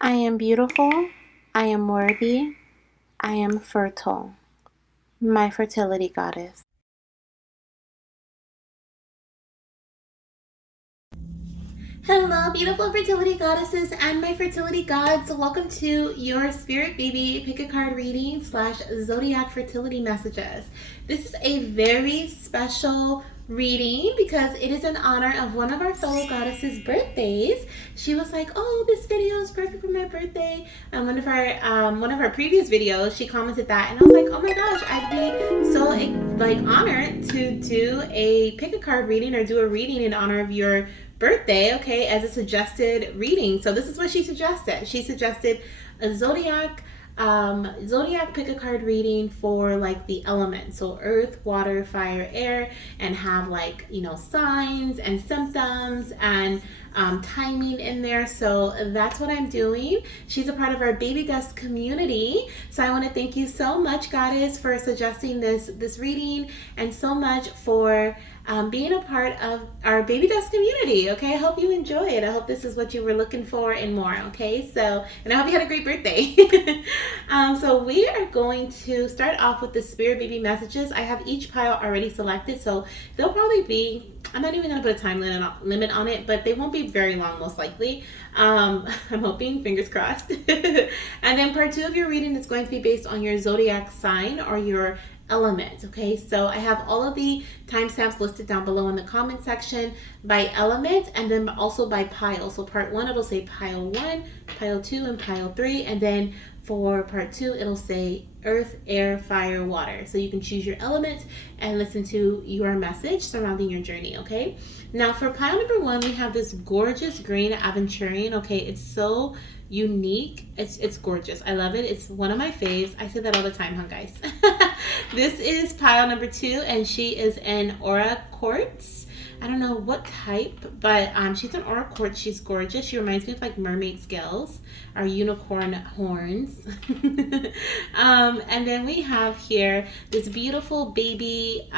I am beautiful. I am worthy. I am fertile. My fertility goddess. Hello, beautiful fertility goddesses and my fertility gods. Welcome to your spirit baby pick a card reading / zodiac fertility messages. This is a very special reading because it is in honor of one of our fellow goddesses' birthdays. She was like, "Oh, this video is perfect for my birthday." And one of our previous videos, she commented that, and I was like, "Oh my gosh, I'd be so honored to do a pick a card reading or do a reading in honor of your birthday, okay, as a suggested reading." So this is what she suggested. She suggested a zodiac pick a card reading for like the elements, so earth, water, fire, air, and have signs and symptoms and timing in there. So that's what I'm doing. She's a part of our baby dust community, so I want to thank you so much, goddess, for suggesting this reading, and so much for being a part of our baby dust community. Okay, I hope you enjoy it. I hope this is what you were looking for and more. Okay, so, and I hope you had a great birthday. So we are going to start off with the spirit baby messages. I have each pile already selected, so they'll probably be, I'm not even going to put a time limit on it, but they won't be very long, most likely. I'm hoping, fingers crossed. And then part 2 of your reading is going to be based on your zodiac sign or your element. Okay, so I have all of the timestamps listed down below in the comment section by element, and then also by pile. So part 1, it'll say pile 1, pile 2, and pile 3, and then for part 2, it'll say earth, air, fire, water. So you can choose your element and listen to your message surrounding your journey. Okay, now for pile number 1, we have this gorgeous green Aventurine. Okay, it's so unique. It's gorgeous. I love it. It's one of my faves. I say that all the time, huh, guys? This is pile number 2, and she is an Aura Quartz. I don't know what type, but she's an Aura Quartz. She's gorgeous. She reminds me of like mermaid scales or unicorn horns. And then we have here this beautiful baby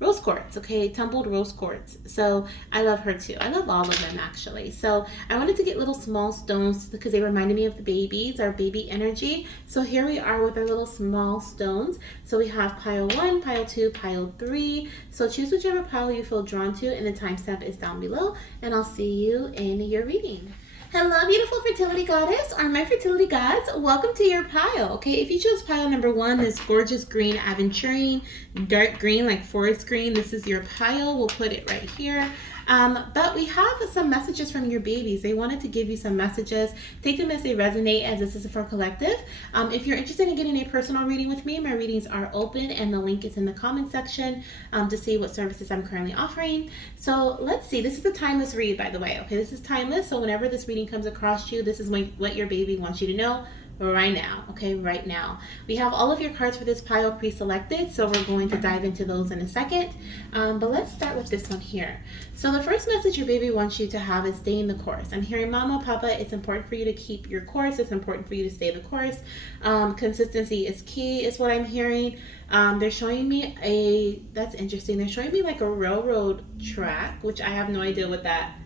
rose quartz, okay, tumbled rose quartz. So I love her too. I love all of them actually. So I wanted to get little small stones because they reminded me of the babies, our baby energy. So here we are with our little small stones. So we have pile 1, pile 2, pile 3. So choose whichever pile you feel drawn to, and the timestamp is down below, and I'll see you in your reading. Hello, beautiful fertility goddess, or my fertility gods. Welcome to your pile. Okay, if you chose pile number 1, this gorgeous green Aventurine, dark green like forest green, this is your pile. We'll put it right here. But we have some messages from your babies. They wanted to give you some messages. Take them as they resonate, as this is for collective. If you're interested in getting a personal reading with me, my readings are open, and the link is in the comment section to see what services I'm currently offering. So let's see. This is a timeless read, by the way. Okay, this is timeless. So whenever this reading comes across you, this is what your baby wants you to know right now. Okay, right now. We have all of your cards for this pile pre-selected, so we're going to dive into those in a second. But let's start with this one here. So the first message your baby wants you to have is stay in the course. I'm hearing, Mama, Papa, it's important for you to keep your course. It's important for you to stay the course. Consistency is key, is what I'm hearing. They're showing me that's interesting. They're showing me like a railroad track, which I have no idea what that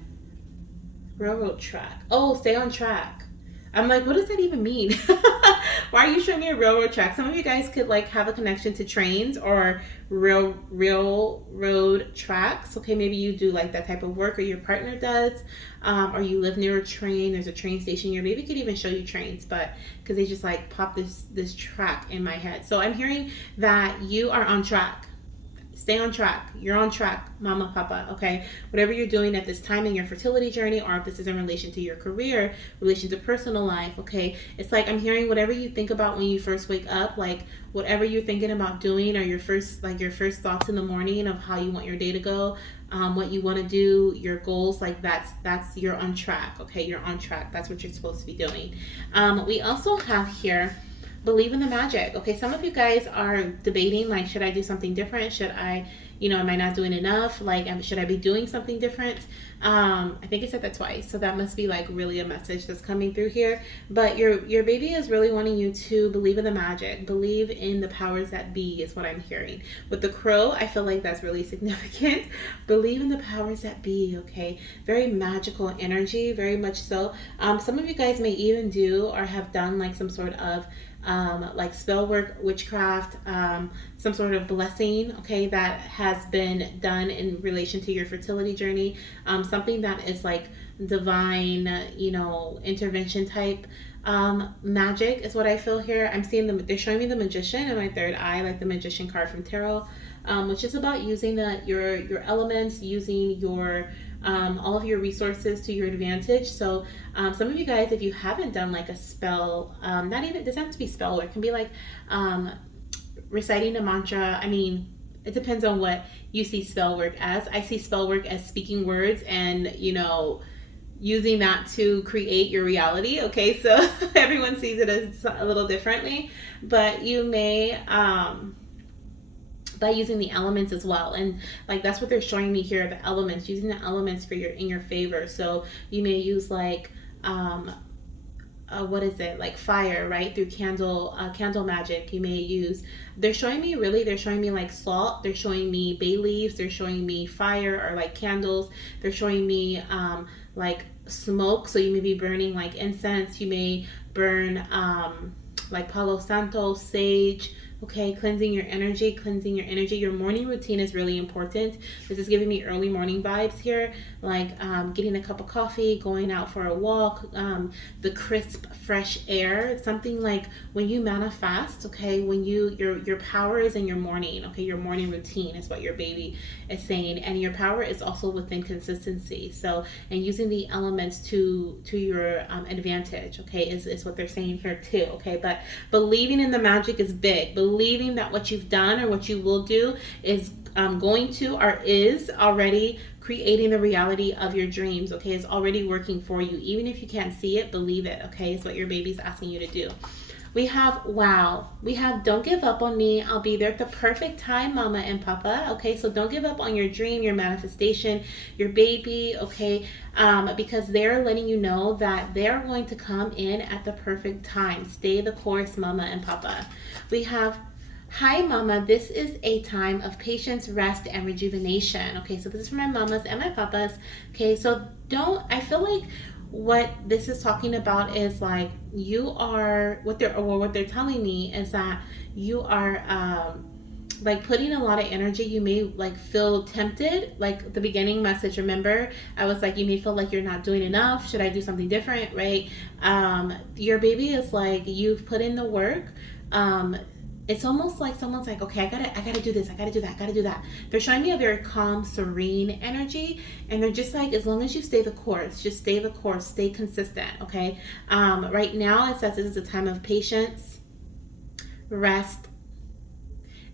railroad track. Oh, stay on track. I'm like, what does that even mean? Why are you showing me a railroad track? Some of you guys could like have a connection to trains or railroad tracks. Okay, maybe you do like that type of work, or your partner does, or you live near a train. There's a train station. Your baby could even show you trains, but because they just like pop this track in my head. So I'm hearing that you are on track. Stay on track. You're on track, Mama, Papa, okay? Whatever you're doing at this time in your fertility journey, or if this is in relation to your career, relation to personal life, okay? It's like I'm hearing whatever you think about when you first wake up, like whatever you're thinking about doing, or your first thoughts in the morning of how you want your day to go, what you want to do, your goals, like that's you're on track, okay? You're on track. That's what you're supposed to be doing. We also have here, believe in the magic. Okay, some of you guys are debating, like, should I do something different? Should I, you know, am I not doing enough? Like, should I be doing something different? I think I said that twice, so that must be like really a message that's coming through here. But your baby is really wanting you to believe in the magic, believe in the powers that be, is what I'm hearing. With the crow, I feel like that's really significant. Believe in the powers that be, okay? Very magical energy, very much so. Some of you guys may even do or have done like some sort of like spell work, witchcraft, some sort of blessing, okay, that has been done in relation to your fertility journey, something that is like divine, you know, intervention type magic is what I feel here. I'm seeing them, they're showing me the Magician in my third eye, like the Magician card from Tarot, which is about using your elements, using your all of your resources to your advantage. So some of you guys, if you haven't done like a spell, not even, it doesn't have to be spell work, it can be like reciting a mantra. I mean, it depends on what you see spell work as. I see spell work as speaking words and, you know, using that to create your reality. Okay, so everyone sees it as a little differently, but you may by using the elements as well, and like that's what they're showing me here, the elements, using the elements for in your favor. So you may use like what is it, like fire, right, through candle magic. You may use, they're showing me like salt, they're showing me bay leaves, they're showing me fire or like candles, they're showing me like smoke. So you may be burning like incense, you may burn like Palo Santo, sage. Okay, cleansing your energy. Your morning routine is really important. This is giving me early morning vibes here, like getting a cup of coffee, going out for a walk, the crisp, fresh air. It's something like when you manifest, okay, when your power is in your morning, okay, your morning routine is what your baby is saying, and your power is also within consistency. So, and using the elements to your advantage, okay, is what they're saying here too, okay. But believing in the magic is big. Believing that what you've done or what you will do is going to or is already creating the reality of your dreams, okay? It's already working for you. Even if you can't see it, believe it, okay? It's what your baby's asking you to do. We have, wow, we have don't give up on me. I'll be there at the perfect time, mama and papa, okay? So don't give up on your dream, your manifestation, your baby, okay? Because they're letting you know that they're going to come in at the perfect time. Stay the course, mama and papa. We have, hi mama, this is a time of patience, rest, and rejuvenation. Okay, so this is for my mamas and my papas. Okay, so I feel like what this is talking about is like you are, what they're telling me is that you are like putting a lot of energy. You may like feel tempted, like the beginning message, remember I was like, you may feel like you're not doing enough. Should I do something different, right? Your baby is like, you've put in the work. It's almost like someone's like, okay, I gotta do this, I gotta do that, I gotta do that. They're showing me a very calm, serene energy, and they're just like, as long as you stay the course, just stay the course, stay consistent, okay? Right now it says this is a time of patience, rest,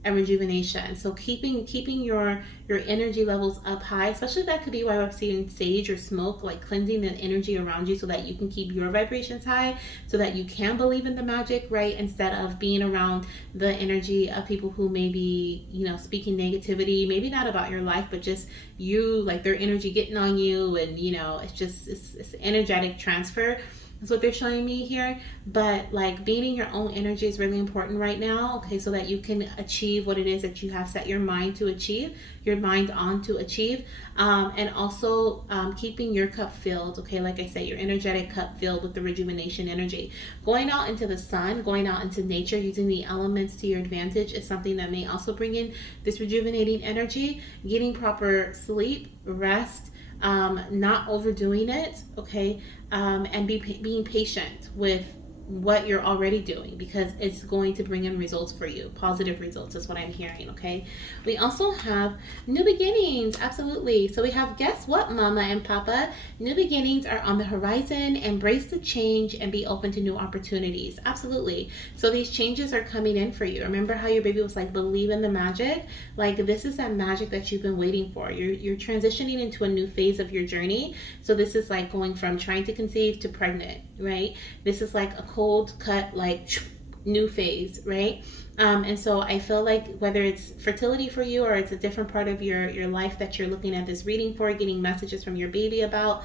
and rejuvenation. So keeping your energy levels up high, especially that could be why I'm seeing sage or smoke, like cleansing the energy around you so that you can keep your vibrations high, so that you can believe in the magic, right? Instead of being around the energy of people who may be, you know, speaking negativity, maybe not about your life, but just you, like their energy getting on you, and you know, it's energetic transfer. That's what they're showing me here. But like being in your own energy is really important right now, okay, so that you can achieve what it is that you have set your mind to achieve, your mind on to achieve, and also keeping your cup filled, okay, like I said, your energetic cup filled with the rejuvenation energy. Going out into the sun, going out into nature, using the elements to your advantage is something that may also bring in this rejuvenating energy. Getting proper sleep, rest, not overdoing it, okay, and being patient with what you're already doing, because it's going to bring in results for you. Positive results is what I'm hearing, okay? We also have new beginnings, absolutely. So we have, guess what, mama and papa? New beginnings are on the horizon. Embrace the change and be open to new opportunities. Absolutely. So these changes are coming in for you. Remember how your baby was like, believe in the magic? Like this is that magic that you've been waiting for. You're transitioning into a new phase of your journey. So this is like going from trying to conceive to pregnant, right? This is like a cold cut, like new phase, right? And so I feel like whether it's fertility for you or it's a different part of your life that you're looking at this reading for, getting messages from your baby about,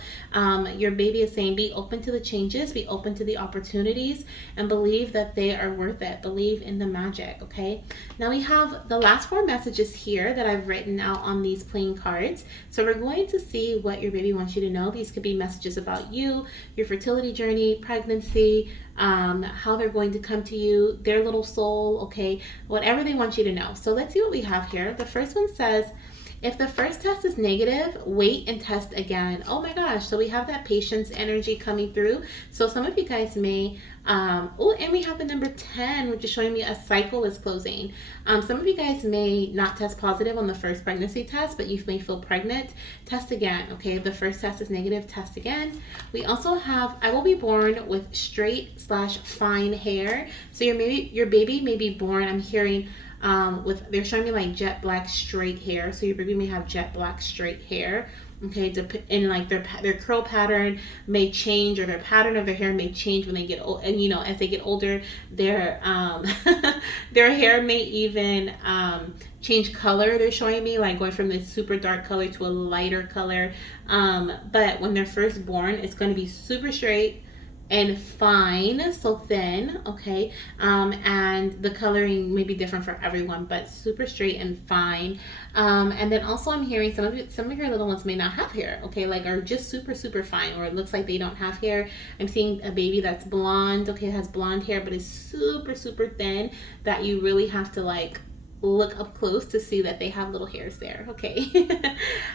your baby is saying be open to the changes, be open to the opportunities, and believe that they are worth it. Believe in the magic, okay? Now we have the last 4 messages here that I've written out on these plain cards. So we're going to see what your baby wants you to know. These could be messages about you, your fertility journey, pregnancy, how they're going to come to you, their little soul, okay, whatever they want you to know. So let's see what we have here. The first one says, if the first test is negative, wait and test again. Oh my gosh, so we have that patience energy coming through. So some of you guys may, oh, and we have the number 10, which is showing me a cycle is closing. Some of you guys may not test positive on the first pregnancy test, but you may feel pregnant. Test again, okay? If the first test is negative, test again. We also have, I will be born with straight/fine hair. So your baby may be born, I'm hearing, they're showing me like jet black straight hair. So your baby may have jet black straight hair. Okay, and like their curl pattern may change, or their pattern of their hair may change when they get old. And you know, as they get older, their their hair may even change color. They're showing me like going from this super dark color to a lighter color. But when they're first born, it's going to be super straight and fine, so thin, okay, and the coloring may be different for everyone, but super straight and fine. And then also I'm hearing some of your little ones may not have hair, okay, like are just super fine, or it looks like they don't have hair. I'm seeing a baby that's blonde, okay, has blonde hair, but is super thin, that you really have to like look up close to see that they have little hairs there, okay.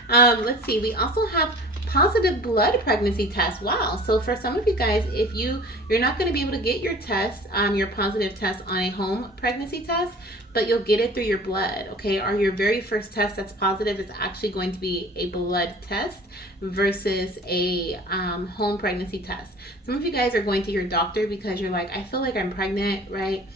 Let's see, we also have positive blood pregnancy test. Wow. So for some of you guys, if you're not going to be able to get your test, your positive test on a home pregnancy test, but you'll get it through your blood, okay? Or your very first test that's positive is actually going to be a blood test versus a home pregnancy test. Some of you guys are going to your doctor because you're like, I feel like I'm pregnant, right?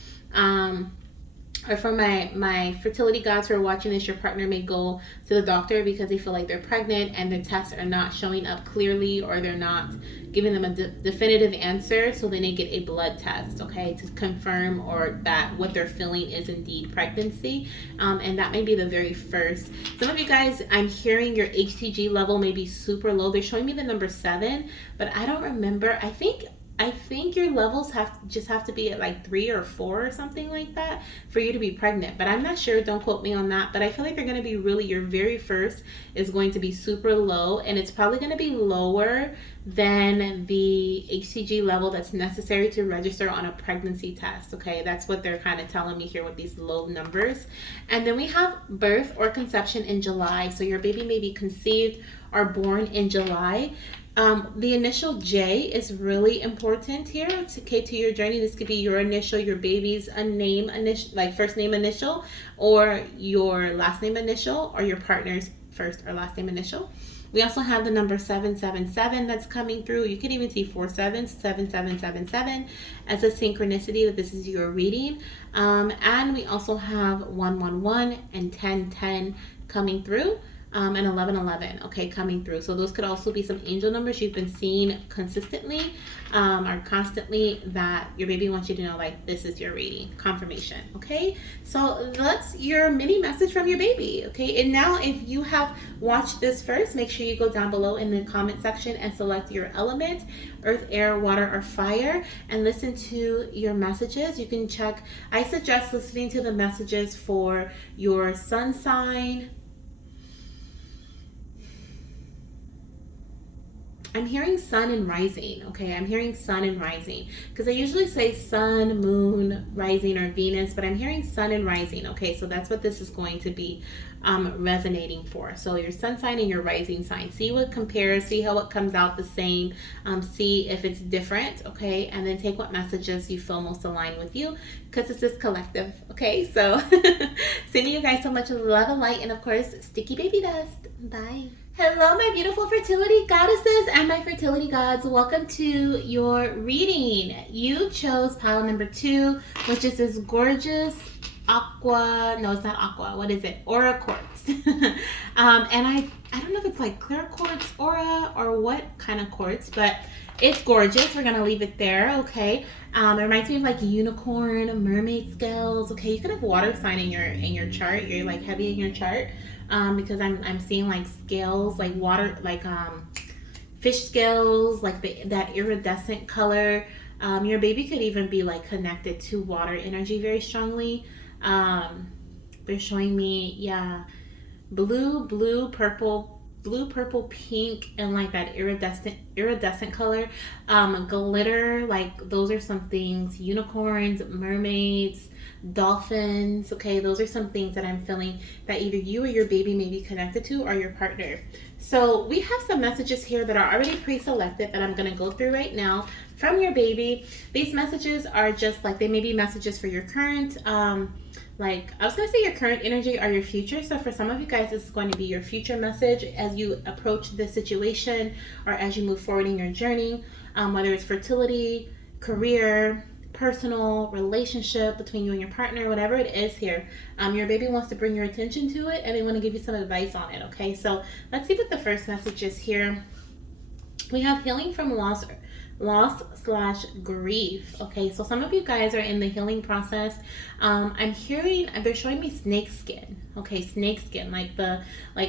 Or for my fertility gods who are watching this, your partner may go to the doctor because they feel like they're pregnant and their tests are not showing up clearly, or they're not giving them a definitive answer. So then they get a blood test, okay, to confirm or that what they're feeling is indeed pregnancy. And that may be the very first. Some of you guys, I'm hearing your HCG level may be super low. They're showing me the number 7, but I don't remember. I think your levels have to be at like 3 or 4 or something like that for you to be pregnant, but I'm not sure. Don't quote me on that, but I feel like they're going to be really, your very first is going to be super low, and it's probably going to be lower than the HCG level that's necessary to register on a pregnancy test, okay? That's what they're kind of telling me here with these low numbers. And then we have birth or conception in July. So your baby may be conceived or born in July. The initial J is really important here to your journey. This could be your initial, your baby's name initial, like first name initial, or your last name initial, or your partner's first or last name initial. We also have the number 777 that's coming through. You could even see 477777 as a synchronicity that this is your reading. And we also have 111 and 1010 coming through. And 1111, okay, coming through. So those could also be some angel numbers you've been seeing consistently or constantly, that your baby wants you to know, like, this is your reading confirmation, okay? So that's your mini message from your baby, okay? And now if you have watched this first, make sure you go down below in the comment section and select your element, earth, air, water, or fire, and listen to your messages. You can check, I suggest listening to the messages for your sun sign. I'm hearing sun and rising, okay? I'm hearing sun and rising, because I usually say sun, moon, rising, or Venus, but I'm hearing sun and rising, okay? So that's what this is going to be resonating for. So your sun sign and your rising sign. See what compares, see how it comes out the same, see if it's different, okay? And then take what messages you feel most aligned with you, because this is collective, okay? So sending you guys so much love and light, and of course, sticky baby dust. Bye. Hello, my beautiful fertility goddesses and my fertility gods. Welcome to your reading. You chose pile number 2, which is this gorgeous aqua. No, it's not aqua. What is it? Aura Quartz. quartz. And I don't know if it's like clear quartz aura or what kind of quartz, but it's gorgeous. We're gonna leave it there, okay? It reminds me of like unicorn, mermaid scales. Okay, you could have water sign in your chart. You're like heavy in your chart, because I'm seeing like scales, like water, like fish scales, like that iridescent color. Your baby could even be like connected to water energy very strongly. They're showing me, yeah, blue, purple, pink, and like that iridescent color. Glitter, like those are some things. Unicorns, mermaids, dolphins. Okay, those are some things that I'm feeling that either you or your baby may be connected to, or your partner. So we have some messages here that are already pre-selected that I'm going to go through right now from your baby. These messages are just like, they may be messages for your current, like I was going to say your current energy or your future. So for some of you guys, this is going to be your future message as you approach this situation or as you move forward in your journey, whether it's fertility, career, personal, relationship between you and your partner, whatever it is here. Your baby wants to bring your attention to it and they want to give you some advice on it. Okay, so let's see what the first message is here. We have healing from loss / grief. Okay, so some of you guys are in the healing process. I'm hearing, they're showing me snake skin. Okay, snake skin, like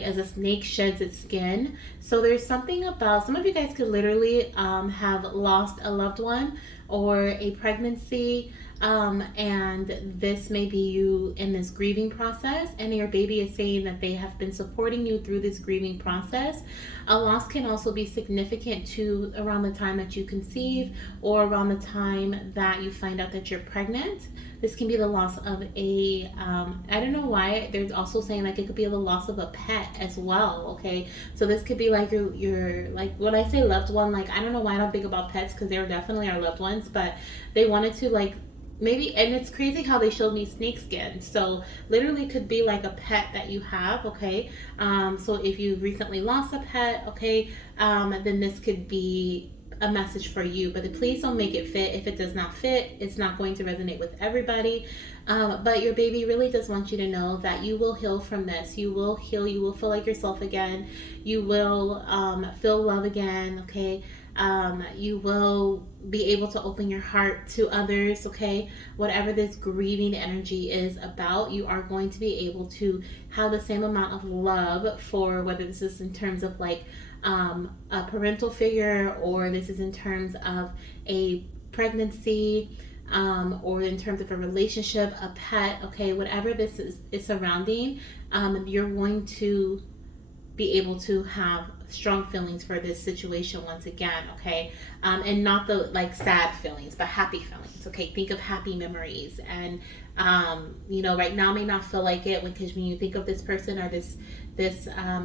as a snake sheds its skin. So there's something about, some of you guys could literally have lost a loved one or a pregnancy, and this may be you in this grieving process, and your baby is saying that they have been supporting you through this grieving process. A loss can also be significant to around the time that you conceive or around the time that you find out that you're pregnant. This can be the loss of a, I don't know why, they're also saying like it could be the loss of a pet as well, okay? So this could be like your like, when I say loved one, like I don't know why I don't think about pets because they're definitely our loved ones, but they wanted to like, maybe, and it's crazy how they showed me snake skin. So literally could be like a pet that you have, okay? So if you recently lost a pet, okay, then this could be a message for you, but please don't make it fit. If it does not fit, it's not going to resonate with everybody. But your baby really does want you to know that you will heal from this. You will heal. You will feel like yourself again. You will feel love again, okay? You will be able to open your heart to others, okay? Whatever this grieving energy is about, you are going to be able to have the same amount of love for, whether this is in terms of like a parental figure, or this is in terms of a pregnancy, or in terms of a relationship, a pet, okay? Whatever this is surrounding, you're going to be able to have strong feelings for this situation once again, okay? And not the like sad feelings, but happy feelings, okay? Think of happy memories. And you know, right now may not feel like it, because when you think of this person or this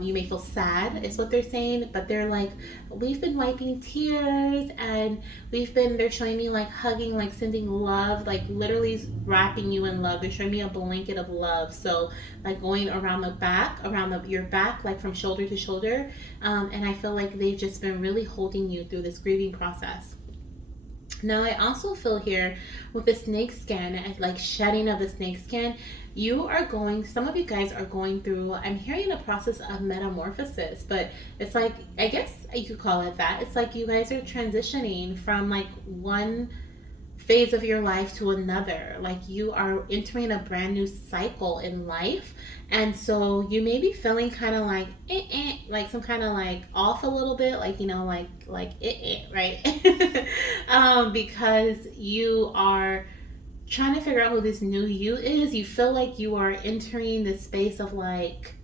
you may feel sad, is what they're saying, but they're like, we've been wiping tears, and they're showing me like hugging, like sending love, like literally wrapping you in love. They're showing me a blanket of love. So like going around the back, your back, like from shoulder to shoulder. And I feel like they've just been really holding you through this grieving process. Now I also feel here with the snake skin, like shedding of the snake skin, some of you guys are going through, I'm hearing a process of metamorphosis, but it's like, I guess you could call it that. It's like you guys are transitioning from like one phase of your life to another. Like you are entering a brand new cycle in life. And so you may be feeling kind of like like some kind of like off a little bit, like, you know, like right? Because you are trying to figure out who this new you is. You feel like you are entering this space of like,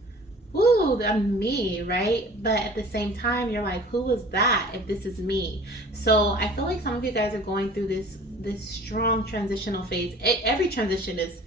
ooh, I'm me, right? But at the same time, you're like, who was that if this is me? So I feel like some of you guys are going through this strong transitional phase. Every transition is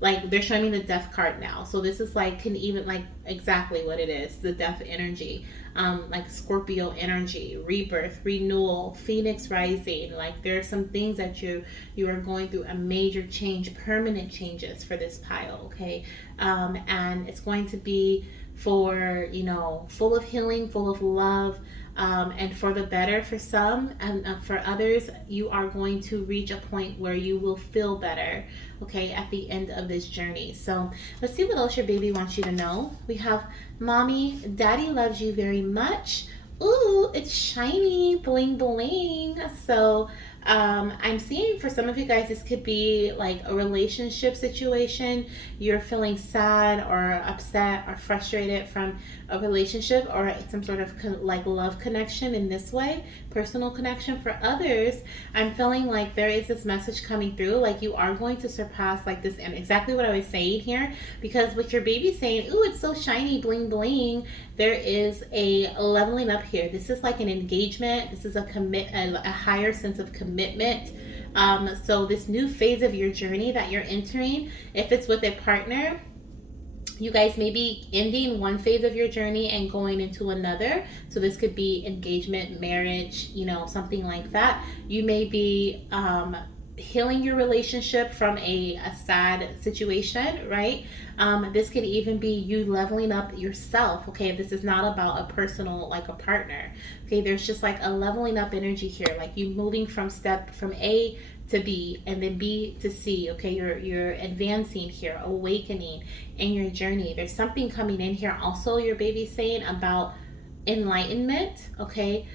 like, they're showing me the death card now. So this is like, can even like exactly what it is, the death energy, like Scorpio energy, rebirth, renewal, Phoenix rising. Like there are some things that you are going through a major change, permanent changes for this pile, okay? And it's going to be for, you know, full of healing, full of love. and for the better for some, and for others, you are going to reach a point where you will feel better, okay, at the end of this journey. So let's see what else your baby wants you to know. We have mommy, daddy loves you very much. Ooh, it's shiny, bling bling. So I'm seeing for some of you guys, this could be like a relationship situation. You're feeling sad or upset or frustrated from a relationship or some sort of like love connection in this way, personal connection. For others, I'm feeling like there is this message coming through, like you are going to surpass like this, and exactly what I was saying here, because with your baby saying, ooh, it's so shiny, bling bling, there is a leveling up here. This is like an engagement. This is a higher sense of commitment. So this new phase of your journey that you're entering, if it's with a partner, you guys may be ending one phase of your journey and going into another. So this could be engagement, marriage, you know, something like that. You may be healing your relationship from a sad situation, right? This could even be you leveling up yourself, okay? This is not about a personal, like a partner, okay? There's just like a leveling up energy here, like you moving from A to B and then B to C, okay? You're advancing here, awakening in your journey. There's something coming in here also, your baby's saying, about enlightenment, okay?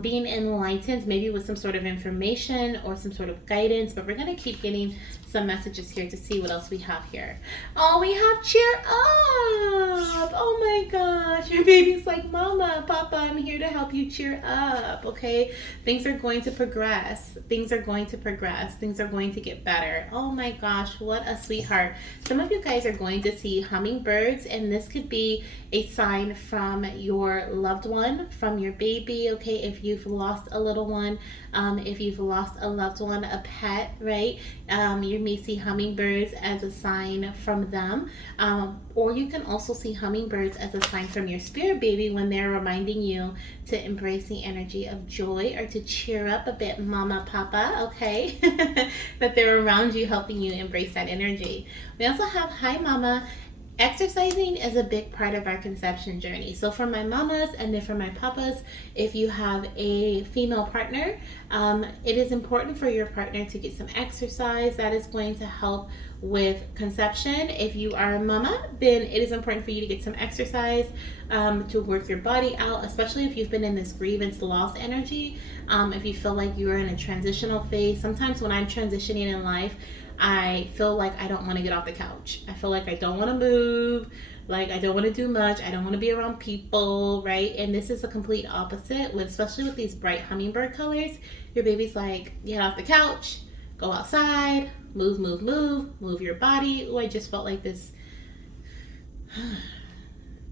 Being enlightened, maybe with some sort of information or some sort of guidance, but we're going to keep getting some messages here to see what else we have here. Oh, we have cheer up. Oh my gosh, your baby's like, mama, papa, I'm here to help you cheer up, okay? Things are going to progress. Things are going to progress. Things are going to get better. Oh my gosh, what a sweetheart. Some of you guys are going to see hummingbirds, and this could be a sign from your loved one, from your baby, okay? If you've lost a little one, if you've lost a loved one, a pet, right? You may see hummingbirds as a sign from them, or you can also see hummingbirds as a sign from your spirit baby when they're reminding you to embrace the energy of joy or to cheer up a bit, mama, papa, okay? That they're around you helping you embrace that energy. We also have, hi mama. Exercising is a big part of our conception journey. So for my mamas and then for my papas, if you have a female partner, it is important for your partner to get some exercise. That is going to help with conception. If you are a mama, then it is important for you to get some exercise to work your body out, especially if you've been in this grievance loss energy. If you feel like you are in a transitional phase, sometimes when I'm transitioning in life, I feel like I don't want to get off the couch. I feel like I don't want to move. Like I don't want to do much. I don't want to be around people, right? And this is a complete opposite, especially with these bright hummingbird colors. Your baby's like, get off the couch, go outside, move your body. Oh, I just felt like this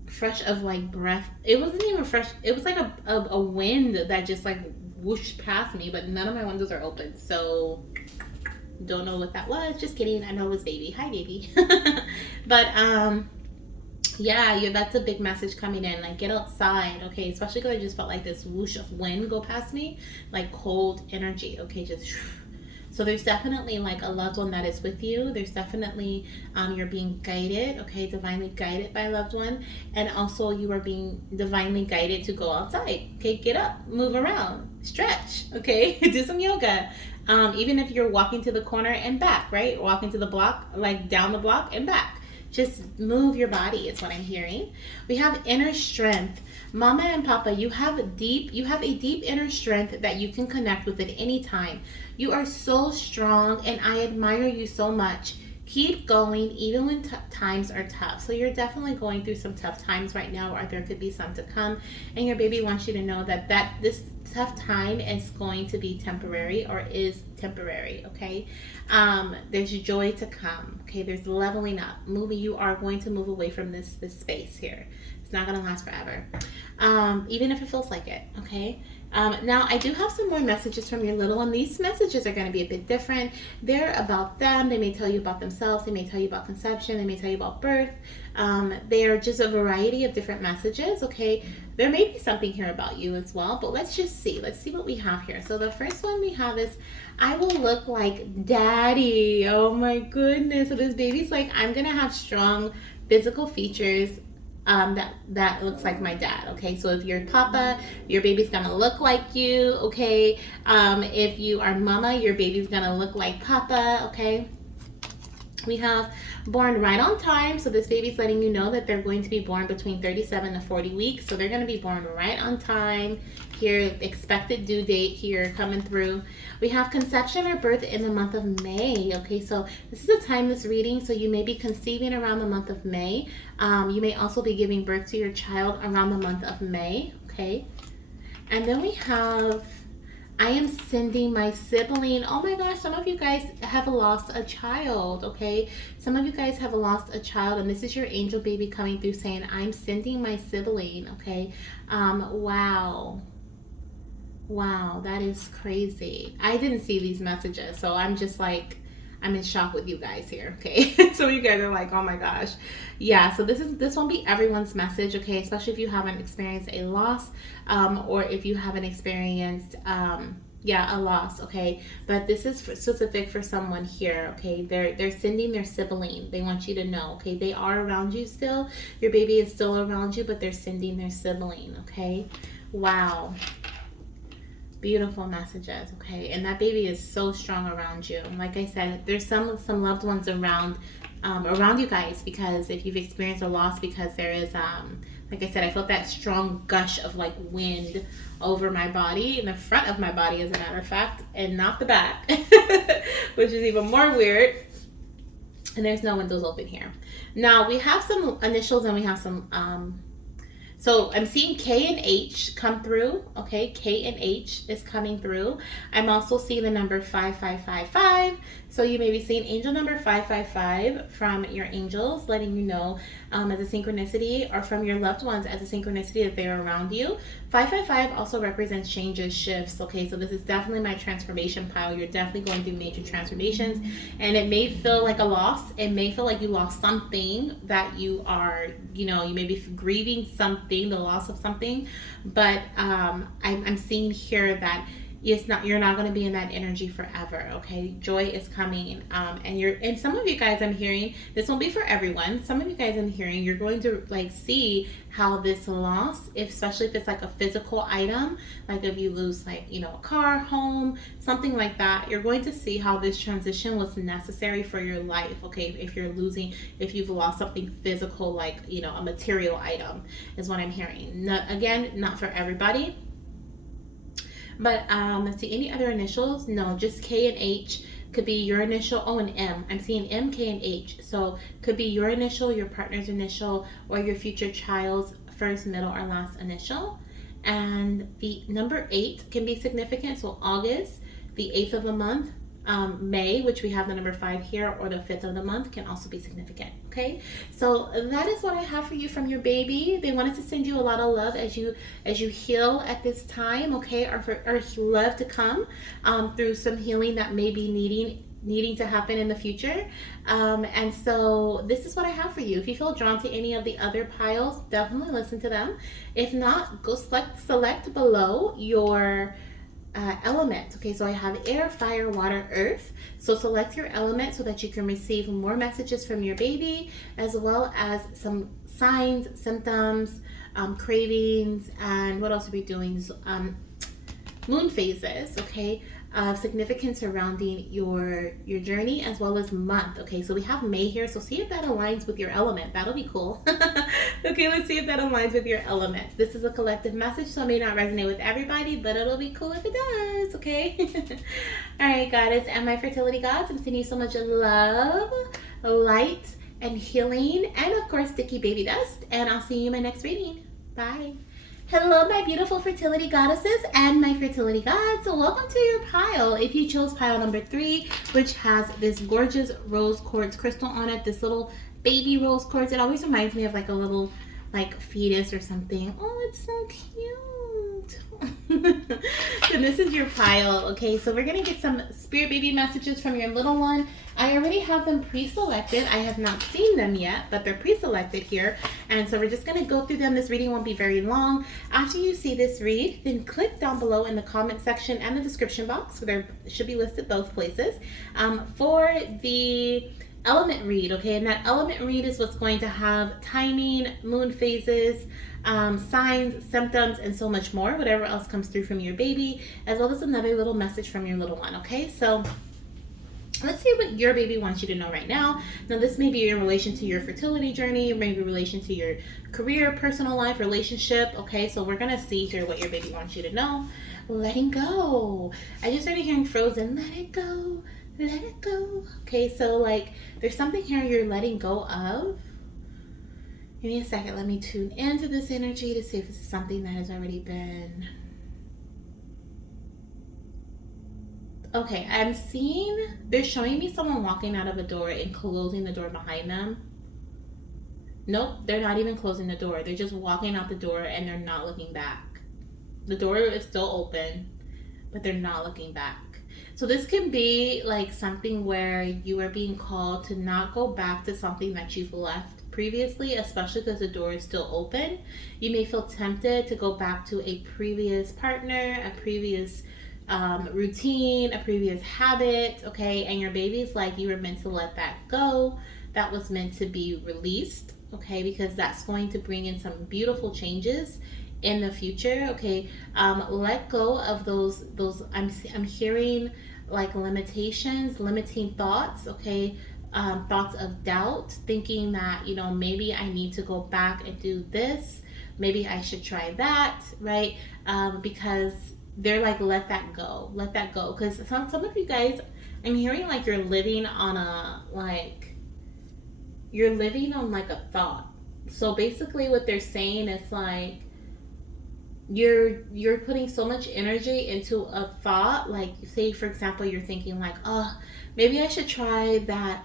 fresh of like breath. It wasn't even fresh. It was like a wind that just like whooshed past me, but none of my windows are open. So don't know what that was. Just kidding. I know it was baby. Hi, baby. But yeah, that's a big message coming in. Like, get outside, okay? Especially because I just felt like this whoosh of wind go past me, like cold energy, okay? Just so there's definitely like a loved one that is with you. There's definitely you're being guided, okay? Divinely guided by a loved one, and also you are being divinely guided to go outside. Okay, get up, move around, stretch, okay? Do some yoga. Even if you're walking to the corner and back, right? Walking to the block, like down the block and back. Just move your body is what I'm hearing. We have inner strength. Mama and Papa, you have a deep inner strength that you can connect with at any time. You are so strong and I admire you so much. Keep going even when times are tough. So you're definitely going through some tough times right now, or there could be some to come. And your baby wants you to know that this tough time is going to be temporary, or is temporary, okay? There's joy to come, okay? There's leveling up. You are going to move away from this space here. It's not going to last forever, even if it feels like it, okay? Now, I do have some more messages from your little one. These messages are going to be a bit different. They're about them. They may tell you about themselves. They may tell you about conception. They may tell you about birth. They're just a variety of different messages, okay? There may be something here about you as well, but let's just see. Let's see what we have here. So the first one we have is, I will look like daddy. Oh my goodness. So this baby's like, I'm going to have strong physical features that looks like my dad. Okay, so if you're papa, your baby's gonna look like you. Okay, if you are mama, your baby's gonna look like papa. Okay. We have born right on time. So this baby's letting you know that they're going to be born between 37 to 40 weeks. So they're going to be born right on time. Here, expected due date here coming through. We have conception or birth in the month of May. Okay, so this is a timeless reading. So you may be conceiving around the month of May. You may also be giving birth to your child around the month of May. Okay. And then we have, I am sending my sibling. Oh my gosh, some of you guys have lost a child, okay? Some of you guys have lost a child, and this is your angel baby coming through saying, I'm sending my sibling, okay? Wow. Wow, that is crazy. I didn't see these messages, so I'm just like, I'm in shock with you guys here, okay? Some of you guys are like, oh my gosh. Yeah, so this won't be everyone's message, okay? Especially if you haven't experienced a loss, or if you haven't experienced, a loss, okay? But this is specific for someone here, okay? They're sending their sibling. They want you to know, okay? They are around you still. Your baby is still around you, but they're sending their sibling, okay? Wow. Beautiful messages, okay? And that baby is so strong around you. Like I said, there's some loved ones around you guys, because if you've experienced a loss, because there is like I said, I felt that strong gush of like wind over my body, in the front of my body as a matter of fact, and not the back, which is even more weird. And there's no windows open here. Now we have some initials and we have some so I'm seeing K and H come through, okay? K and H is coming through. I'm also seeing the number 5555. So you may be seeing angel number 555 from your angels, letting you know as a synchronicity, or from your loved ones as a synchronicity that they're around you. 555 also represents changes, shifts, okay? So this is definitely my transformation pile. You're definitely going through major transformations, and it may feel like a loss. It may feel like you lost something that you are, you may be grieving something, the loss of something, but I'm seeing here that you're not going to be in that energy forever, okay? Joy is coming, and some of you guys, I'm hearing, this won't be for everyone, some of you guys I'm hearing, you're going to like see how this loss, especially if it's like a physical item, like if you lose like, a car, home, something like that, you're going to see how this transition was necessary for your life, okay? If you've lost something physical, like, a material item is what I'm hearing. Again, not for everybody. But let's see, any other initials? No, just K and H. Could be your initial. Oh, and M. I'm seeing M, K, and H. So could be your initial, your partner's initial, or your future child's first, middle, or last initial. And the number 8 can be significant. So August, the 8th of the month. May, which we have the number 5 here, or the 5th of the month, can also be significant. Okay, so that is what I have for you from your baby. They wanted to send you a lot of love as you heal at this time, okay, or love to come through some healing that may be needing to happen in the future. And so this is what I have for you. If you feel drawn to any of the other piles, definitely listen to them. If not, go select below your element. Okay, so I have air, fire, water, earth. So select your element so that you can receive more messages from your baby, as well as some signs, symptoms, cravings, and what else are we doing? Moon phases, okay, of significance surrounding your journey, as well as month. Okay, so we have May here, so see if that aligns with your element. That'll be cool. Okay, let's see if that aligns with your element. This is a collective message, so it may not resonate with everybody, but it'll be cool if it does. Okay. All right, goddess and my fertility gods, I'm sending you so much love, light, and healing, and of course sticky baby dust, and I'll see you in my next reading. Bye. Hello, my beautiful fertility goddesses and my fertility gods. Welcome to your pile. If you chose pile number 3, which has this gorgeous rose quartz crystal on it, this little baby rose quartz, it always reminds me of like a little like fetus or something. Oh, it's so cute. So this is your pile. Okay, so we're gonna get some spirit baby messages from your little one. I already have them pre-selected. I have not seen them yet, but they're pre-selected here, and so we're just gonna go through them. This reading won't be very long. After you see this read, then click down below in the comment section and the description box, so there should be listed both places, for the element read, okay? And that element read is what's going to have timing, moon phases, signs, symptoms, and so much more, whatever else comes through from your baby, as well as another little message from your little one, okay? So let's see what your baby wants you to know right now. Now, this may be in relation to your fertility journey, maybe in relation to your career, personal life, relationship, okay? So we're gonna see here what your baby wants you to know. Letting go. I just started hearing Frozen. Let it go. Let it go. Okay, so like there's something here you're letting go of. Give me a second. Let me tune into this energy to see if this is something that has already been. Okay, I'm seeing, they're showing me someone walking out of a door and closing the door behind them. Nope, they're not even closing the door. They're just walking out the door and they're not looking back. The door is still open, but they're not looking back. So this can be like something where you are being called to not go back to something that you've left previously, especially because the door is still open. You may feel tempted to go back to a previous partner, a previous routine, a previous habit, okay? And your baby's like, you were meant to let that go. That was meant to be released, okay? Because that's going to bring in some beautiful changes in the future, okay? Let go of those I'm hearing like limitations, limiting thoughts, okay? Thoughts of doubt, thinking that, you know, maybe I need to go back and do this, maybe I should try that, right? Because they're like, let that go, because some of you guys, I'm hearing like you're living on like a thought. So basically what they're saying is like you're putting so much energy into a thought, like say for example you're thinking like, oh, maybe I should try that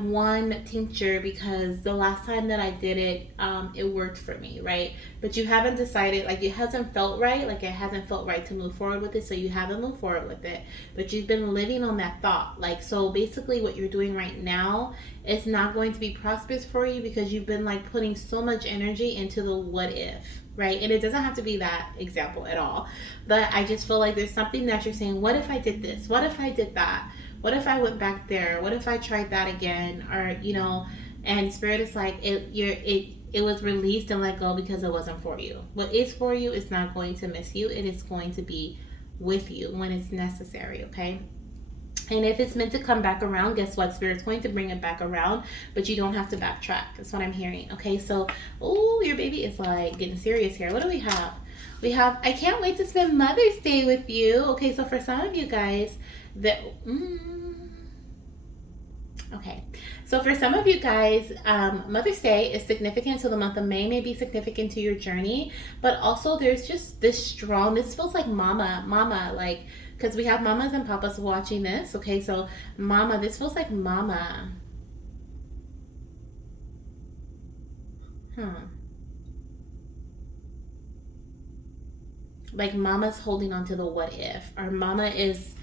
one tincture because the last time that I did it, it worked for me, right? But you haven't decided, like it hasn't felt right, to move forward with it, so you haven't moved forward with it, but you've been living on that thought. Like, so basically what you're doing right now is not going to be prosperous for you because you've been like putting so much energy into the what if, right? And it doesn't have to be that example at all, but I just feel like there's something that you're saying, what if I did this? What if I did that? What if I went back there? What if I tried that again? Or, you know, and Spirit is like, it was released and let go because it wasn't for you. What is for you is not going to miss you. It is going to be with you when it's necessary, okay? And if it's meant to come back around, guess what? Spirit's going to bring it back around, but you don't have to backtrack. That's what I'm hearing, okay? So, oh, your baby is like getting serious here. What do we have? We have, I can't wait to spend Mother's Day with you. Okay, so for some of you guys, okay, so for some of you guys, Mother's Day is significant to the month of May, may be significant to your journey, but also there's just this strong, this feels like mama, like, because we have mamas and papas watching this, okay, so mama, this feels like mama. Like mama's holding on to the what if, or mama is,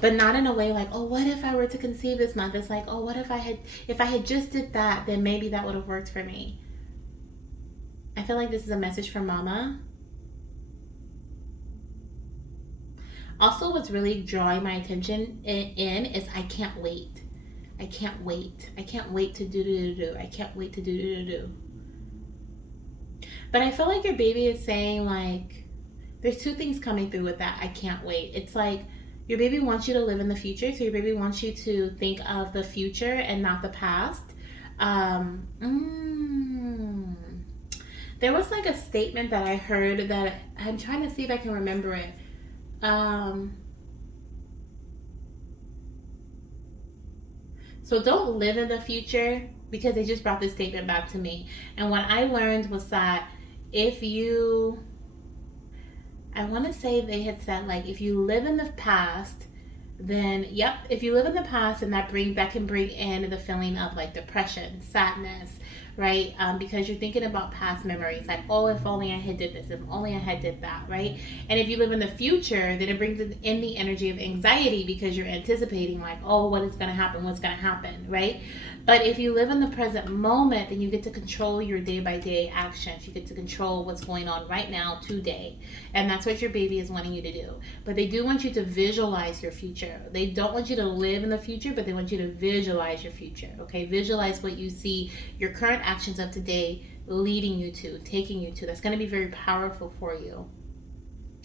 but not in a way like, oh, what if I were to conceive this month? It's like, oh, what if I had just did that, then maybe that would have worked for me. I feel like this is a message from mama. Also, what's really drawing my attention in is I can't wait. I can't wait. I can't wait to do. I can't wait to do. But I feel like your baby is saying like, there's two things coming through with that. I can't wait. It's like your baby wants you to live in the future. So your baby wants you to think of the future and not the past. There was like a statement that I heard that I'm trying to see if I can remember it. So don't live in the future, because they just brought this statement back to me. And what I learned was that if you, I want to say they had said like, if you live in the past, then if you live in the past, and that can bring in the feeling of like depression, sadness, right? Because you're thinking about past memories, like, oh, if only I had did this, if only I had did that, right? And if you live in the future, then it brings in the energy of anxiety because you're anticipating, like, oh, what is going to happen, what's going to happen, right? But if you live in the present moment, then you get to control your day-by-day actions. You get to control what's going on right now, today. And that's what your baby is wanting you to do. But they do want you to visualize your future. They don't want you to live in the future, but they want you to visualize your future, okay? Visualize what you see your current actions of today leading you to, taking you to. That's going to be very powerful for you.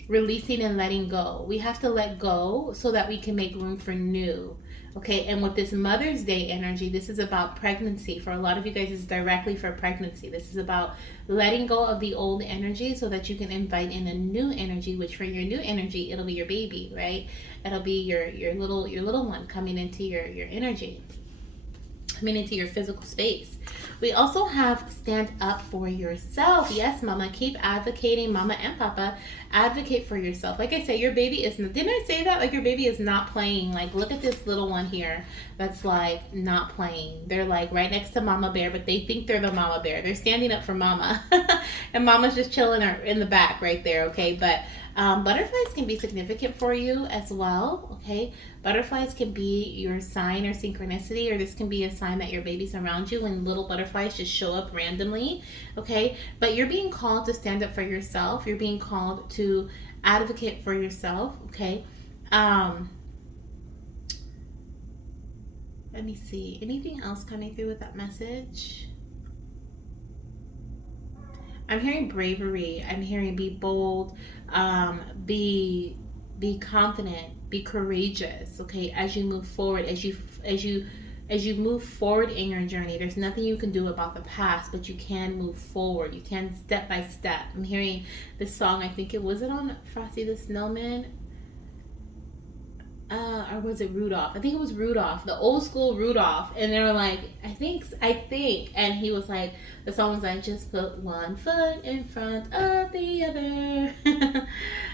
Releasing and letting go. We have to let go so that we can make room for new. Okay, and with this Mother's Day energy, this is about pregnancy. For a lot of you guys, it's directly for pregnancy. This is about letting go of the old energy so that you can invite in a new energy, which for your new energy, it'll be your baby, right? It'll be your little one coming into your energy, coming into your physical space. We also have stand up for yourself. Yes, mama, keep advocating. Mama and papa, advocate for yourself. Like I say, your baby is, didn't I say that? Like your baby is not playing. Like look at this little one here that's like not playing. They're like right next to mama bear, but they think they're the mama bear. They're standing up for mama. And mama's just chilling in the back right there, okay? But butterflies can be significant for you as well, okay? Butterflies can be your sign or synchronicity, or this can be a sign that your baby's around you when little butterflies just show up randomly, okay? But you're being called to stand up for yourself. You're being called to advocate for yourself, okay? Let me see. Anything else coming through with that message? I'm hearing bravery. I'm hearing be bold, be confident, be courageous, okay, as you move forward, as you move forward in your journey. There's nothing you can do about the past, but you can move forward. You can step by step. I'm hearing this song, I think it was on Frosty the Snowman? Or was it Rudolph? I think it was Rudolph, the old school Rudolph. And they were like, I think, and he was like, the song was like, just put one foot in front of the other.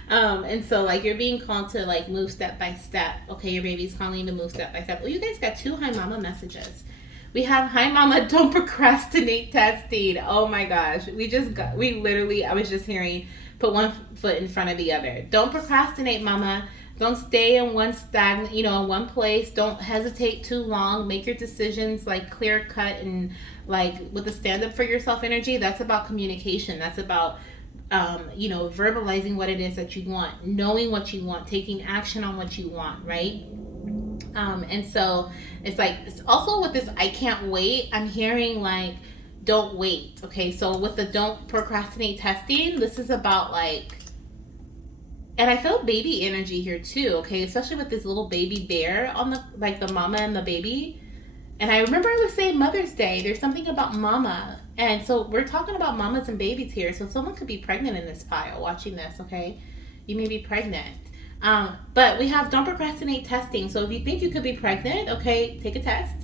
And so like you're being called to like move step by step. Okay, your baby's calling you to move step by step. Oh, you guys got 2 Hi Mama messages. We have, hi mama, don't procrastinate testing. Oh my gosh. I was just hearing, put one foot in front of the other. Don't procrastinate, mama. Don't stay in one place. Don't hesitate too long. Make your decisions like clear cut and like with the stand up for yourself energy. That's about communication. That's about, verbalizing what it is that you want, knowing what you want, taking action on what you want, right? And so it's also with this, I can't wait. I'm hearing like, don't wait. Okay. So with the don't procrastinate testing, this is about like, and I feel baby energy here too, okay? Especially with this little baby bear on the mama and the baby. And I remember I was saying Mother's Day. There's something about mama. And so we're talking about mamas and babies here. So someone could be pregnant in this pile watching this, okay? You may be pregnant. But we have don't procrastinate testing. So if you think you could be pregnant, okay, take a test.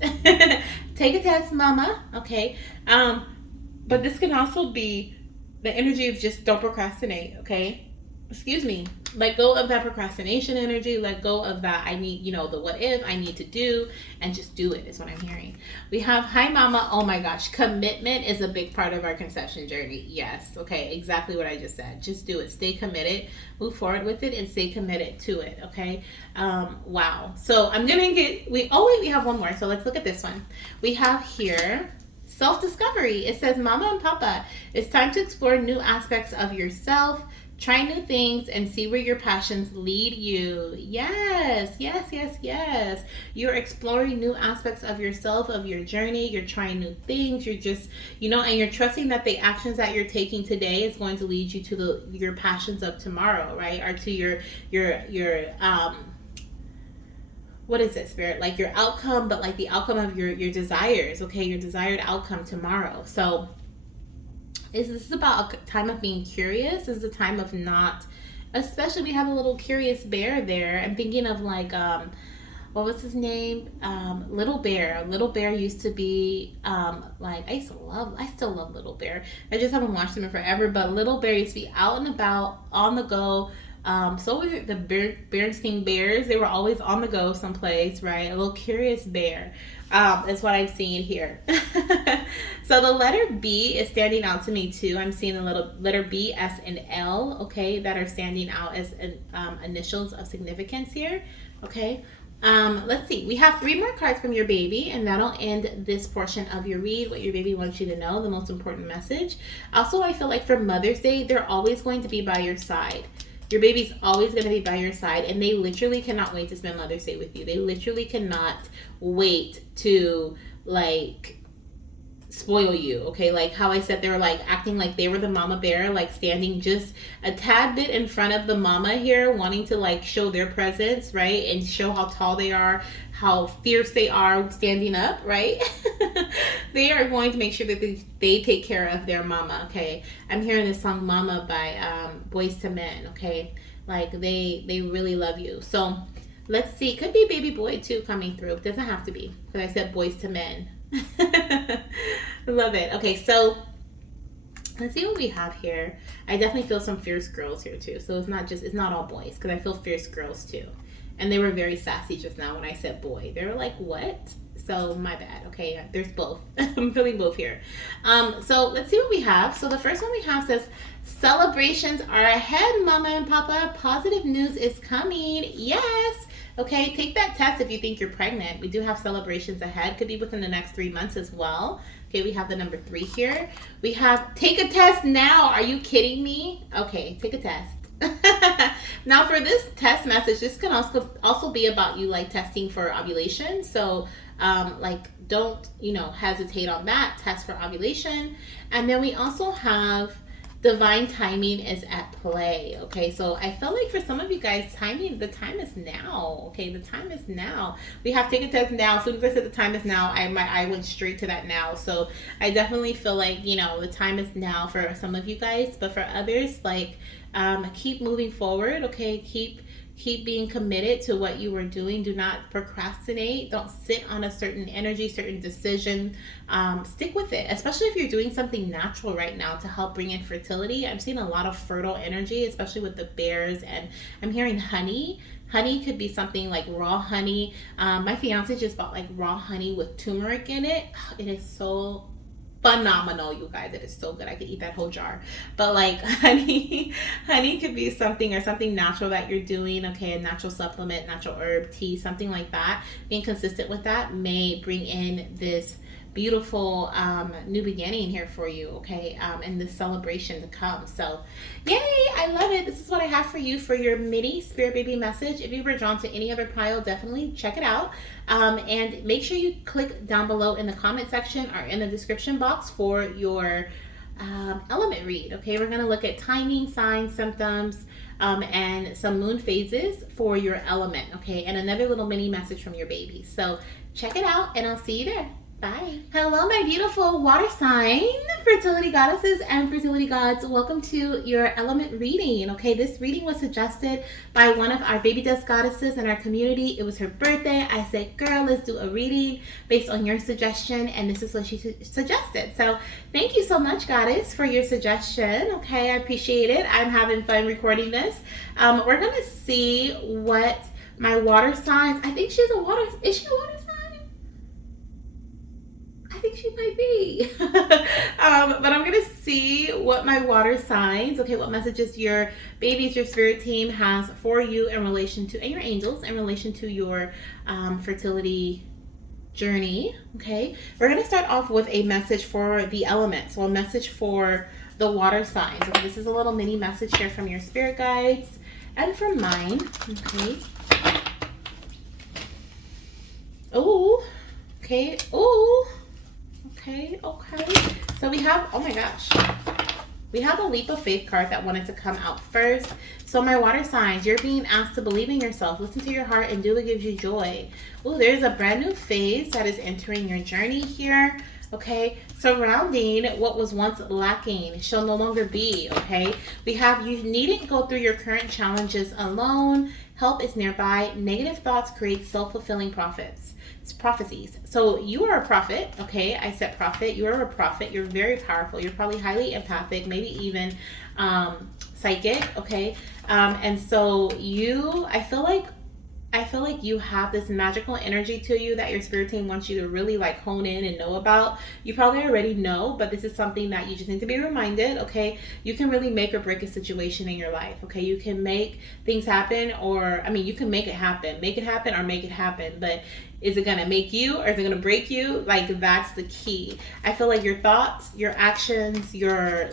Take a test, mama, okay? But this can also be the energy of just don't procrastinate, okay? Excuse me. Let go of that procrastination energy. Let go of that I need, the what if, I need to do, and just do it is what I'm hearing. We have, hi mama, oh my gosh, commitment is a big part of our conception journey. Yes, okay, exactly what I just said. Just do it. Stay committed. Move forward with it and stay committed to it, okay? Wow. So I'm going to we have one more. So let's look at this one. We have here, self-discovery. It says, mama and papa, it's time to explore new aspects of yourself. Try new things and see where your passions lead you. Yes, yes, yes, yes. You're exploring new aspects of yourself, of your journey. You're trying new things. You're just, and you're trusting that the actions that you're taking today is going to lead you to your passions of tomorrow, right? Or to your what is it, spirit? Like your outcome, but like the outcome of your desires, okay? Your desired outcome tomorrow. So this is about a time of being curious. This is a time of not, especially we have a little curious bear there. I'm thinking of like, what was his name? Little Bear. Little Bear used to be, I still love Little Bear. I just haven't watched him in forever, but Little Bear used to be out and about, on the go, So were the Bernstein Bears. They were always on the go someplace, right? A little curious bear. Is what I'm seeing here. So the letter B is standing out to me too. I'm seeing the little letter B, S, and L, okay, that are standing out as initials of significance here, okay? Let's see. We have 3 more cards from your baby, and that'll end this portion of your read, what your baby wants you to know, the most important message. Also, I feel like for Mother's Day, they're always going to be by your side. Your baby's always going to be by your side, and they literally cannot wait to spend Mother's Day with you. They literally cannot wait to, like, spoil you, okay? Like how I said, they were like acting like they were the mama bear, like standing just a tad bit in front of the mama here, wanting to like show their presence, right? And show how tall they are, how fierce they are standing up, right? They are going to make sure that they take care of their mama, okay? I'm hearing this song Mama by Boyz II Men, okay? Like they really love you. So let's see, could be baby boy too coming through. It doesn't have to be, because I said Boyz II Men. Love it. Okay, so let's see what we have here. I definitely feel some fierce girls here too. So it's not all boys, because I feel fierce girls too. And they were very sassy just now when I said boy. They were like, what? So my bad. Okay, there's both. I'm feeling both here. So let's see what we have. So the first one we have says, celebrations are ahead, Mama and Papa. Positive news is coming. Yes. Okay, take that test if you think you're pregnant. We do have celebrations ahead. Could be within the next 3 months as well. Okay, we have the number 3 here. We have, take a test now. Are you kidding me? Okay, take a test. Now for this test message, this can also be about you like testing for ovulation. So like don't, hesitate on that. Test for ovulation. And then we also have divine timing is at play. Okay, so I feel like for some of you guys, the time is now. Okay, the time is now. We have take a test now. As soon as I said the time is now, my eye went straight to that now. So I definitely feel like, the time is now for some of you guys, but for others, like keep moving forward. Okay, keep being committed to what you were doing. Do not procrastinate. Don't sit on a certain energy, certain decision. Stick with it, especially if you're doing something natural right now to help bring in fertility. I'm seeing a lot of fertile energy, especially with the bears, and I'm hearing honey. Honey could be something like raw honey. My fiance just bought like raw honey with turmeric in it. It is so phenomenal, you guys. It is so good. I could eat that whole jar. But like honey could be something natural that you're doing. Okay, a natural supplement, natural herb, tea, something like that. Being consistent with that may bring in this beautiful new beginning here for you, okay, and this celebration to come. So yay, I love it. This is what I have for you for your mini spirit baby message. If you were drawn to any other pile, definitely check it out, and make sure you click down below in the comment section or in the description box for your element read. Okay, we're going to look at timing, signs, symptoms, and some moon phases for your element, okay, and another little mini message from your baby. So check it out, and I'll see you there. Bye. Hello, my beautiful water sign fertility goddesses and fertility gods. Welcome to your element reading. Okay, this reading was suggested by one of our baby dust goddesses in our community. It was her birthday. I said, girl, let's do a reading based on your suggestion, and this is what she suggested. So thank you so much, goddess, for your suggestion. Okay, I appreciate it. I'm having fun recording this. We're gonna see what my water signs. I think she's a water. Is she a water sign? I think she might be. But I'm gonna see what my water signs, okay, what messages your babies, your spirit team has for you in relation to, and your angels in relation to your fertility journey. Okay, we're gonna start off with a message for the elements, so a message for the water signs. Okay, this is a little mini message here from your spirit guides and from mine. Okay. Oh, okay. Oh. Okay. So we have, oh my gosh, we have a leap of faith card that wanted to come out first. So my water signs, you're being asked to believe in yourself, listen to your heart, and do what gives you joy. Oh, there's a brand new phase that is entering your journey here. Okay, surrounding what was once lacking shall no longer be. Okay, we have, you needn't go through your current challenges alone. Help is nearby. Negative thoughts create self-fulfilling prophecies. So you are a prophet. Okay, I said prophet. You are a prophet. You're very powerful. You're probably highly empathic, maybe even psychic, okay? And so I feel like you have this magical energy to you that your spirit team wants you to really like hone in and know about. You probably already know, but this is something that you just need to be reminded, okay? You can really make or break a situation in your life, okay? You can make things happen, or, I mean, you can make it happen. Make it happen or make it happen, but is it gonna make you or is it gonna break you? Like, that's the key. I feel like your thoughts, your actions, your,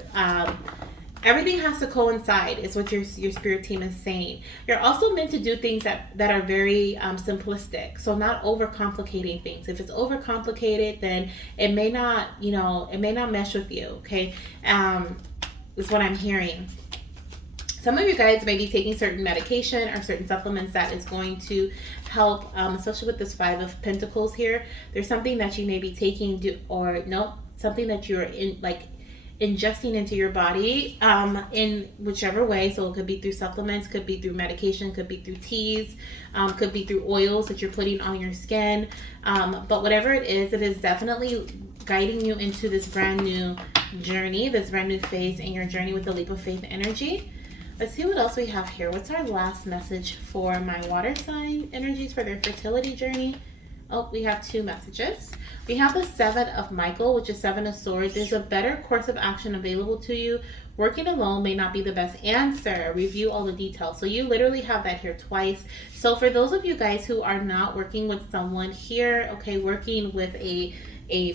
everything has to coincide is what your spirit team is saying. You're also meant to do things that are very simplistic. So not overcomplicating things. If it's overcomplicated, then it may not, it may not mesh with you, okay? Is what I'm hearing. Some of you guys may be taking certain medication or certain supplements that is going to help, especially with this Five of Pentacles here. There's something that you may be taking, something that you're ingesting into your body in whichever way. So it could be through supplements, could be through medication, could be through teas, could be through oils that you're putting on your skin. But whatever it is definitely guiding you into this brand new journey, this brand new phase in your journey with the leap of faith energy. Let's see what else we have here. What's our last message for my water sign energies for their fertility journey? Oh, we have two messages. We have the Seven of Michael, which is Seven of Swords. There's a better course of action available to you. Working alone may not be the best answer. Review all the details. So you literally have that here twice. So for those of you guys who are not working with someone here, okay, working with a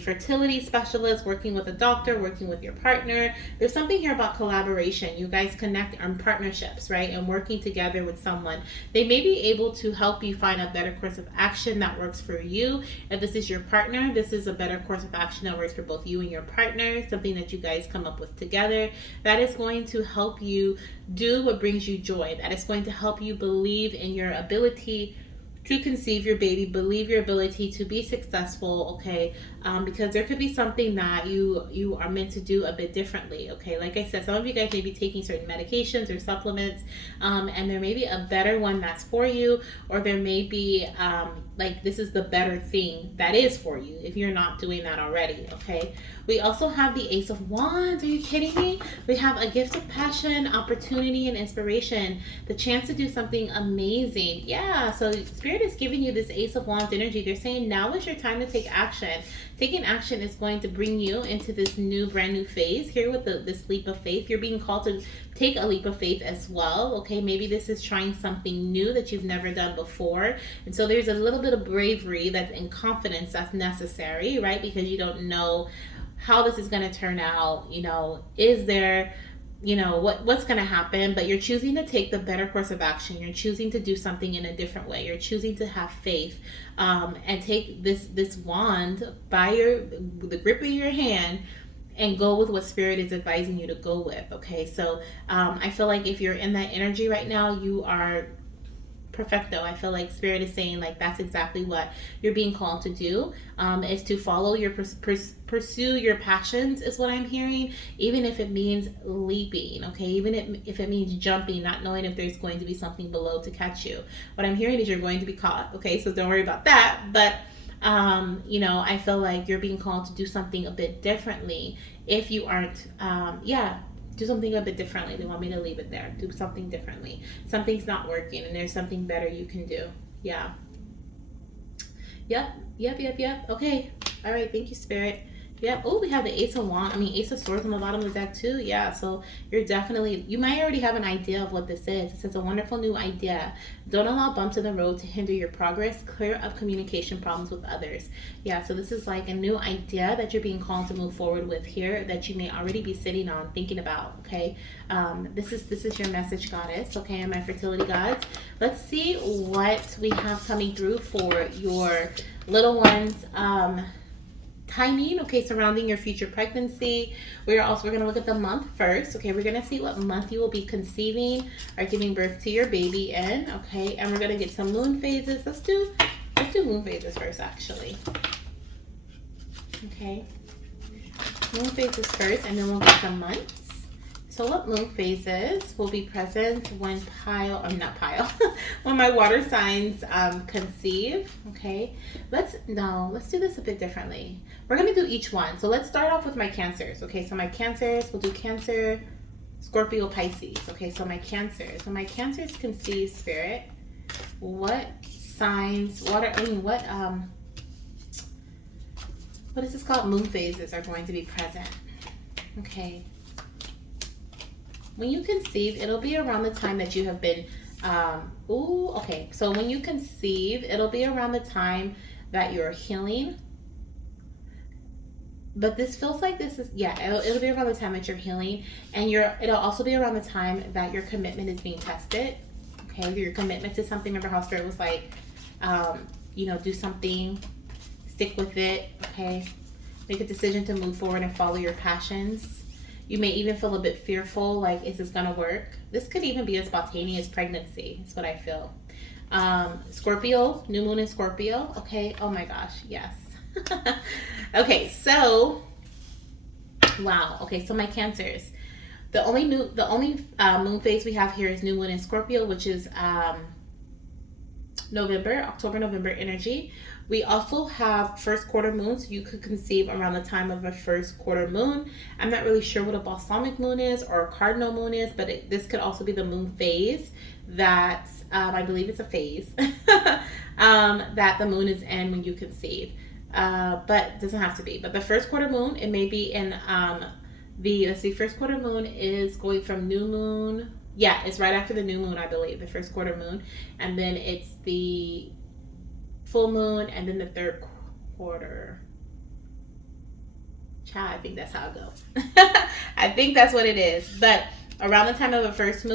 fertility specialist, working with a doctor, working with your partner, there's something here about collaboration. You guys connect on partnerships, right? And working together with someone. They may be able to help you find a better course of action that works for you. If this is your partner, this is a better course of action that works for both you and your partner, something that you guys come up with together. That is going to help you do what brings you joy. That is going to help you believe in your ability to conceive your baby, believe your ability to be successful, okay? Because there could be something that you are meant to do a bit differently, okay? Like I said, some of you guys may be taking certain medications or supplements, and there may be a better one that's for you, or there may be, this is the better thing that is for you if you're not doing that already, okay? We also have the Ace of Wands. Are you kidding me? We have a gift of passion, opportunity, and inspiration. The chance to do something amazing. Yeah, so Spirit is giving you this Ace of Wands energy. They're saying now is your time to take action. Taking action is going to bring you into this new, brand new phase here with this leap of faith. You're being called to take a leap of faith as well, okay? Maybe this is trying something new that you've never done before. And so there's a little bit of bravery and confidence that's necessary, right? Because you don't know how this is going to turn out, is there, what's going to happen, but you're choosing to take the better course of action. You're choosing to do something in a different way. You're choosing to have faith, and take this wand by the grip of your hand and go with what Spirit is advising you to go with, okay? So I feel like if you're in that energy right now, you are perfecto. I feel like Spirit is saying that's exactly what you're being called to do, is to follow your pursue your passions is what I'm hearing, even if it means leaping, okay? Even if it means jumping, not knowing if there's going to be something below to catch you. What I'm hearing is you're going to be caught, okay? So don't worry about that. But I feel like you're being called to do something a bit differently. If you aren't, do something a bit differently. They want me to leave it there. Do something differently. Something's not working and there's something better you can do. Yeah. Yep. Okay. All right. Thank you, Spirit. Yep. Oh, we have the Ace of Swords on the bottom of the deck too. Yeah. So you might already have an idea of what this is. It says a wonderful new idea. Don't allow bumps in the road to hinder your progress. Clear up communication problems with others. Yeah. So this is like a new idea that you're being called to move forward with here that you may already be sitting on, thinking about. Okay. This is your message, Goddess. Okay. And my fertility gods. Let's see what we have coming through for your little ones. Timing, okay, surrounding your future pregnancy. We're going to look at the month first, okay? We're going to see what month you will be conceiving or giving birth to your baby in, okay? And we're going to get some moon phases. Let's do moon phases first, actually. Okay, moon phases first, and then we'll get some months. So what moon phases will be present when when my water signs conceive, okay? Let's do this a bit differently. We're going to do each one. So let's start off with my Cancers, okay? So my Cancers, we'll do Cancer, Scorpio, Pisces. Okay, so my Cancers. So my Cancers conceive, Spirit. What signs, what is this called? Moon phases are going to be present. Okay. When you conceive, it'll be around the time that you have been, okay. So when you conceive, it'll be around the time that you're healing. But this feels like this is, yeah, it'll be around the time that you're healing. And it'll also be around the time that your commitment is being tested. Okay, your commitment to something. Remember how Spirit was like, you know, do something, stick with it, okay? Make a decision to move forward and follow your passions. You may even feel a bit fearful, like, is this gonna work? This could even be a spontaneous pregnancy, is what I feel. Scorpio, new moon in Scorpio, okay? Oh my gosh, yes. Okay, so, wow. Okay, so my Cancers. The only moon phase we have here is new moon in Scorpio, which is October, November energy. We also have first quarter moon, so you could conceive around the time of a first quarter moon. I'm not really sure what a balsamic moon is or a cardinal moon is, but this could also be the moon phase that, I believe it's a phase, that the moon is in when you conceive. But it doesn't have to be. But the first quarter moon, it may be in first quarter moon is going from new moon. Yeah, it's right after the new moon, I believe, the first quarter moon. And then it's the full moon, and then the third quarter. Child, I think that's how it goes. I think that's what it is. But around the time of a first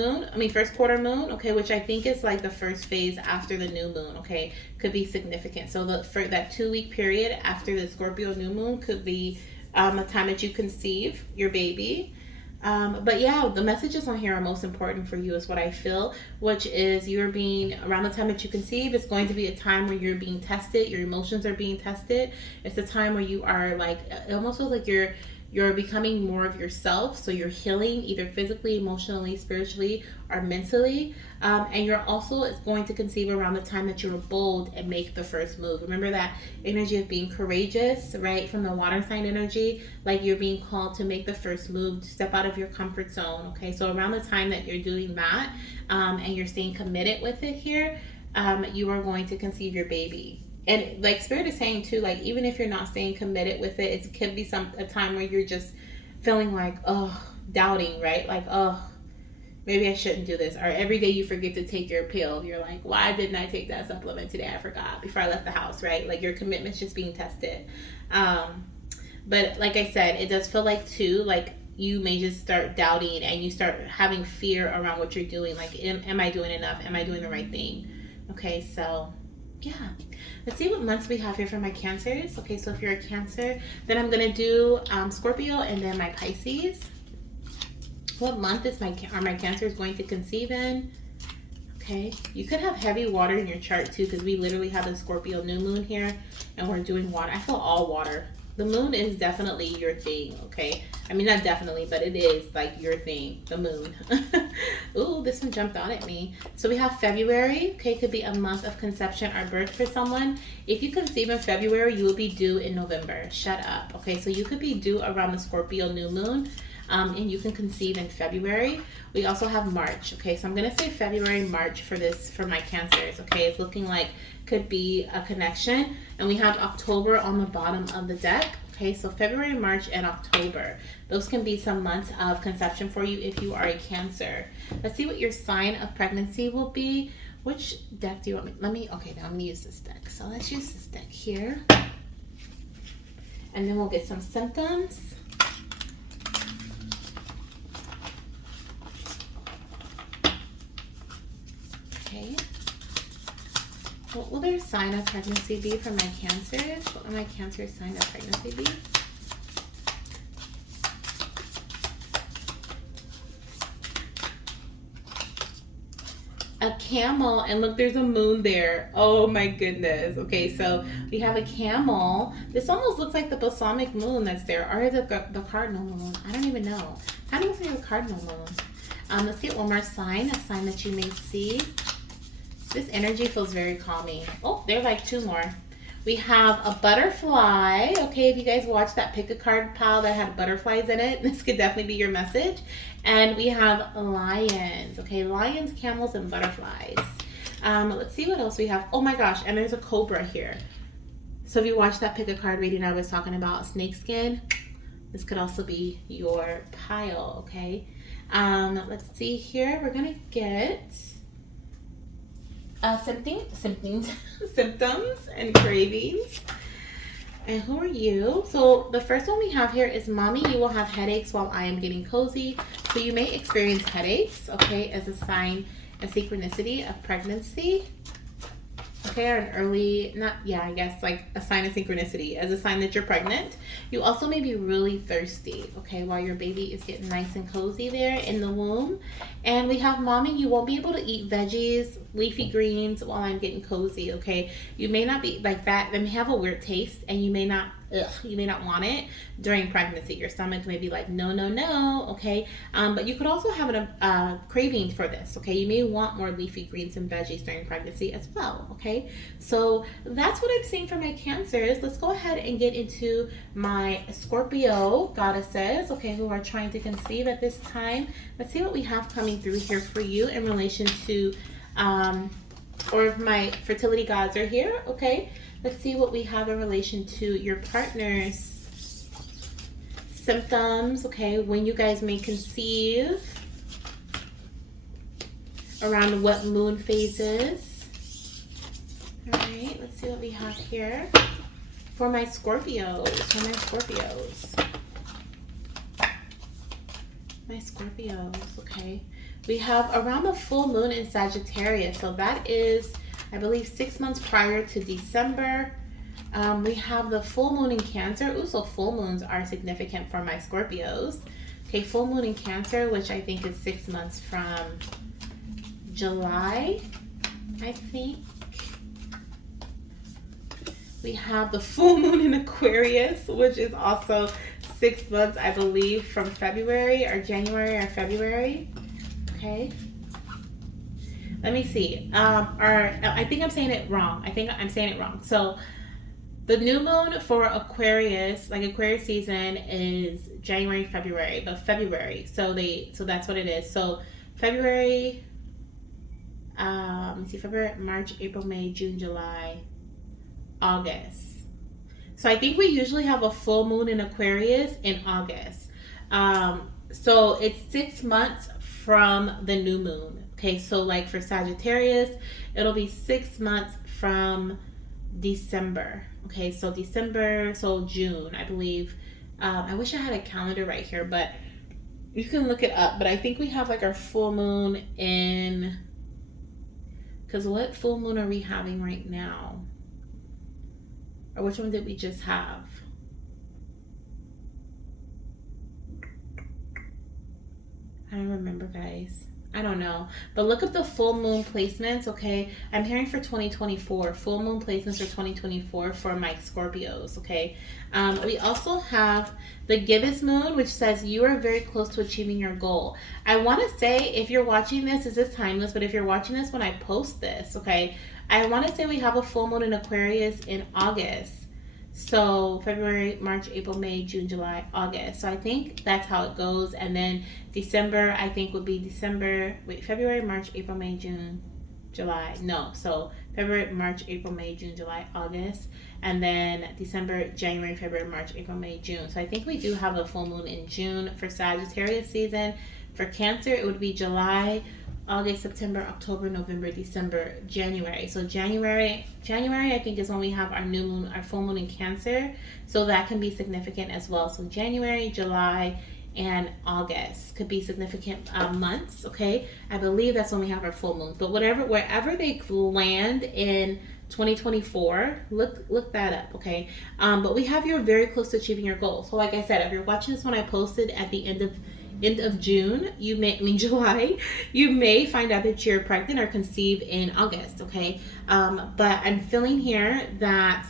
quarter moon, okay, which I think is like the first phase after the new moon, okay, could be significant. So for that 2-week period after the Scorpio new moon could be the time that you conceive your baby. But yeah, the messages on here are most important for you is what I feel, which is you're being, around the time that you conceive, it's going to be a time where you're being tested, your emotions are being tested. It's a time where you are like, it almost feels like you're becoming more of yourself. So you're healing either physically, emotionally, spiritually, or mentally. And you're also going to conceive around the time that you're bold and make the first move. Remember that energy of being courageous, right? From the water sign energy, like you're being called to make the first move, to step out of your comfort zone. Okay, so around the time that you're doing that, and you're staying committed with it here, you are going to conceive your baby. And like Spirit is saying too, like even if you're not staying committed with it, it could be a time where you're just feeling like, doubting, right? Like, maybe I shouldn't do this. Or every day you forget to take your pill. You're like, why didn't I take that supplement today? I forgot before I left the house, right? Like your commitment's just being tested. But like I said, it does feel like too, like you may just start doubting and you start having fear around what you're doing. Like, am I doing enough? Am I doing the right thing? Okay, so yeah, let's see what months we have here for my Cancers. Okay, so if you're a Cancer, then I'm gonna do Scorpio and then my Pisces. What month are my Cancers going to conceive in? Okay, you could have heavy water in your chart too, because we literally have a Scorpio new moon here, and we're doing water. I feel all water. The moon is definitely your thing, okay? I mean, not definitely, but it is like your thing, the moon. Ooh, this one jumped out at me. So we have February, okay? Could be a month of conception or birth for someone. If you conceive in February, you will be due in November. Shut up, okay? So you could be due around the Scorpio new moon, and you can conceive in February. We also have March, okay? So I'm gonna say February, March for my Cancers, okay? It's looking like could be a connection. And we have October on the bottom of the deck. Okay, so February, March, and October. Those can be some months of conception for you if you are a Cancer. Let's see what your sign of pregnancy will be. Which deck do you want me? Okay, now I'm gonna use this deck. So let's use this deck here. And then we'll get some symptoms. Okay. What will their sign of pregnancy be for my Cancers? What will my Cancer sign of pregnancy be? A camel, and look, there's a moon there. Oh my goodness. Okay, so we have a camel. This almost looks like the balsamic moon that's there, or the cardinal moon. I don't even know. How do you say the cardinal moon? Let's get one more sign, a sign that you may see. This energy feels very calming. Oh, there's like two more. We have a butterfly. Okay, if you guys watched that pick a card pile that had butterflies in it, this could definitely be your message. And we have lions. Okay, lions, camels, and butterflies. Let's see what else we have. Oh my gosh, and there's a cobra here. So if you watched that pick a card reading, I was talking about snakeskin. This could also be your pile, okay? Let's see here. We're gonna get symptoms and cravings. And who are you? So the first one we have here is mommy, you will have headaches while I am getting cozy. So you may experience headaches, okay, as a sign of synchronicity of pregnancy. Okay, or an early, I guess like a sign of synchronicity as a sign that you're pregnant. You also may be really thirsty, okay, while your baby is getting nice and cozy there in the womb. And we have mommy, you won't be able to eat veggies, leafy greens while I'm getting cozy, okay? You may not be like that. They may have a weird taste and you may not want it during pregnancy. Your stomach may be like, no, no, no, okay? But you could also have a craving for this, okay? You may want more leafy greens and veggies during pregnancy as well, okay? So that's what I'm seeing for my Cancers. Let's go ahead and get into my Scorpio goddesses, okay, who are trying to conceive at this time. Let's see what we have coming through here for you in relation to, or if my fertility gods are here, okay? Let's see what we have in relation to your partner's symptoms, okay? When you guys may conceive, around what moon phases. All right, let's see what we have here for my Scorpios. My Scorpios, okay? We have around the full moon in Sagittarius, so that is, I believe, 6 months prior to December. We have the full moon in Cancer. Ooh, so full moons are significant for my Scorpios. Okay, full moon in Cancer, which I think is 6 months from July, I think. We have the full moon in Aquarius, which is also 6 months, I believe, from February or January or February. Okay. Let me see. I think I'm saying it wrong. So the new moon for Aquarius, like Aquarius season, is January, February, but February. So that's what it is. So February, let me see, February, March, April, May, June, July, August. So I think we usually have a full moon in Aquarius in August. So it's 6 months from the new moon. Okay, so like for Sagittarius, it'll be 6 months from December. Okay, so December, so June, I believe. I wish I had a calendar right here, but you can look it up. But I think we have like our full moon in, because what full moon are we having right now? Or which one did we just have? I don't remember, guys. I don't know. But look up the full moon placements, okay? I'm hearing for 2024. Full moon placements for 2024 for my Scorpios, okay? We also have the gibbous moon, which says you are very close to achieving your goal. I want to say, if you're watching this is timeless, but if you're watching this when I post this, okay? I want to say we have a full moon in Aquarius in August. So February, March, April, May, June, July, August. So I think that's how it goes. And then December, I think would be February, March, April, May, June, July. No, so February, March, April, May, June, July, August. And then December, January, February, March, April, May, June. So I think we do have a full moon in June for Sagittarius season. For Cancer, it would be July, August, September, October, November, December, January. So January I think is when we have our new moon, our full moon in Cancer. So that can be significant as well. So January, July, and August could be significant months, okay? I believe that's when we have our full moons. But wherever they land in 2024, look that up, okay? But we have you're very close to achieving your goal. So like I said, if you're watching this when I posted at the end of June, July, you may find out that you're pregnant or conceive in August, okay? But I'm feeling here that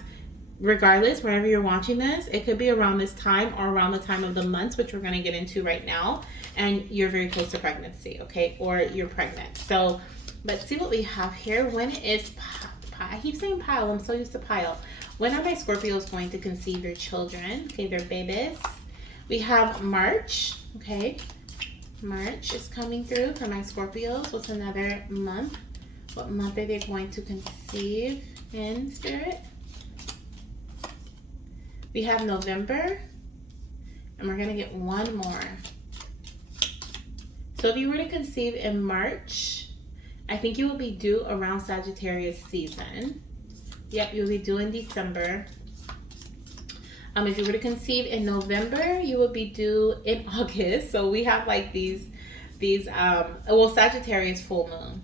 regardless, whenever you're watching this, it could be around this time or around the time of the months, which we're going to get into right now, and you're very close to pregnancy, okay? Or you're pregnant. So let's see what we have here. When is I keep saying pile, I'm so used to pile. When are my Scorpios going to conceive their children? Okay, their babies. We have March. Okay, March is coming through for my Scorpios. What's another month? What month are they going to conceive in, Spirit? We have November, and we're going to get one more. So if you were to conceive in March, I think you will be due around Sagittarius season. Yep, you'll be due in December. If you were to conceive in November, you will be due in August. So we have like these well, Sagittarius full moon.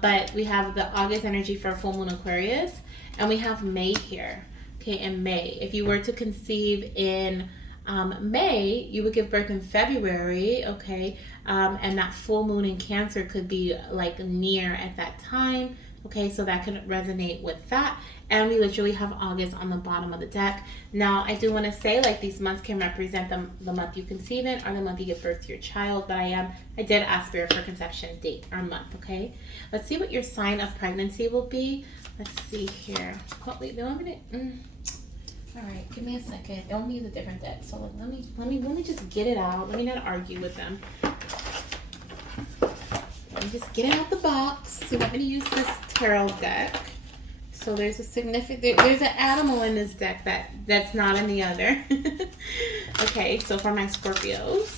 But we have the August energy for full moon Aquarius, and we have May here. Okay, in May. If you were to conceive in May, you would give birth in February, okay? And that full moon in Cancer could be like near at that time. Okay, so that could resonate with that. And we literally have August on the bottom of the deck. Now, I do want to say, like, these months can represent the month you conceive in or the month you give birth to your child. But I did ask Spirit for conception date or month, okay? Let's see what your sign of pregnancy will be. Let's see here. Oh, wait, they want me to... All right, give me a second. They want me to use a different deck. So let me just get it out. Let me not argue with them. Let me just get it out the box. So you want me to use this tarot deck. So there's there's an animal in this deck that's not in the other. Okay, so for my Scorpios,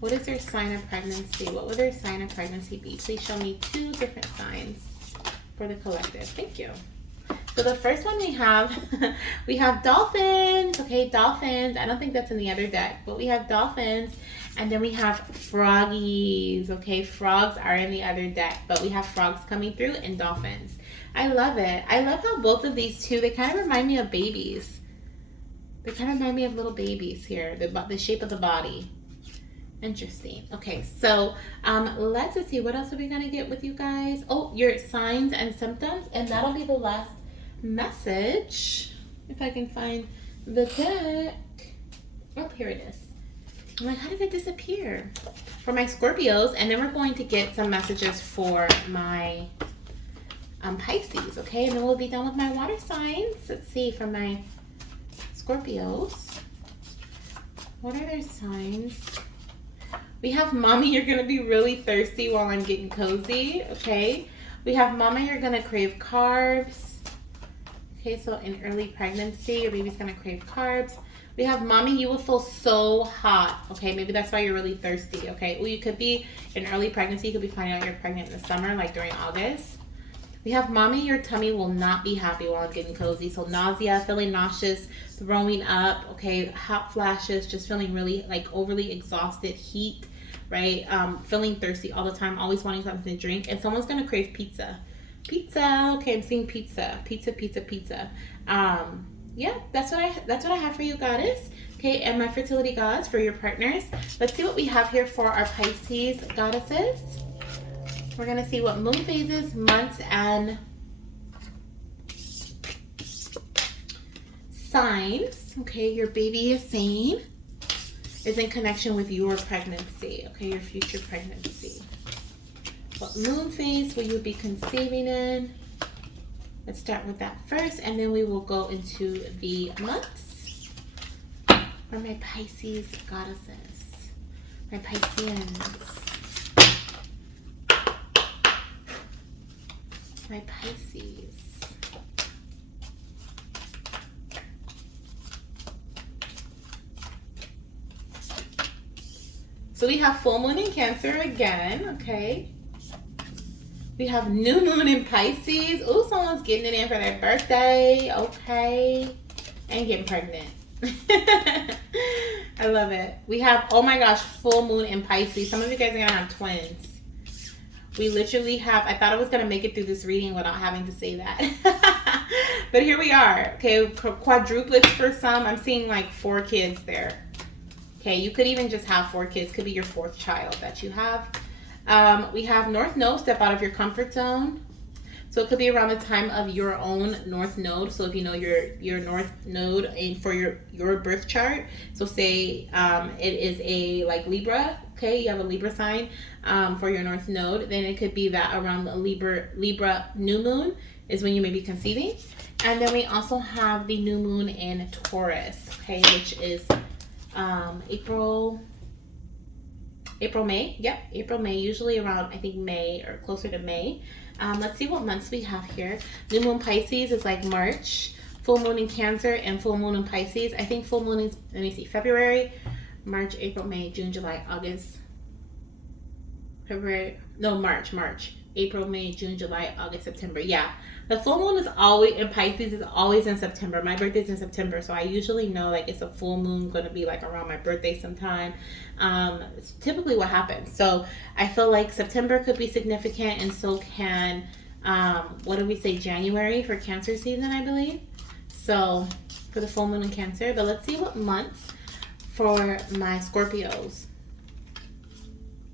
what is their sign of pregnancy? What would their sign of pregnancy be? Please show me 2 different signs for the collective. Thank you. So the first one we have dolphins. Okay, dolphins. I don't think that's in the other deck, but we have dolphins. And then we have froggies. Okay, frogs are in the other deck, but we have frogs coming through and dolphins. I love it. I love how both of these two, they kind of remind me of babies. They kind of remind me of little babies here, the shape of the body. Interesting. Okay, so let's see, what else are we going to get with you guys? Oh, your signs and symptoms, and that'll be the last message. If I can find the deck. Oh, here it is. I'm like, how did it disappear? For my Scorpios, and then we're going to get some messages for my Pisces, okay? And then we'll be done with my water signs. Let's see, for my Scorpios, what are their signs? We have Mommy, you're going to be really thirsty while I'm getting cozy, okay? We have Mama, you're going to crave carbs. Okay, so in early pregnancy, your baby's going to crave carbs. We have Mommy, you will feel so hot. Okay, maybe that's why you're really thirsty. Okay, well, you could be in early pregnancy. You could be finding out you're pregnant in the summer, like during August. We have Mommy, your tummy will not be happy while I'm getting cozy. So nausea, feeling nauseous, throwing up, okay, hot flashes, just feeling really like overly exhausted, heat, right? Feeling thirsty all the time, always wanting something to drink. And someone's going to crave pizza. Pizza, okay, I'm seeing pizza. Pizza. Yeah, that's what I have for you, goddess. Okay, and my fertility gods for your partners. Let's see what we have here for our Pisces goddesses. We're gonna see what moon phases, months, and signs. Okay, your baby is saying is in connection with your pregnancy. Okay, your future pregnancy. What moon phase will you be conceiving in? Let's start with that first, and then we will go into the months for my Pisces goddesses, my Pisceans, my Pisces. So we have full moon in Cancer again, okay? We have new moon in Pisces. Oh, someone's getting it in for their birthday. Okay. And getting pregnant. I love it. We have, oh my gosh, full moon in Pisces. Some of you guys are going to have twins. We literally have, I thought I was going to make it through this reading without having to say that. But here we are. Okay, quadruplets for some. I'm seeing like 4 kids there. Okay, you could even just have 4 kids. Could be your 4th child that you have. We have North Node, step out of your comfort zone. So it could be around the time of your own North Node. So if you know your North Node for your birth chart, so say it is a like Libra, okay, you have a Libra sign for your North Node, then it could be that around the Libra new moon is when you may be conceiving. And then we also have the new moon in Taurus, okay, which is April, May. Yep, April, May, usually around, I think, May or closer to May. Let's see what months we have here. New moon Pisces is like March, full moon in Cancer, and full moon in Pisces. I think full moon is, let me see, February, March, April, May, June, July, August, February, no, March, April, May, June, July, August, September. Yeah, the full moon is always in Pisces, is always in September. My birthday's in September, so I usually know like it's a full moon going to be like around my birthday sometime. It's typically what happens. So I feel like September could be significant, and so can what do we say, January for Cancer season, I believe. So for the full moon in Cancer. But let's see what months for my Scorpios.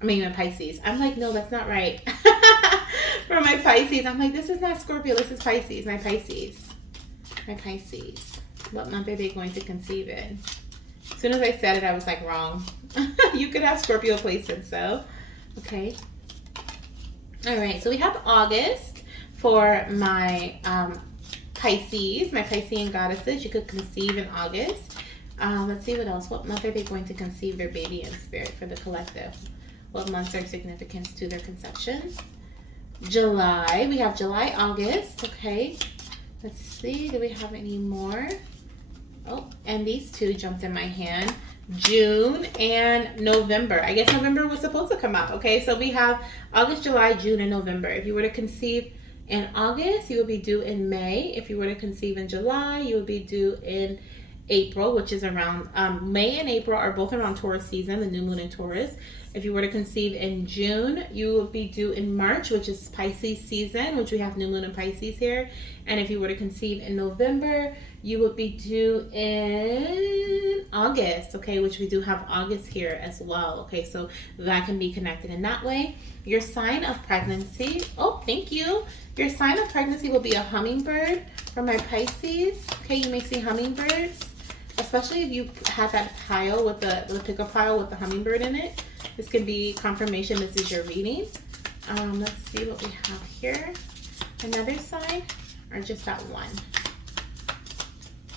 I mean, my Pisces. I'm like, no, that's not right. For my Pisces, I'm like, this is not Scorpio, this is Pisces. My Pisces. What month are they going to conceive in? As soon as I said it, I was like, wrong. You could have Scorpio placement, so. Okay. All right, so we have August for my Pisces, my Piscean goddesses. You could conceive in August. Let's see what else. What month are they going to conceive their baby in spirit for the collective? What months are significant to their conception? July. We have July, August. Okay. Let's see. Do we have any more? Oh, and these two jumped in my hand. June and November. I guess November was supposed to come out. Okay, so we have August, July, June, and November. If you were to conceive in August, you would be due in May. If you were to conceive in July, you would be due in April, which is around May and April are both around Taurus season, the new moon in Taurus. If you were to conceive in June, you would be due in March, which is Pisces season, which we have new moon in Pisces here. And if you were to conceive in November, you would be due in August, okay, which we do have August here as well. Okay, so that can be connected in that way. Your sign of pregnancy, oh, thank you. Your sign of pregnancy will be a hummingbird for my Pisces. Okay, you may see hummingbirds, especially if you have that pile with the picker pile with the hummingbird in it. This could be confirmation this is your reading. Let's see what we have here. Another sign, or just that one?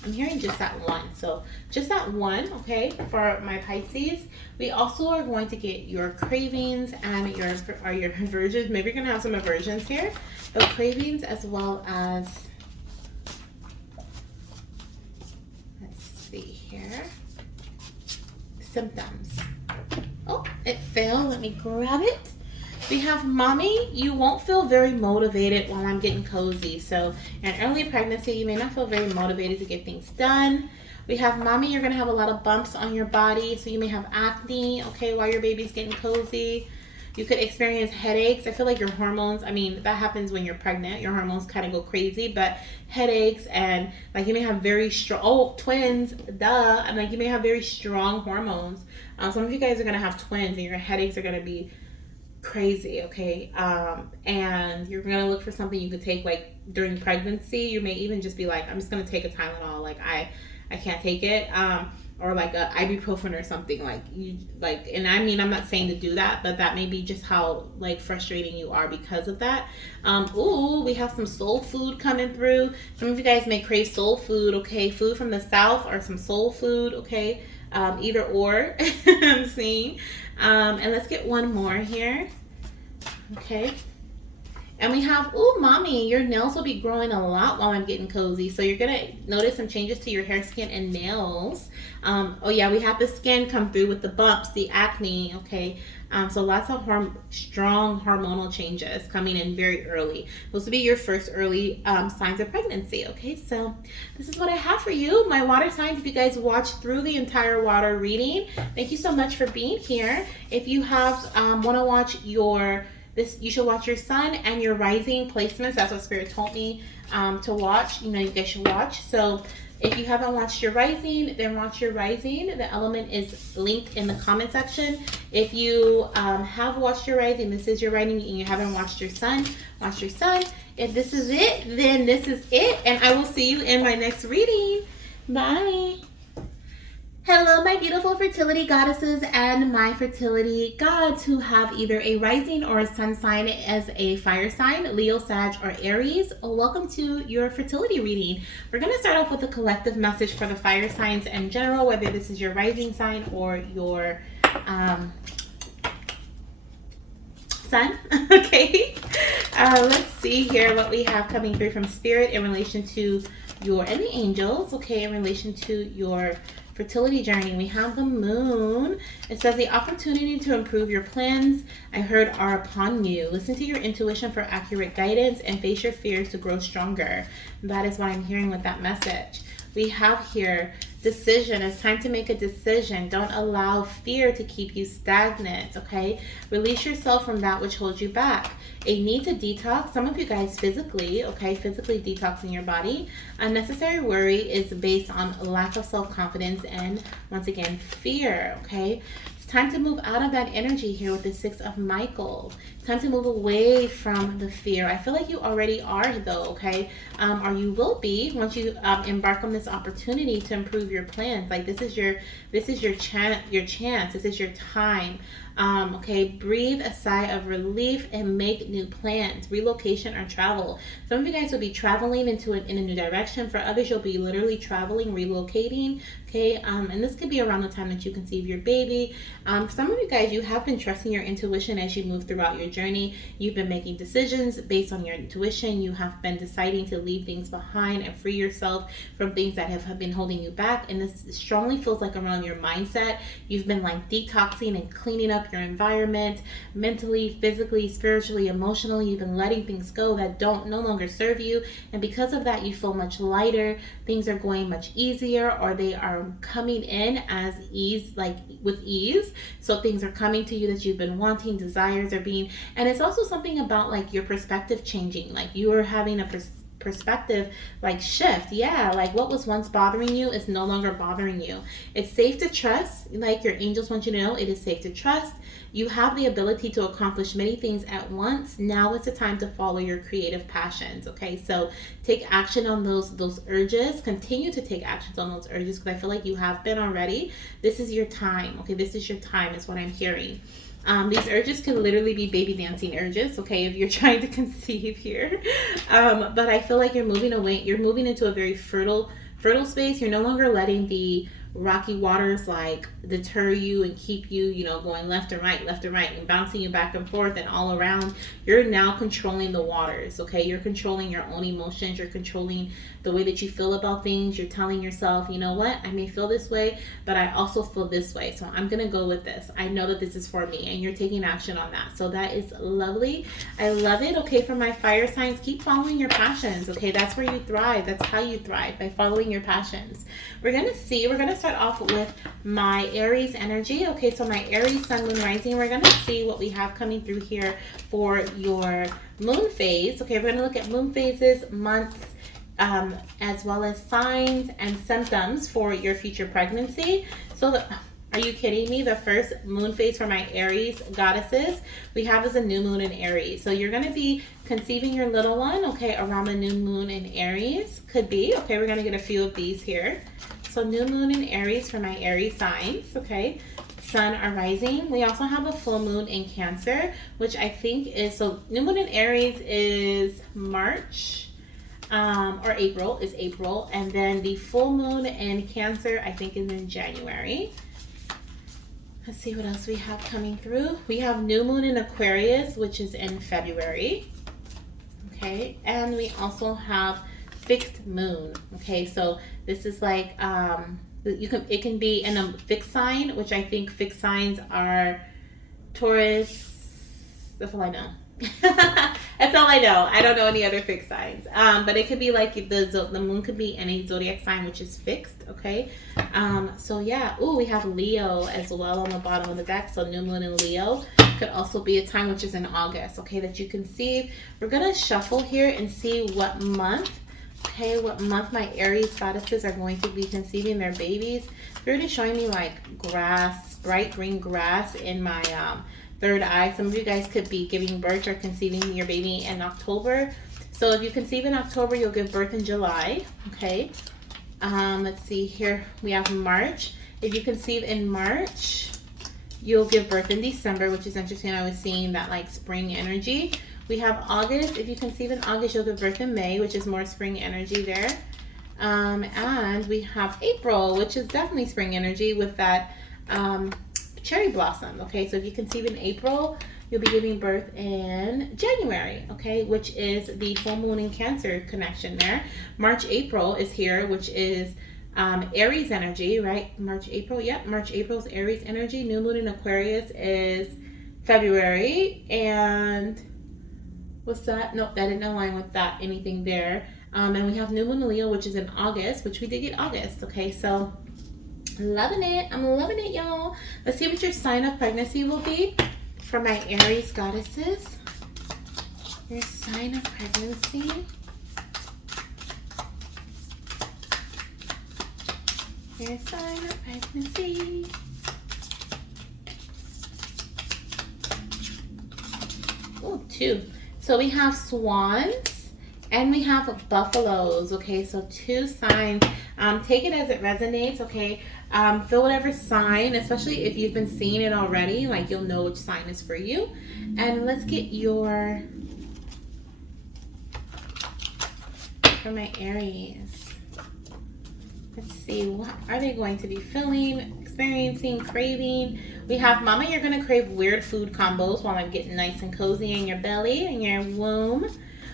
I'm hearing just that one. So just that one, okay, for my Pisces. We also are going to get your cravings and your aversions. Maybe you're going to have some aversions here. But cravings as well as, let's see here, symptoms. Oh, it fell. Let me grab it. We have mommy, you won't feel very motivated while I'm getting cozy. So in early pregnancy, you may not feel very motivated to get things done. We have mommy, you're going to have a lot of bumps on your body. So you may have acne, okay, while your baby's getting cozy. You could experience headaches. I feel like your hormones, I mean, that happens when you're pregnant. Your hormones kind of go crazy, but headaches and like you may have very strong, oh, twins, duh. I'm like, you may have very strong hormones. Some of you guys are going to have twins and your headaches are going to be crazy, okay? And you're going to look for something you could take like during pregnancy. You may even just be like, I'm just going to take a Tylenol. Like I can't take it. Or like a ibuprofen or something and I mean, I'm not saying to do that, but that may be just how like frustrating you are because of that. Ooh, we have some soul food coming through. Some of you guys may crave soul food, okay? Food from the south or some soul food, okay? Either or, I'm seeing. And let's get one more here, okay? And we have, ooh, mommy, your nails will be growing a lot while I'm getting cozy. So you're going to notice some changes to your hair, skin, and nails. Oh, yeah, we have the skin come through with the bumps, the acne, okay? So lots of strong hormonal changes coming in very early. Those will be your first early signs of pregnancy, okay? So this is what I have for you. My water signs, if you guys watched through the entire water reading, thank you so much for being here. If you have want to watch you should watch your sun and your rising placements. That's what Spirit told me to watch. You know, you guys should watch. So if you haven't watched your rising, then watch your rising. The element is linked in the comment section. If you have watched your rising, this is your rising, and you haven't watched your sun, watch your sun. If this is it, then this is it. And I will see you in my next reading. Bye. Hello, my beautiful fertility goddesses and my fertility gods who have either a rising or a sun sign as a fire sign, Leo, Sag, or Aries. Welcome to your fertility reading. We're going to start off with a collective message for the fire signs in general, whether this is your rising sign or your sun. Okay. Let's see here what we have coming through from Spirit in relation to your, and the angels, okay, in relation to your fertility journey. We have the moon. It says the opportunity to improve your plans I heard are upon you. Listen to your intuition for accurate guidance and face your fears to grow stronger. That is what I'm hearing with that message. We have here decision. It's time to make a decision. Don't allow fear to keep you stagnant, okay? Release yourself from that which holds you back. A need to detox. Some of you guys physically, okay, physically detoxing your body. Unnecessary worry is based on lack of self-confidence and, once again, fear, okay? Time to move out of that energy here with the Six of Michael. Time to move away from the fear. I feel like you already are though, okay? Or you will be once you embark on this opportunity to improve your plans. Like this is your chance. This is your time. Okay, breathe a sigh of relief and make new plans. Relocation or travel. Some of you guys will be traveling in a new direction. For others, you'll be literally traveling, relocating. Okay, and this could be around the time that you conceive your baby. Some of you guys, you have been trusting your intuition as you move throughout your journey. You've been making decisions based on your intuition. You have been deciding to leave things behind and free yourself from things that have been holding you back. And this strongly feels like around your mindset. You've been like detoxing and cleaning up your environment mentally, physically, spiritually, emotionally. You've been letting things go that no longer serve you. And because of that, you feel much lighter. Things are going much easier, or they are coming in as ease, like with ease. So things are coming to you that you've been wanting, desires are being, and it's also something about like your perspective changing, like you are having a perspective like shift. Yeah, like what was once bothering you is no longer bothering you. It's safe to trust, like your angels want you to know, it is safe to trust. You have the ability to accomplish many things at once. Now is the time to follow your creative passions. Okay, so take action on those urges. Continue to take actions on those urges, because I feel like you have been already. This is your time. Okay, this is your time is what I'm hearing. These urges can literally be baby dancing urges, okay, if you're trying to conceive here. But I feel like you're moving away. You're moving into a very fertile space. You're no longer letting the rocky waters like deter you and keep you, going left and right, and bouncing you back and forth and all around. You're now controlling the waters, okay? You're controlling your own emotions. You're controlling the way that you feel about things. You're telling yourself, you know what? I may feel this way, but I also feel this way. So I'm going to go with this. I know that this is for me, and you're taking action on that. So that is lovely. I love it. Okay, for my fire signs, keep following your passions, okay? That's where you thrive. That's how you thrive, by following your passions. We're going to start off with my Aries energy. Okay, so my Aries sun, moon, rising. We're going to see what we have coming through here for your moon phase. Okay, we're going to look at moon phases, months, as well as signs and symptoms for your future pregnancy. So are you kidding me? The first moon phase for my Aries goddesses we have is a new moon in Aries. So you're going to be conceiving your little one, okay, around the new moon in Aries. Could be. Okay, we're going to get a few of these here. So new moon in Aries for my Aries signs, okay. Sun or rising. We also have a full moon in Cancer, which I think is, so new moon in Aries is March. Or April, and then the full moon in Cancer I think is in January. Let's see what else we have coming through. We have new moon in Aquarius, which is in February. Okay, and we also have fixed moon. Okay, so this is like it can be in a fixed sign, which I think fixed signs are Taurus. That's all I know. That's all I know. I don't know any other fixed signs. But it could be like the moon could be any zodiac sign which is fixed. Okay. So yeah. Ooh, we have Leo as well on the bottom of the deck. So new moon in Leo could also be a time which is in August. Okay, that you conceive. We're gonna shuffle here and see what month. Okay, what month my Aries goddesses are going to be conceiving their babies. Spirit is showing me like grass, bright green grass in my third eye. Some of you guys could be giving birth or conceiving your baby in October. So if you conceive in October, you'll give birth in July, okay? Let's see here. We have March. If you conceive in March, you'll give birth in December, which is interesting. I was seeing that like spring energy. We have August. If you conceive in August, you'll give birth in May, which is more spring energy there. And we have April, which is definitely spring energy with that cherry blossom. Okay, so if you conceive in April, you'll be giving birth in January, okay, which is the full moon in Cancer connection there. March, April is here, which is Aries energy, right? March, April, yep. March, April is Aries energy. New moon in Aquarius is February. And what's that? Nope, that didn't align with that, anything there. And we have new moon in Leo, which is in August, which we did get August, okay? So, loving it. I'm loving it, y'all. Let's see what your sign of pregnancy will be for my Aries goddesses. Your sign of pregnancy. Your sign of pregnancy. Oh, 2. So we have swans and we have buffaloes. Okay, so 2 signs. Take it as it resonates. Okay, feel whatever sign, especially if you've been seeing it already, like you'll know which sign is for you. And let's get your, for my Aries. Let's see, what are they going to be feeling, experiencing, craving? We have, Mama, you're going to crave weird food combos while I'm getting nice and cozy in your belly and your womb.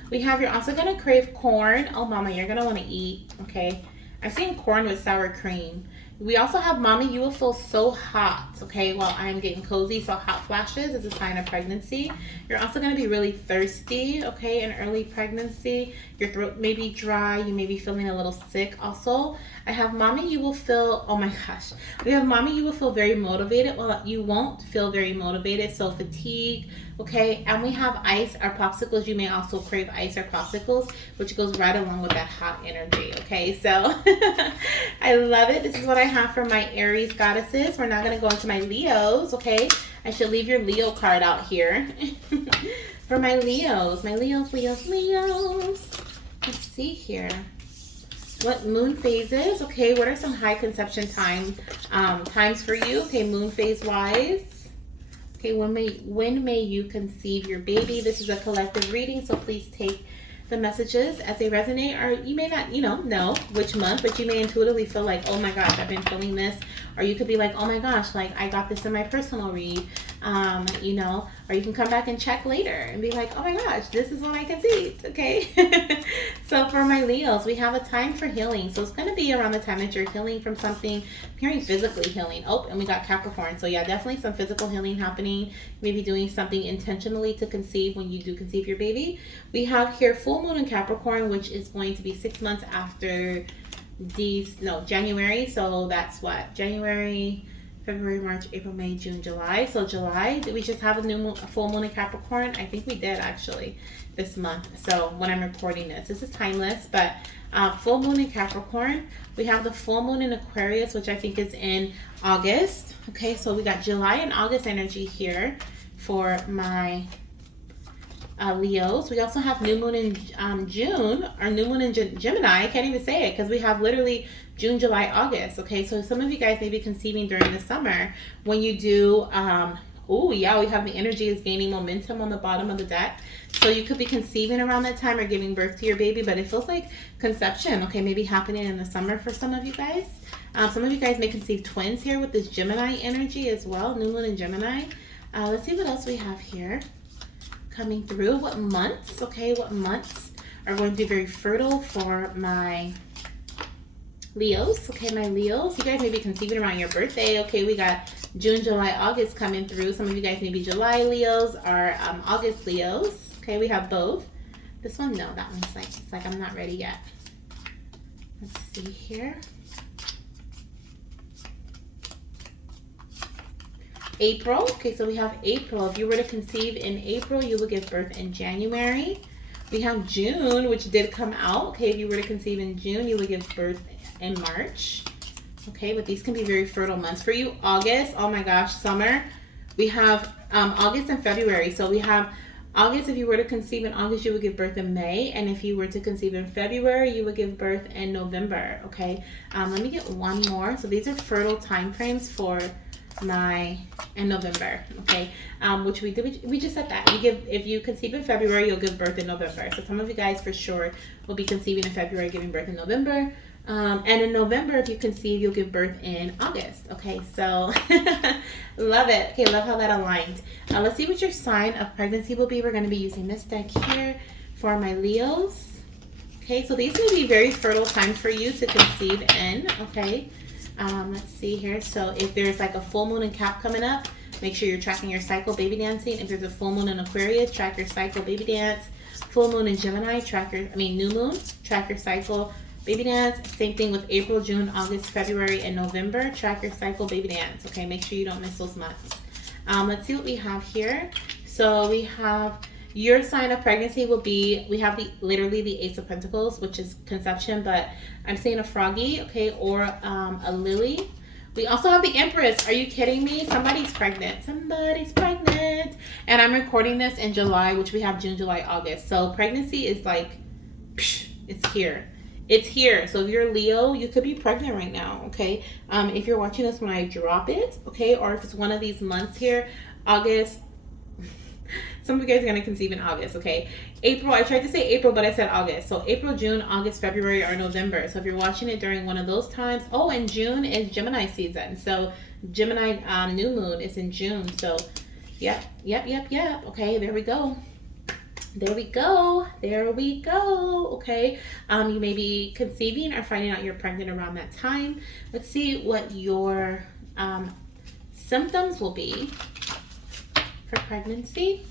We have, you're also going to crave corn. Oh, Mama, you're going to want to eat, okay? I've seen corn with sour cream. We also have, Mommy, you will feel so hot, okay, while I'm getting cozy. So hot flashes is a sign of pregnancy. You're also going to be really thirsty, okay, in early pregnancy. Your throat may be dry. You may be feeling a little sick also. I have, Mommy, you will feel, oh my gosh. We have, Mommy, you will feel very motivated. Well, you won't feel very motivated, so fatigue, okay? And we have ice or popsicles. You may also crave ice or popsicles, which goes right along with that hot energy, okay? So I love it. This is what I have for my Aries goddesses. We're now going to go into my Leos, okay? I should leave your Leo card out here. For my Leos, Leos. Let's see here. What moon phases? Okay, what are some high conception times for you? Okay, moon phase wise. Okay, when may you conceive your baby? This is a collective reading, so please take the messages as they resonate, or you may not, know which month, but you may intuitively feel like, oh my gosh, I've been feeling this, or you could be like, oh my gosh, like I got this in my personal read, or you can come back and check later and be like, oh my gosh, this is what I conceived, okay? So for my Leos, we have a time for healing. So it's going to be around the time that you're healing from something. I'm hearing physically healing. Oh, and we got Capricorn. So yeah, definitely some physical healing happening. Maybe doing something intentionally to conceive when you do conceive your baby. We have here full moon in Capricorn, which is going to be 6 months after January. So that's what? January, February, March, April, May, June, July. So July, did we just have a full moon in Capricorn? I think we did actually this month. So when I'm recording this is timeless, but full moon in Capricorn. We have the full moon in Aquarius, which I think is in August. Okay, so we got July and August energy here for my Leos. We also have new moon in June, or new moon in Gemini. I can't even say it because we have literally June, July, August. Okay, so some of you guys may be conceiving during the summer when you do, oh yeah, we have the energy is gaining momentum on the bottom of the deck. So you could be conceiving around that time or giving birth to your baby, but it feels like conception, okay, maybe happening in the summer for some of you guys. Some of you guys may conceive twins here with this Gemini energy as well, new moon in Gemini. Let's see what else we have here coming through. What months, okay, what months are going to be very fertile for my Leos. Okay, my Leos, you guys may be conceiving around your birthday. Okay, we got June, July, August coming through. Some of you guys may be July Leos or August Leos. Okay, we have both. This one, no, that one's like, it's like I'm not ready yet. Let's see here. April. Okay, so we have April. If you were to conceive in April, you will give birth in January. We have June, which did come out. Okay, if you were to conceive in June, you would give birth in March. Okay, but these can be very fertile months for you. August, oh my gosh, summer. We have August and February. So we have August, if you were to conceive in August, you would give birth in May. And if you were to conceive in February, you would give birth in November, okay? Let me get one more. So these are fertile time frames for in November, okay? Which we just said that. If you conceive in February, you'll give birth in November. So some of you guys for sure will be conceiving in February, giving birth in November. And in November, if you conceive, you'll give birth in August. Okay, so love it. Okay, love how that aligned. Let's see what your sign of pregnancy will be. We're going to be using this deck here for my Leos. Okay, so these may be very fertile times for you to conceive in. Okay, let's see here. So if there's like a full moon in Cap coming up, make sure you're tracking your cycle, baby dancing. If there's a full moon in Aquarius, track your cycle, baby dance. Full moon in Gemini, new moon, track your cycle, baby dance. Same thing with April, June, August, February, and November. Track your cycle, baby dance. Okay, make sure you don't miss those months. Let's see what we have here. So we have your sign of pregnancy will be, we have literally the Ace of Pentacles, which is conception, but I'm seeing a froggy, okay, or a lily. We also have the Empress. Are you kidding me? Somebody's pregnant. Somebody's pregnant. And I'm recording this in July, which we have June, July, August. So pregnancy is like, it's here. It's here. So if you're Leo, you could be pregnant right now, okay? If you're watching this when I drop it, okay? Or if it's one of these months here, August. Some of you guys are going to conceive in August, okay? April, I tried to say April, but I said August. So April, June, August, February, or November. So if you're watching it during one of those times. Oh, and June is Gemini season. So Gemini new moon is in June. So yep. Okay, there we go. There we go. Okay. You may be conceiving or finding out you're pregnant around that time. Let's see what your symptoms will be for pregnancy.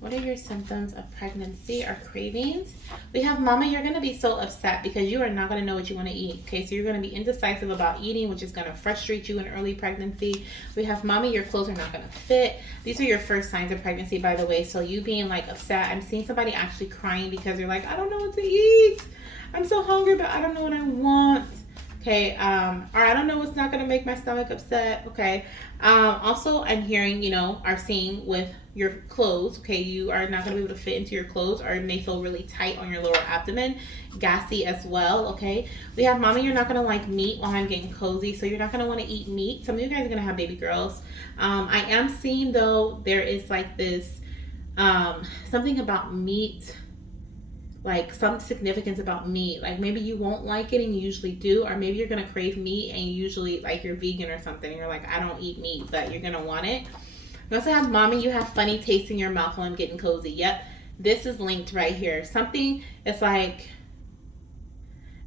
What are your symptoms of pregnancy or cravings? We have Mama, you're going to be so upset because you are not going to know what you want to eat. Okay, so you're going to be indecisive about eating, which is going to frustrate you in early pregnancy. We have Mommy, your clothes are not going to fit. These are your first signs of pregnancy, by the way. So you being like upset. I'm seeing somebody actually crying because they're like, I don't know what to eat. I'm so hungry, but I don't know what I want. Okay, or I don't know what's not going to make my stomach upset. Okay, also I'm hearing, are seeing with your clothes, okay, you are not going to be able to fit into your clothes, or it may feel really tight on your lower abdomen, gassy as well. Okay, we have Mommy, you're not going to like meat while I'm getting cozy, so you're not going to want to eat meat. Some of you guys are going to have baby girls. I am seeing though there is like this something about meat, like some significance about meat, like maybe you won't like it and you usually do, or maybe you're gonna crave meat and you usually, like, you're vegan or something and you're like, I don't eat meat, but you're gonna want it. We also have Mommy, you have funny taste in your mouth while I'm getting cozy. Yep, this is linked right here. Something, it's like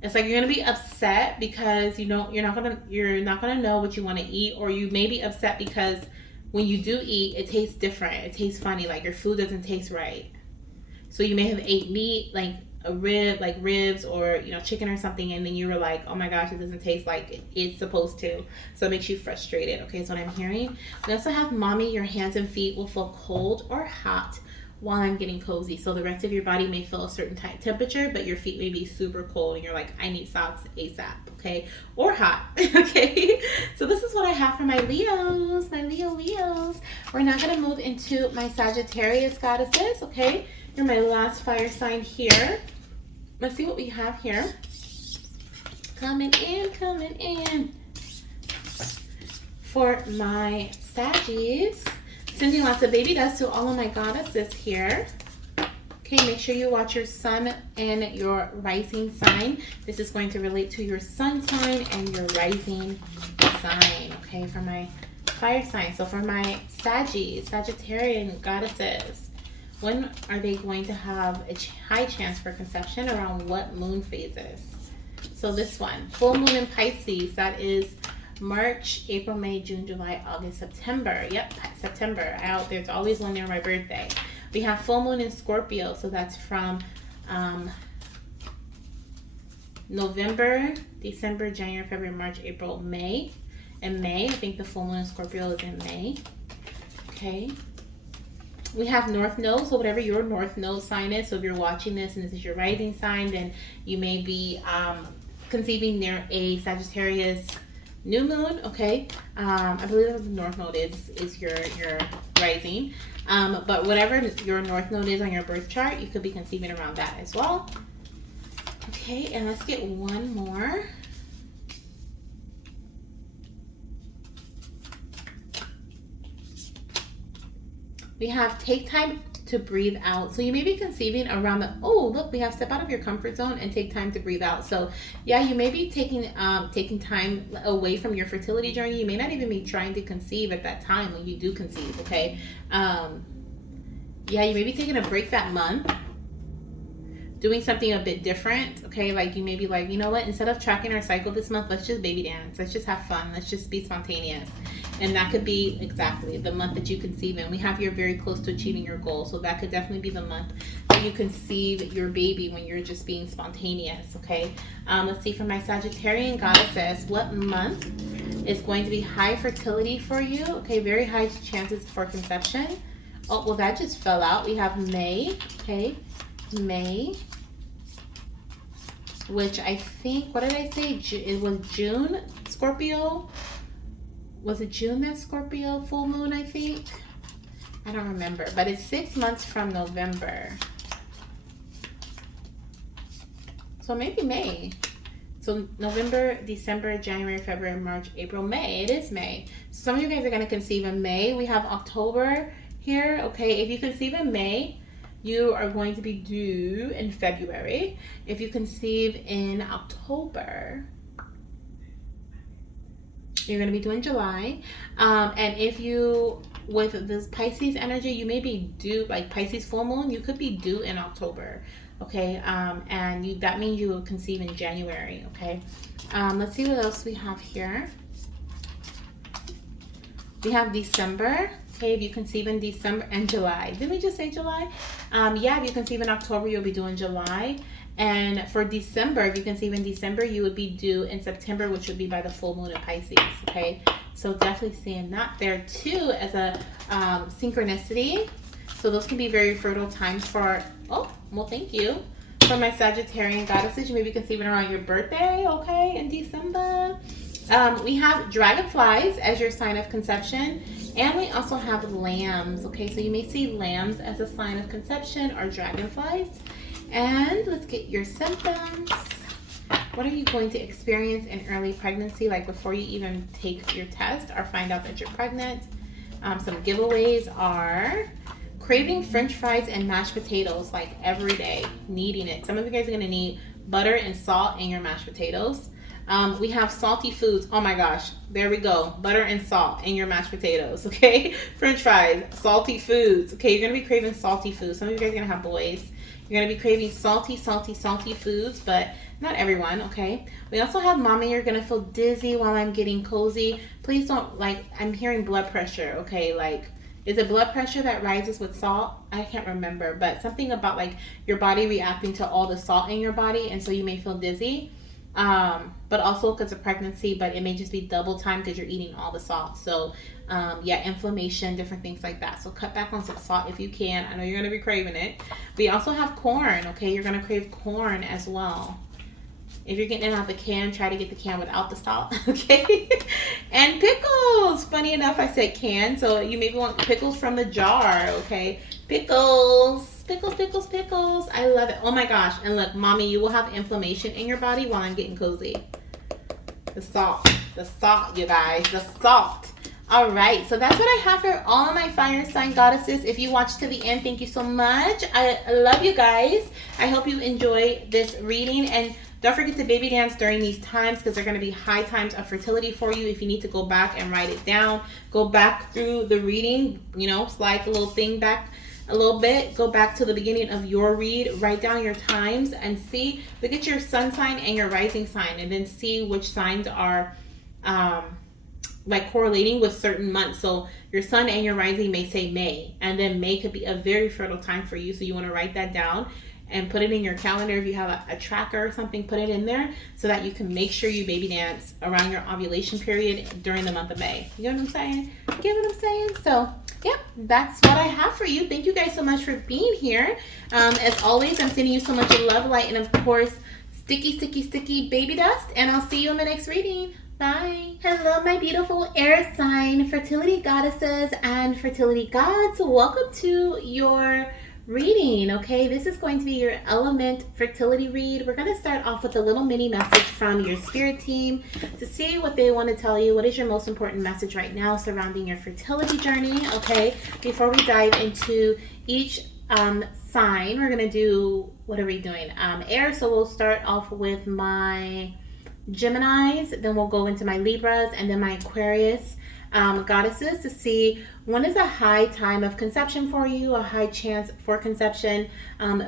you're gonna be upset because you're not gonna know what you want to eat, or you may be upset because when you do eat, it tastes different, it tastes funny, like your food doesn't taste right. So you may have ate meat, like a rib, like ribs, or chicken or something, and then you were like, oh my gosh, it doesn't taste like it's supposed to. So it makes you frustrated. Okay, so what I'm hearing. We also have Mommy, your hands and feet will feel cold or hot while I'm getting cozy. So the rest of your body may feel a certain temperature, but your feet may be super cold and you're like, I need socks ASAP. Okay, or hot. Okay, so this is what I have for my Leos, my Leos. We're now going to move into my Sagittarius goddesses. Okay, you're my last fire sign here. Let's see what we have here. Coming in for my Saggies. Sending lots of baby dust to all of my goddesses here. Okay, make sure you watch your sun and your rising sign. This is going to relate to your sun sign and your rising sign. Okay, for my fire sign. So for my Saggies, Sagittarian goddesses, when are they going to have a high chance for conception? Around what moon phases? So this one, full moon in Pisces, that is March, April, May, June, July, August, September. Yep, September. There's always one near my birthday. We have full moon in Scorpio, so that's from November, December, January, February, March, April, May. And May, I think the full moon in Scorpio is in May. Okay. We have North Node, so whatever your North Node sign is, so if you're watching this and this is your rising sign, then you may be conceiving near a Sagittarius new moon. Okay, I believe that's the North Node is your rising. But whatever your north node is on your birth chart, you could be conceiving around that as well. Okay, and let's get one more. We have take time to breathe out. So you may be conceiving around the, oh, look, we have step out of your comfort zone and take time to breathe out. So yeah, you may be taking time away from your fertility journey. You may not even be trying to conceive at that time when you do conceive, okay? Yeah, you may be taking a break that month, doing something a bit different, okay? Like you may be like, you know what, instead of tracking our cycle this month, let's just baby dance. Let's just have fun. Let's just be spontaneous. And that could be exactly the month that you conceive in. We have you're very close to achieving your goal. So that could definitely be the month that you conceive your baby, when you're just being spontaneous, okay? Let's see, for my Sagittarian goddesses, what month is going to be high fertility for you? Okay, very high chances for conception. Oh, well, that just fell out. We have May, okay? May, which I think, what did I say? It was June, Scorpio. Was it June that Scorpio full moon, I think? I don't remember, but it's 6 months from November. So maybe May. So November, December, January, February, March, April, May. It is May. So some of you guys are going to conceive in May. We have October here. Okay, if you conceive in May, you are going to be due in February. If you conceive in October, you're going to be due in July. And if you, with this Pisces energy, you may be due, like Pisces full moon, you could be due in October. Okay, and that means you will conceive in January. Okay, let's see what else we have here. We have December. Okay, if you conceive in December and July. Did we just say July? Yeah, if you conceive in October, you'll be due in July. And for December, if you conceive in December, you would be due in September, which would be by the full moon in Pisces. Okay, so definitely seeing that there too as a synchronicity. So those can be very fertile times for, oh, well, thank you. For my Sagittarian goddesses, you may be conceiving around your birthday, okay, in December. We have dragonflies as your sign of conception, and we also have lambs, okay? So you may see lambs as a sign of conception, or dragonflies. And let's get your symptoms. What are you going to experience in early pregnancy, like before you even take your test or find out that you're pregnant? Some giveaways are craving French fries and mashed potatoes like every day, needing it. Some of you guys are going to need butter and salt in your mashed potatoes. We have salty foods. Oh my gosh, there we go. Butter and salt in your mashed potatoes, okay? French fries, salty foods. Okay, you're going to be craving salty foods. Some of you guys are going to have boys. You're going to be craving salty foods, but not everyone, okay? We also have, mommy, you're going to feel dizzy while I'm getting cozy. Please don't, like, I'm hearing blood pressure, okay? Like, is it blood pressure that rises with salt? I can't remember, but something about, like, your body reacting to all the salt in your body, and so you may feel dizzy. But also because of pregnancy, but it may just be double time because you're eating all the salt. So, yeah, inflammation, different things like that. So cut back on some salt if you can. I know you're going to be craving it. We also have corn, okay? You're going to crave corn as well. If you're getting it out of the can, try to get the can without the salt, okay? And pickles. Funny enough, I said can, so you maybe want pickles from the jar, okay? Pickles. Pickles. I love it. Oh my gosh. And look, mommy, you will have inflammation in your body while I'm getting cozy. The salt, you guys, the salt. All right, so that's what I have for all of my fire sign goddesses. If you watched to the end, thank you so much. I love you guys. I hope you enjoy this reading, and don't forget to baby dance during these times, because they're going to be high times of fertility for you. If you need to go back and write it down, go back through the reading, you know, slide the little thing back a little bit, go back to the beginning of your read, write down your times, and see, look at your sun sign and your rising sign, and then see which signs are like correlating with certain months. So your sun and your rising may say May, and then May could be a very fertile time for you. So you want to write that down and put it in your calendar. If you have a tracker or something, put it in there so that you can make sure you baby dance around your ovulation period during the month of May. You know what I'm saying? Get what I'm saying? So yep, that's what I have for you. Thank you guys so much for being here. As always, I'm sending you so much love, light, and of course, sticky baby dust. And I'll see you in the next reading. Bye. Hello, my beautiful air sign fertility goddesses and fertility gods. Welcome to your reading. Okay, this is going to be your element fertility read. We're going to start off with a little mini message from your spirit team to see what they want to tell you. What is your most important message right now surrounding your fertility journey? Okay, before we dive into each sign, we're going to do, what are we doing? Air. So we'll start off with my Geminis, then we'll go into my Libras, and then my Aquarius goddesses to see when is a high time of conception for you, a high chance for conception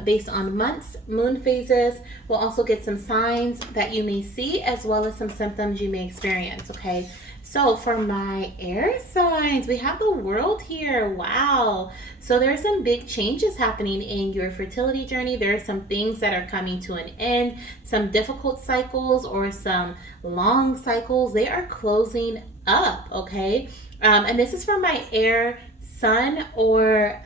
based on months, moon phases. We'll also get some signs that you may see as well as some symptoms you may experience, okay? So for my air signs, we have the world here. Wow. So there are some big changes happening in your fertility journey. There are some things that are coming to an end, some difficult cycles or some long cycles. They are closing up, okay? And this is for my air sun or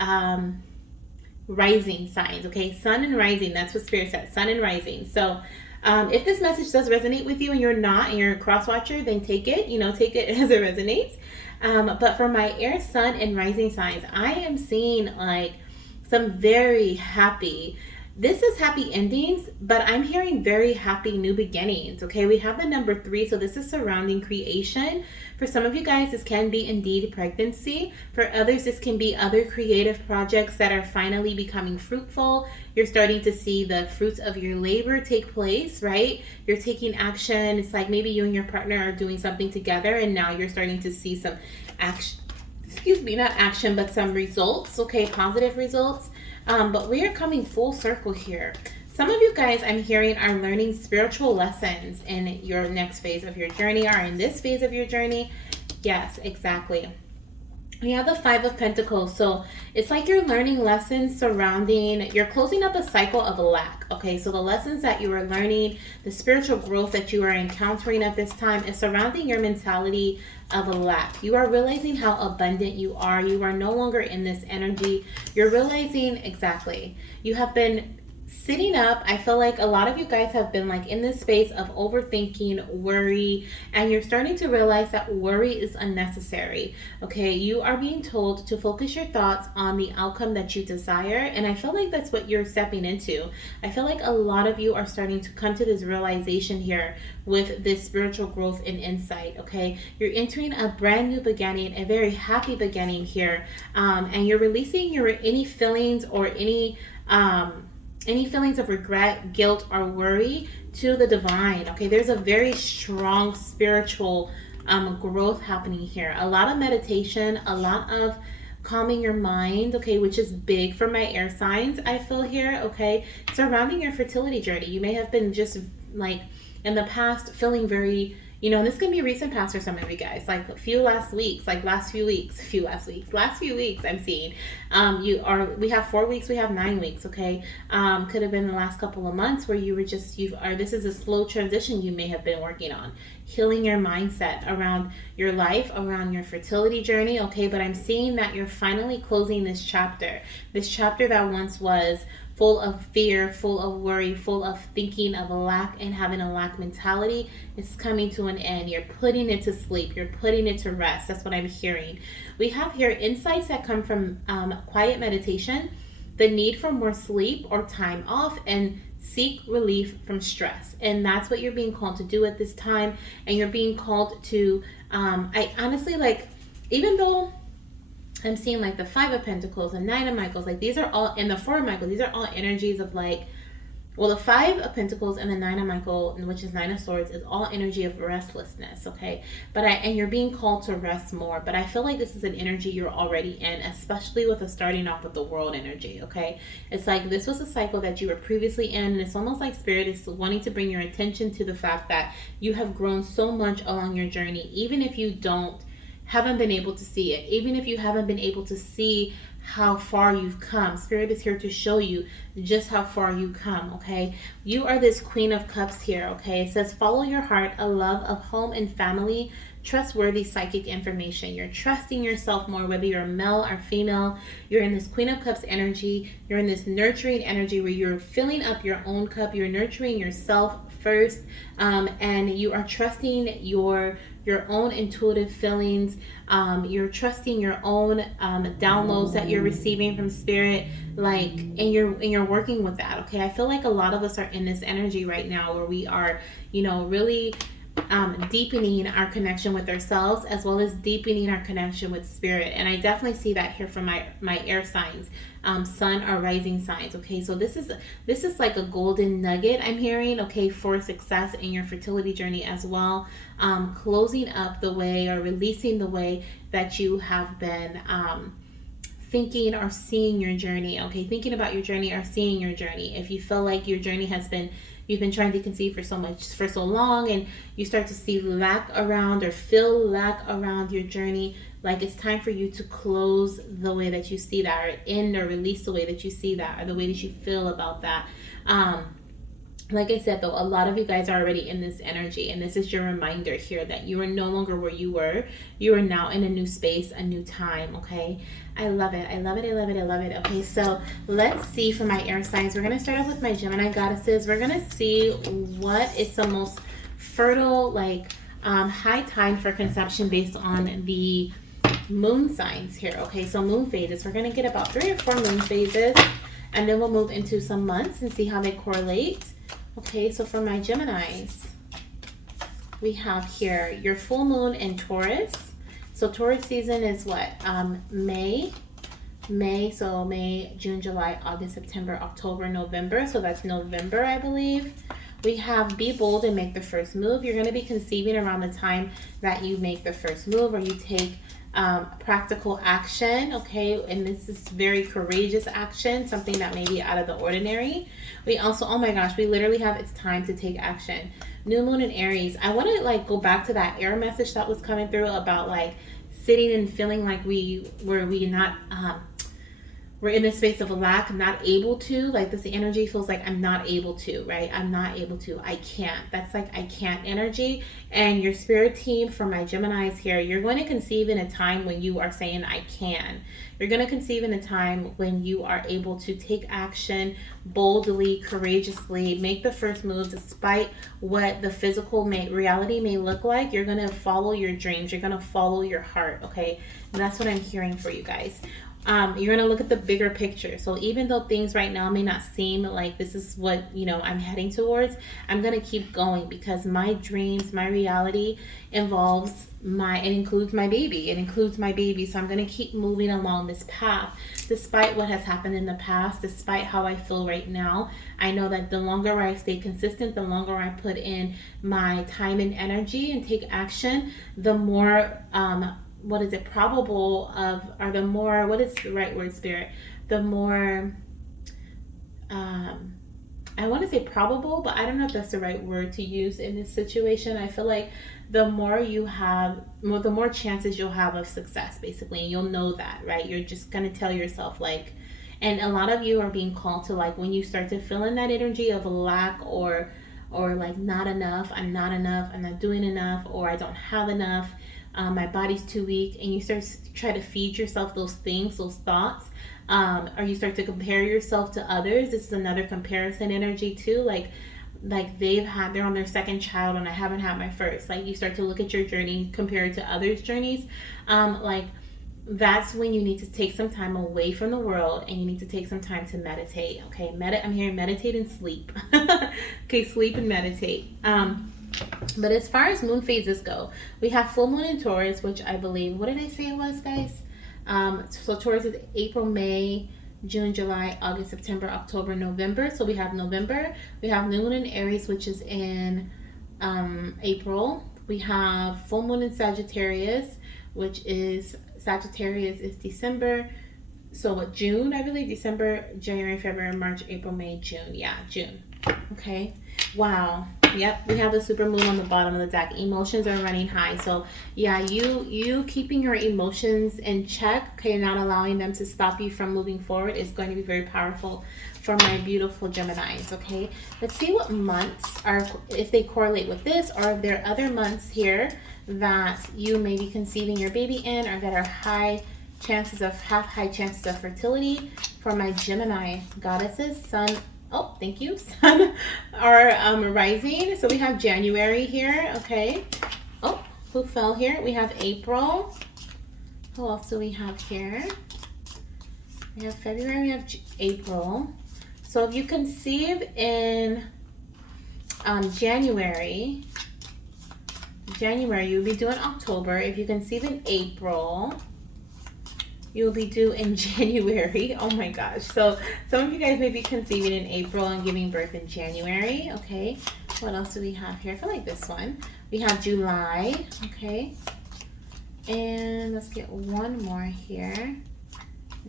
rising signs, okay? Sun and rising, that's what Spirit says, sun and rising. So if this message does resonate with you and you're not, and you're a cross watcher, then take it, take it as it resonates. But for my air, sun, and rising signs, I am seeing like some very happy, this is happy endings, but I'm hearing very happy new beginnings, okay? We have the number 3, so this is surrounding creation. For some of you guys, this can be indeed pregnancy. For others, this can be other creative projects that are finally becoming fruitful. You're starting to see the fruits of your labor take place, right? You're taking action. It's like maybe you and your partner are doing something together, and now you're starting to see some action, not action, but some results, okay? Positive results. But we are coming full circle here. Some of you guys, I'm hearing, are learning spiritual lessons in your next phase of your journey, or in this phase of your journey. Yes, exactly. We have the 5 of Pentacles. So it's like you're learning lessons surrounding, you're closing up a cycle of lack. Okay, so the lessons that you are learning, the spiritual growth that you are encountering at this time is surrounding your mentality of a lack. You are realizing how abundant you are. You are no longer in this energy. You're realizing, exactly, you have been sitting up. I feel like a lot of you guys have been like in this space of overthinking, worry, and you're starting to realize that worry is unnecessary. Okay, you are being told to focus your thoughts on the outcome that you desire, and I feel like that's what you're stepping into. I feel like a lot of you are starting to come to this realization here with this spiritual growth and insight. Okay, you're entering a brand new beginning, a very happy beginning here, and you're releasing any feelings or any feelings of regret, guilt, or worry to the divine. Okay, there's a very strong spiritual growth happening here. A lot of meditation, a lot of calming your mind, okay, which is big for my air signs, I feel here, okay, surrounding your fertility journey. You may have been just like in the past feeling very, and this can be recent past for some of you guys, like last few weeks I'm seeing. We have 4 weeks, we have 9 weeks, okay? Could have been the last couple of months where you were this is a slow transition you may have been working on. Healing your mindset around your life, around your fertility journey, okay? But I'm seeing that you're finally closing this chapter that once was full of fear, full of worry, full of thinking of a lack and having a lack mentality. It's coming to an end. You're putting it to sleep. You're putting it to rest. That's what I'm hearing. We have here insights that come from quiet meditation, the need for more sleep or time off, and seek relief from stress. And that's what you're being called to do at this time. And you're being called to, I honestly, like, even though I'm seeing like the 5 of Pentacles and 9 of Pentacles, like these are all, and the 4 of Pentacles, these are all energies of like, well, the 5 of Pentacles and the 9 of Pentacles, which is 9 of Swords, is all energy of restlessness, okay? And you're being called to rest more, but I feel like this is an energy you're already in, especially with starting off with the world energy, okay? It's like this was a cycle that you were previously in, and it's almost like Spirit is wanting to bring your attention to the fact that you have grown so much along your journey, even if you haven't been able to see it, even if you haven't been able to see how far you've come. Spirit is here to show you just how far you come, okay? You are this Queen of Cups here, okay? It says, follow your heart, a love of home and family, trustworthy psychic information. You're trusting yourself more, whether you're male or female. You're in this Queen of Cups energy. You're in this nurturing energy where you're filling up your own cup. You're nurturing yourself first, and you are trusting your own intuitive feelings. You're trusting your own downloads that you're receiving from spirit, and you're working with that. Okay, I feel like a lot of us are in this energy right now where we are, really deepening our connection with ourselves, as well as deepening our connection with spirit. And I definitely see that here from my air signs, sun or rising signs. Okay, so this is like a golden nugget I'm hearing, okay, for success in your fertility journey as well. Closing up the way or releasing the way that you have been thinking or seeing your journey. Okay, thinking about your journey or seeing your journey. If you feel like your journey you've been trying to conceive for so long, and you start to see lack around or feel lack around your journey, like it's time for you to close the way that you see that, or end or release the way that you see that, or the way that you feel about that. Like I said, though, a lot of you guys are already in this energy, and this is your reminder here that you are no longer where you were. You are now in a new space, a new time, okay? I love it. I love it. I love it. I love it. Okay, so let's see for my air signs. We're going to start off with my Gemini goddesses. We're going to see what is the most fertile, high time for conception based on the moon signs here. Okay, so moon phases. We're going to get about 3 or 4 moon phases, and then we'll move into some months and see how they correlate. Okay, so for my Geminis, we have here your full moon in Taurus. So Taurus season is what? May, so May, June, July, August, September, October, November. So that's November, I believe. We have be bold and make the first move. You're going to be conceiving around the time that you make the first move, or you take practical action, okay? And this is very courageous action, something that may be out of the ordinary. We also, oh my gosh, we literally have it's time to take action. New moon in Aries. I want to go back to that air message that was coming through about sitting and feeling like we're in this space of a lack, not able to, this energy feels like I'm not able to, right? I'm not able to, I can't. That's I can't energy. And your spirit team, for my Geminis here, you're going to conceive in a time when you are saying I can. You're going to conceive in a time when you are able to take action boldly, courageously, make the first move despite what the physical reality may look like. You're going to follow your dreams. You're going to follow your heart, okay? And that's what I'm hearing for you guys. You're going to look at the bigger picture. So even though things right now may not seem like this is what, I'm heading towards, I'm going to keep going, because my dreams, my reality includes my baby. It includes my baby. So I'm going to keep moving along this path, despite what has happened in the past, despite how I feel right now. I know that the longer I stay consistent, the longer I put in my time and energy and take action, the more, what is it, probable of, or the more, what is the right word, spirit? The more, I want to say probable, but I don't know if that's the right word to use in this situation. I feel like the more you have, the more chances you'll have of success, basically. And you'll know that, right? You're just going to tell yourself, and a lot of you are being called to, when you start to feel in that energy of lack or not enough, I'm not doing enough, or I don't have enough, my body's too weak, and you start to try to feed yourself those things, those thoughts, or you start to compare yourself to others. This is another comparison energy too, they're on their second child and I haven't had my first. You start to look at your journey compared to others' journeys. That's when you need to take some time away from the world, and you need to take some time to meditate. Okay, I'm hearing meditate and sleep. Okay, sleep and meditate. But as far as moon phases go, we have full moon in Taurus, which I believe, what did I say it was, guys? So Taurus is April, May, June, July, August, September, October, November. So we have November. We have new moon in Aries, which is in April. We have full moon in Sagittarius, which is December. So June, I believe, December, January, February, March, April, May, June. Yeah, June. Okay. Wow. Yep, we have the super moon on the bottom of the deck. Emotions are running high. So yeah, you keeping your emotions in check, okay, not allowing them to stop you from moving forward, is going to be very powerful for my beautiful Geminis. Okay, let's see what months are, if they correlate with this, or if there are other months here that you may be conceiving your baby in, or that are high chances of fertility. For my Gemini goddesses, sun, oh, thank you, sun or rising. So we have January here, okay. Oh, who fell here? We have April. Who else do we have here? We have February, we have April. So if you conceive in January, you'll be due in October. If you conceive in April, you'll be due in January. Oh my gosh. So some of you guys may be conceiving in April and giving birth in January. Okay. What else do we have here? I feel like this one. We have July. Okay. And let's get one more here.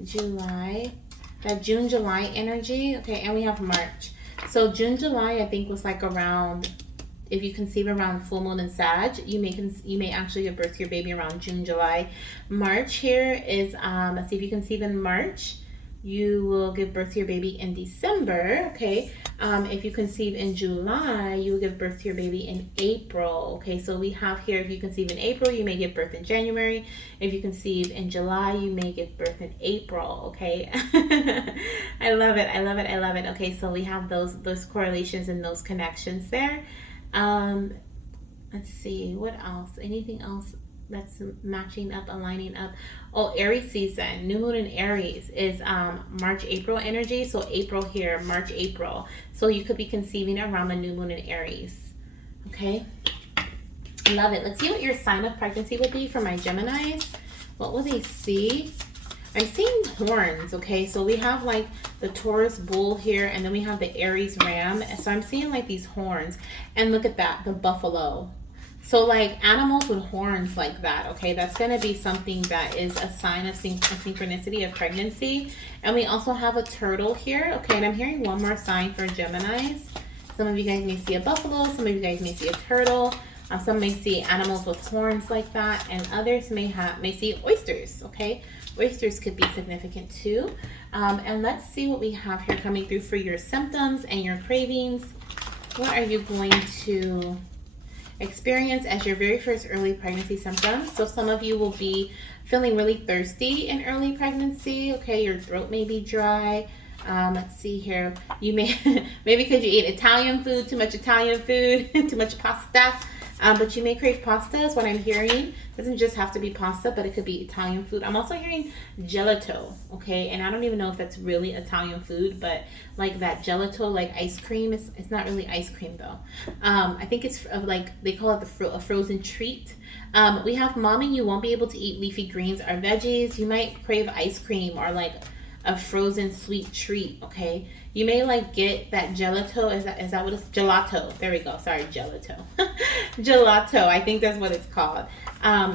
July. That June, July energy. Okay. And we have March. So June, July, I think was like around, if you conceive around full moon and Sag, you may actually give birth to your baby around June, July. March here is, let's see, if you conceive in March, you will give birth to your baby in December, okay? If you conceive in July, you will give birth to your baby in April, okay? So we have here, if you conceive in April, you may give birth in January. If you conceive in July, you may give birth in April, okay? I love it, I love it, I love it. Okay, so we have those correlations and those connections there. Let's see, what else? Anything else that's matching up, aligning up? Oh, Aries season, new moon in Aries is March, April energy. So April here, March, April. So you could be conceiving around the new moon in Aries. Okay, love it. Let's see what your sign of pregnancy would be for my Geminis. What will they see? I'm seeing horns, okay? So we have like the Taurus bull here, and then we have the Aries ram. So I'm seeing like these horns. And look at that, the buffalo. So like animals with horns like that, okay? That's gonna be something that is a sign of synchronicity of pregnancy. And we also have a turtle here, okay? And I'm hearing one more sign for Geminis. Some of you guys may see a buffalo, some of you guys may see a turtle. Some may see animals with horns like that, and others may see oysters, okay? Oysters could be significant too. And let's see what we have here coming through for your symptoms and your cravings. What are you going to experience as your very first early pregnancy symptoms? So some of you will be feeling really thirsty in early pregnancy, okay? Your throat may be dry. Let's see here. You may, maybe because you ate Italian food, too much Italian food, too much pasta. But you may crave pasta is what I'm hearing. It doesn't just have to be pasta, but it could be Italian food. I'm also hearing gelato, okay? And I don't even know if that's really Italian food, but like that gelato, like ice cream, it's not really ice cream though. I think it's like, they call it a frozen treat. We have mommy, you won't be able to eat leafy greens or veggies. You might crave ice cream or like a frozen sweet treat, okay? You may like get that gelato, is that what it's, gelato, there we go, sorry, gelato. Gelato, I think that's what it's called.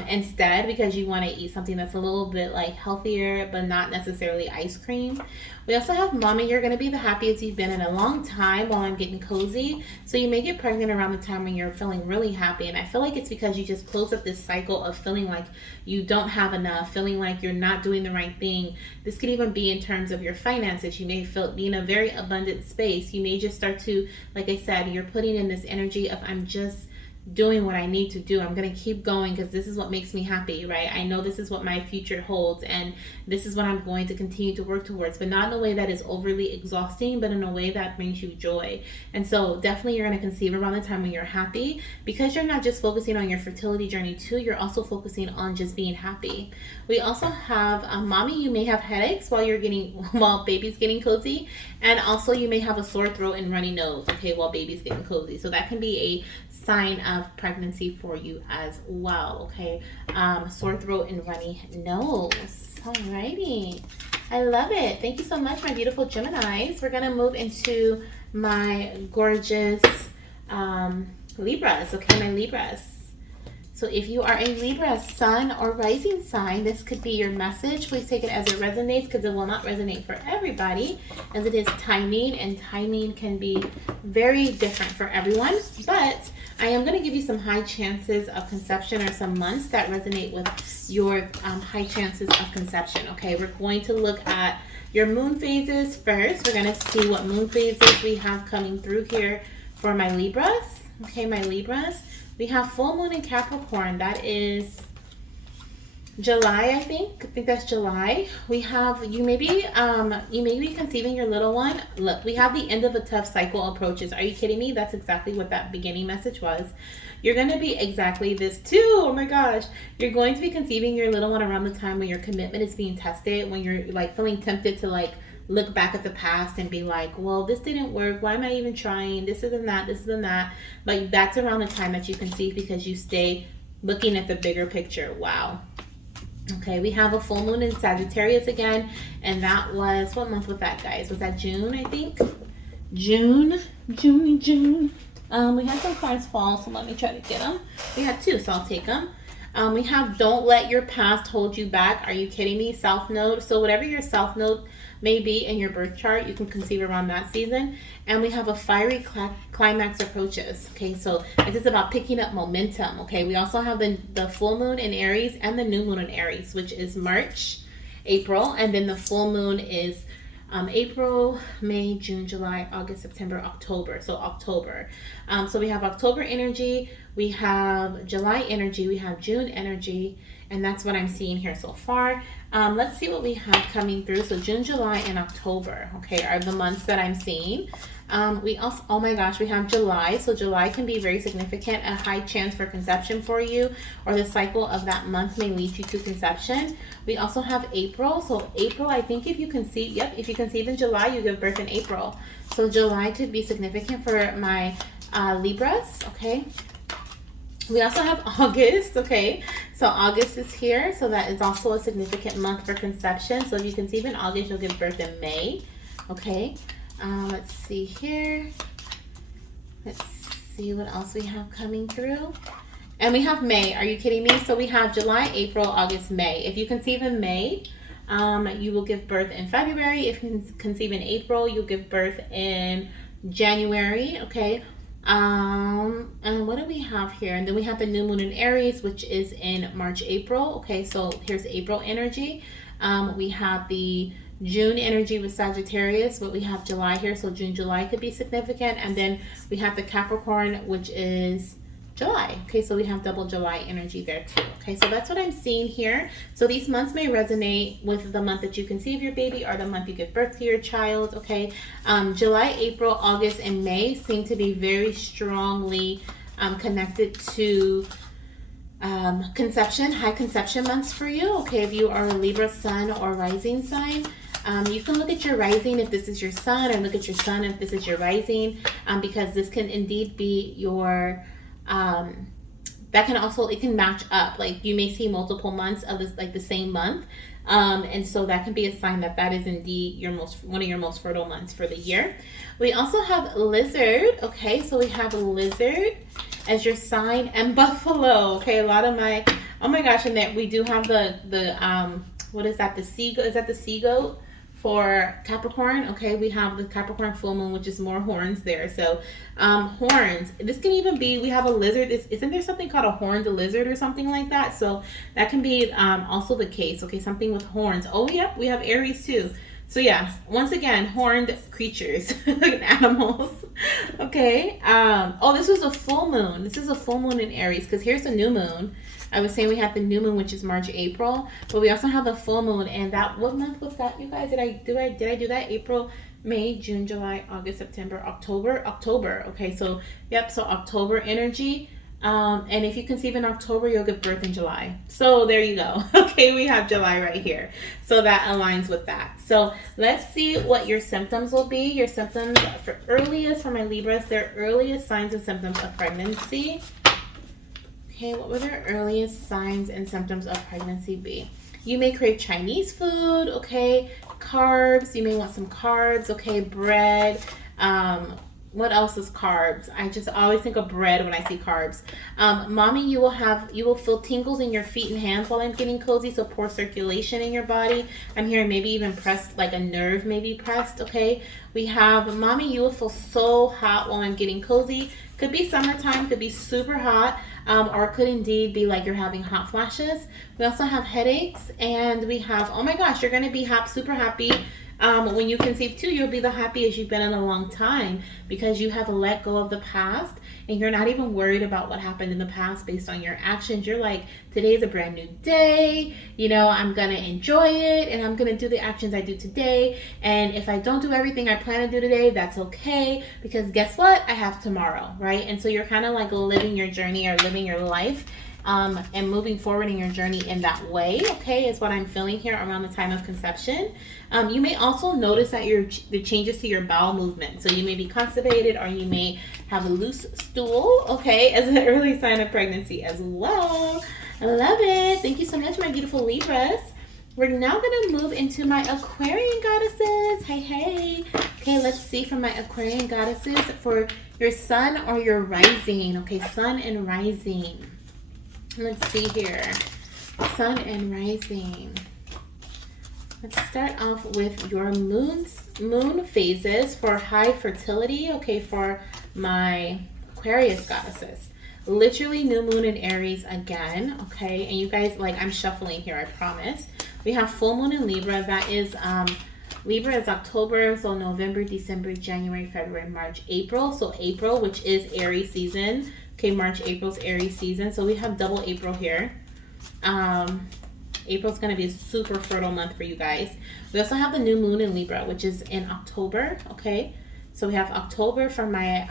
Instead, because you want to eat something that's a little bit like healthier, but not necessarily ice cream. We also have mommy, you're going to be the happiest you've been in a long time while I'm getting cozy. So you may get pregnant around the time when you're feeling really happy. And I feel like it's because you just close up this cycle of feeling like you don't have enough, feeling like you're not doing the right thing. This could even be in terms of your finances. You may be in a very abundant space. You may just start to, like I said, you're putting in this energy of I'm just doing what I need to do. I'm going to keep going because this is what makes me happy, right? I know this is what my future holds, and this is what I'm going to continue to work towards, but not in a way that is overly exhausting, but in a way that brings you joy. And so definitely you're going to conceive around the time when you're happy, because you're not just focusing on your fertility journey too, you're also focusing on just being happy. We also have mommy, you may have headaches while baby's getting cozy, and also you may have a sore throat and runny nose, okay, while baby's getting cozy. So that can be a sign of pregnancy for you as well, okay? Sore throat and runny nose. Alrighty, I love it. Thank you so much, my beautiful Geminis. We're gonna move into my gorgeous Libras, okay, my Libras. So if you are a Libra sun or rising sign, this could be your message. Please take it as it resonates, because it will not resonate for everybody, as it is timing, and timing can be very different for everyone. But I am going to give you some high chances of conception, or some months that resonate with your high chances of conception. Okay, we're going to look at your moon phases first. We're going to see what moon phases we have coming through here for my Libras. Okay, my Libras. We have full moon in Capricorn. That is July, I think. I think that's July. We have you may be conceiving your little one. Look, we have the end of a tough cycle approaches. Are you kidding me? That's exactly what that beginning message was. You're going to be exactly this too. Oh my gosh. You're going to be conceiving your little one around the time when your commitment is being tested, when you're like feeling tempted to like look back at the past and be like, well, this didn't work. Why am I even trying? This isn't that. This isn't that. Like that's around the time that you conceive because you stay looking at the bigger picture. Wow. Okay, we have a full moon in Sagittarius again, and that was, what month was that, guys? Was that June, I think? June. We had some cards fall, so let me try to get them. We had two, so I'll take them. We have don't let your past hold you back. Are you kidding me? South node. So whatever your south node may be in your birth chart, you can conceive around that season. And we have a fiery climax approaches. Okay, so this is about picking up momentum. Okay, we also have the full moon in Aries and the new moon in Aries, which is March, April, and then the full moon is April, May, June, July, August, September, October. So October. So we have October energy, we have July energy, we have June energy, and that's what I'm seeing here so far. Let's see what we have coming through. So June, July, and October, okay, are the months that I'm seeing. We also, oh my gosh, we have July. So July can be very significant, a high chance for conception for you, or the cycle of that month may lead you to conception. We also have April. So April, I think if you conceive, yep, if you conceive in July, you give birth in April. So July could be significant for my Libras, okay. We also have August, okay. So August is here, so that is also a significant month for conception. So if you conceive in August, you'll give birth in May, okay. Let's see here. Let's see what else we have coming through. And we have May. Are you kidding me? So we have July, April, August, May. If you conceive in May, you will give birth in February. If you conceive in April, you'll give birth in January, okay. And what do we have here? And then we have the new moon in Aries, which is in March, April. Okay, so here's April energy. We have the June energy with Sagittarius, but we have July here, so June, July could be significant. And then we have the Capricorn, which is July. Okay, so we have double July energy there too. Okay, so that's what I'm seeing here. So these months may resonate with the month that you conceive your baby or the month you give birth to your child. Okay, July, April, August, and May seem to be very strongly connected to conception, high conception months for you. Okay, if you are a Libra sun or rising sign, you can look at your rising if this is your sun, or look at your sun if this is your rising, because this can indeed be your that can also, it can match up. Like you may see multiple months of this, like the same month, and so that can be a sign that that is indeed your one of your most fertile months for the year. We also have Lizard. Okay, so we have Lizard as your sign, and Buffalo. Okay, a lot of my, oh my gosh, and that we do have the what is that, the sea goat? Is that the sea goat for Capricorn? Okay, we have the Capricorn full moon, which is more horns there. So horns, this can even be, we have a lizard. Isn't there something called a horned lizard or something like that? So that can be also the case. Okay, something with horns. Oh yep, we have Aries too. So yeah, once again, horned creatures, like animals. Okay. Oh, this was a full moon. This is a full moon in Aries, because here's a new moon. I was saying we have the new moon, which is March, April, but we also have the full moon. And that, what month was that, you guys? Did I do that? April, May, June, July, August, September, October. Okay, so yep, so October energy. And if you conceive in October, you'll give birth in July. So there you go. Okay, we have July right here. So that aligns with that. So let's see what your symptoms will be. Your symptoms for earliest, for my Libras, their earliest signs and symptoms of pregnancy. Okay, what would their earliest signs and symptoms of pregnancy be? You may crave Chinese food, okay, carbs. You may want some carbs, okay, bread. What else is carbs? I just always think of bread when I see carbs. Mommy, you will feel tingles in your feet and hands while I'm getting cozy, so poor circulation in your body. I'm hearing maybe even pressed, like a nerve may be pressed, okay? We have, mommy, you will feel so hot while I'm getting cozy. Could be summertime, could be super hot, or it could indeed be like you're having hot flashes. We also have headaches, and we have, oh my gosh, you're going to be super happy When you conceive too, you'll be the happiest you've been in a long time because you have let go of the past and you're not even worried about what happened in the past based on your actions. You're like, today's a brand new day. You know, I'm going to enjoy it and I'm going to do the actions I do today. And if I don't do everything I plan to do today, that's okay because guess what? I have tomorrow, right? And so you're kind of like living your journey or living your life and moving forward in your journey in that way, okay, is what I'm feeling here around the time of conception. You may also notice that the changes to your bowel movement. So you may be constipated or you may have a loose stool, okay, as an early sign of pregnancy as well. I love it. Thank you so much, my beautiful Libras. We're now going to move into my Aquarian goddesses. Hey, hey. Okay, let's see from my Aquarian goddesses for your sun or your rising. Okay, sun and rising. Let's see here. Sun and rising. Let's start off with your moon phases for high fertility. Okay, for my Aquarius goddesses. Literally new moon in Aries again. Okay, and you guys, like, I'm shuffling here, I promise. We have full moon in Libra. That is Libra is October, so November, December, January, February, March, April. So April, which is Aries season. Okay, March, April's Aries season. So we have double April here. April's going to be a super fertile month for you guys. We also have the new moon in Libra, which is in October. Okay, so we have October for my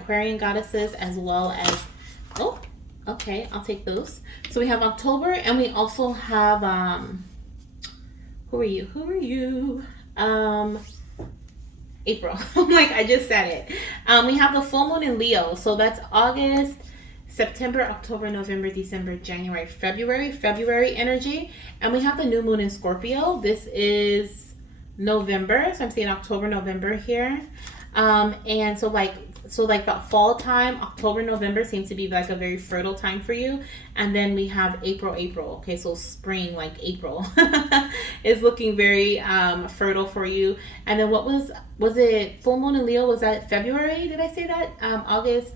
Aquarian goddesses as well as, oh, okay, I'll take those. So we have October and we also have, who are you? April. Like I just said it. We have the full moon in Leo. So that's August, September, October, November, December, January, February energy. And we have the new moon in Scorpio. This is November. So I'm seeing October, November here. And so like that fall time, October, November seems to be like a very fertile time for you. And then we have April. Okay, so spring, like April is looking very fertile for you. And then what was it full moon in Leo? Was that February? Did I say that? August,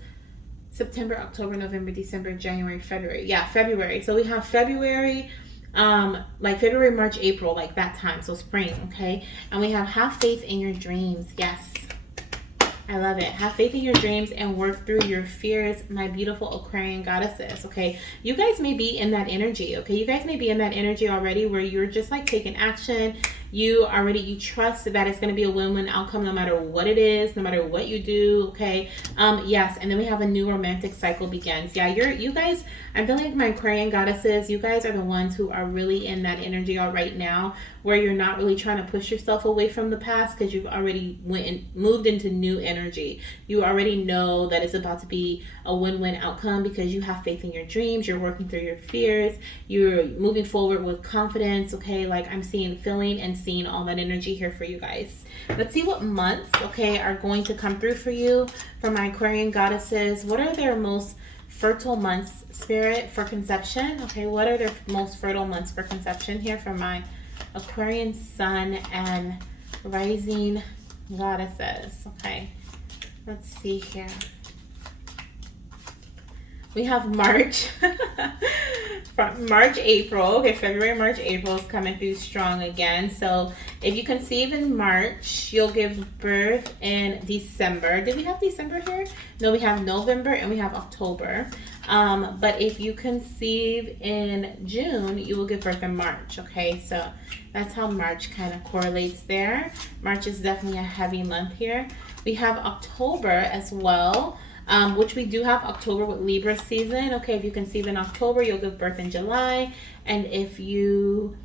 September, October, November, December, January, February. Yeah, February. So we have February, like February, March, April, like that time. So spring, okay? And we have faith in your dreams. Yes. I love it. Have faith in your dreams and work through your fears, my beautiful Aquarian goddesses, okay? You guys may be in that energy, okay? You guys may be in that energy already where you're just like taking action. You trust that it's going to be a win-win outcome no matter what it is, no matter what you do, okay? Yes, and then we have a new romantic cycle begins. Yeah, you guys, I feel like my Aquarian goddesses, you guys are the ones who are really in that energy right now where you're not really trying to push yourself away from the past because you've already moved into new energy. You already know that it's about to be a win-win outcome because you have faith in your dreams. You're working through your fears. You're moving forward with confidence, okay? Like I'm feeling and seeing all that energy here for you guys. Let's see what months, okay, are going to come through for you, for my Aquarian goddesses. What are their most fertile months, Spirit, for conception? Okay, what are their most fertile months for conception here for my Aquarian sun and rising goddesses? Okay, let's see here. We have March, April. Okay, February, March, April is coming through strong again. So if you conceive in March, you'll give birth in December. Did we have December here? No, we have November and we have October. But if you conceive in June, you will give birth in March. Okay, so that's how March kind of correlates there. March is definitely a heavy month here. We have October as well. Which we do have October with Libra season. Okay, if you conceive in October, you'll give birth in July. And if you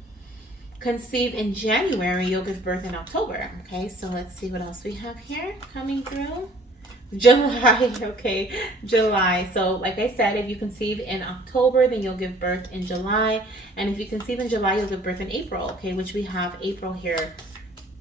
conceive in January, you'll give birth in October. Okay, so let's see what else we have here coming through. July, okay, July. So like I said, if you conceive in October, then you'll give birth in July. And if you conceive in July, you'll give birth in April, okay, which we have April here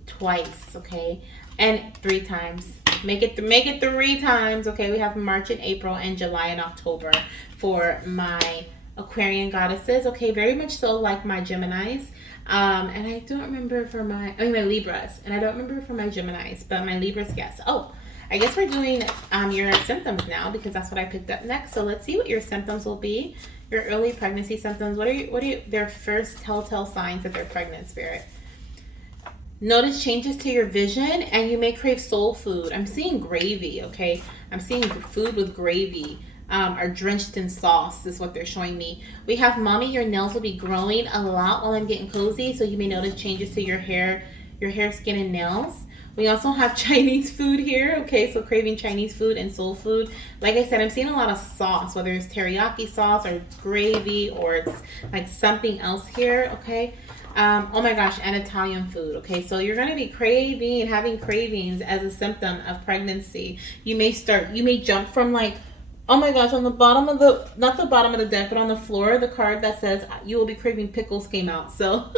twice, okay, and 3 times. Make it 3 times, okay? We have March and April and July and October for my Aquarian goddesses, okay? Very much so like my Geminis. And I don't remember for my Libras. And I don't remember for my Geminis, but my Libras, yes. Oh, I guess we're doing your symptoms now because that's what I picked up next. So let's see what your symptoms will be. Your early pregnancy symptoms. What are their first telltale signs that they're pregnant, Spirit? notice changes to your vision, and you may crave soul food. I'm seeing gravy, okay? I'm seeing food with gravy. Are drenched in sauce is what they're showing me. We have mommy, your nails will be growing a lot while I'm getting cozy, so you may notice changes to your hair, skin, and nails. We also have Chinese food here, okay? So craving Chinese food and soul food. Like I said, I'm seeing a lot of sauce, whether it's teriyaki sauce or it's gravy or it's like something else here, okay? Oh my gosh, and Italian food, okay? So you're going to be having cravings as a symptom of pregnancy. You may jump from like, oh my gosh, on the bottom of not the bottom of the deck, but on the floor, the card that says you will be craving pickles came out. So